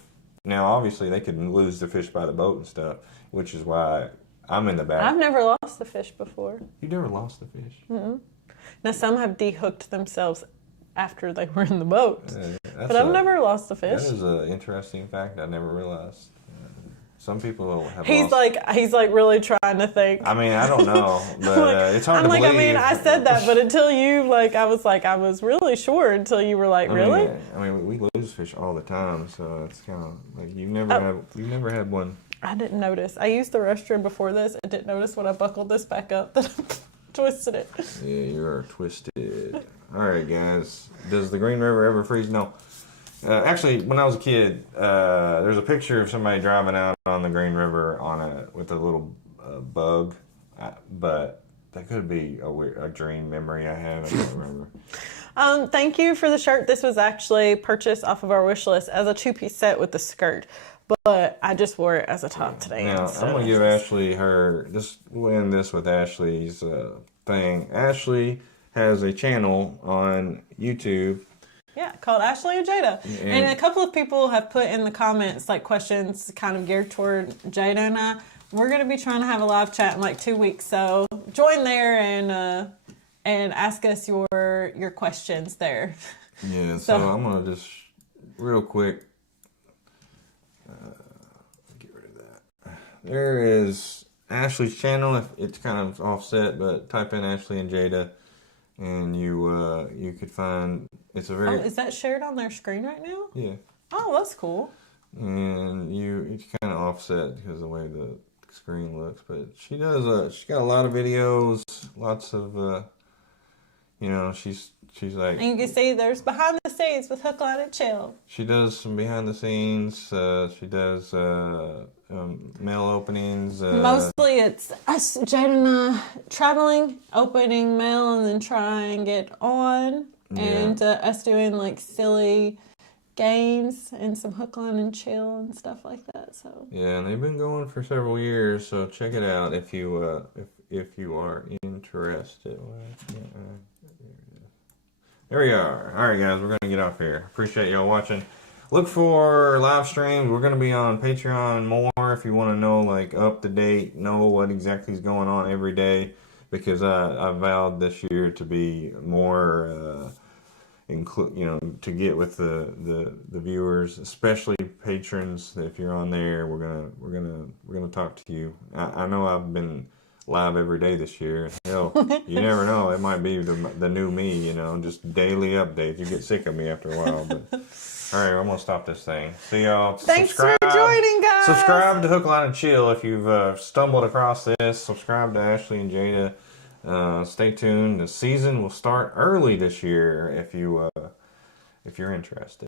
now obviously they could lose the fish by the boat and stuff, which is why I'm in the back. I've never lost the fish before. You never lost the fish? Mm-hmm. Now some have dehooked themselves after they were in the boat, but I've never lost a fish. That is an interesting fact I never realized. Some people have. He's like really trying to think. I mean, I don't know, but it's hard to believe. I mean, I said that, but until you I was really sure until you were like, really? I mean, we lose fish all the time, so it's kind of like you never had one. I didn't notice. I used the restroom before this. I didn't notice when I buckled this back up that I twisted it. Yeah, you are twisted. All right, guys. Does the Green River ever freeze? No. Actually, when I was a kid, there's a picture of somebody driving out on the Green River with a little bug, but That could be a dream memory I have. I don't remember. Thank you for the shirt. This was actually purchased off of our wish list as a 2-piece set with the skirt, but I just wore it as a top today. Now, I'm going to give Ashley we'll end this with Ashley's thing. Ashley has a channel on YouTube. Yeah, called Ashley and Jada. And a couple of people have put in the comments like questions kind of geared toward Jada and I. We're going to be trying to have a live chat in like 2 weeks, so join there and ask us your questions there. Yeah, so I'm going to just real quick get rid of that. There is Ashley's channel. It's kind of offset, but type in Ashley and Jada, and you could find it's a very. Oh, is that shared on their screen right now? Yeah. Oh, that's cool. And it's kind of offset because of the way the screen looks, but she does. She's got a lot of videos, lots of. She's like. And you can see there's behind the scenes with Hook, Line, and Chill. She does some behind the scenes. She does mail openings. Mostly it's us, Jada and I, traveling, opening mail, and then trying it on. Yeah. And us doing like silly games and some Hook, Line, and Chill and stuff like that. So yeah, and they've been going for several years. So check it out if you if you are interested. There we are. All right, guys, we're going to get off here. Appreciate y'all watching. Look for live streams. We're going to be on Patreon more if you want to know, like, up to date, know what exactly is going on every day. Because I vowed this year to be more, to get with the viewers, especially patrons. If you're on there, we're gonna talk to you. I know I've been live every day this year. Hell, you never know. It might be the new me, just daily updates. You get sick of me after a while. But all right, I'm gonna stop this thing. See y'all. Thanks for joining, guys. Subscribe to Hook, Line, and Chill if you've stumbled across this. Subscribe to Ashley and Jada. Stay tuned. The season will start early this year if you're interested.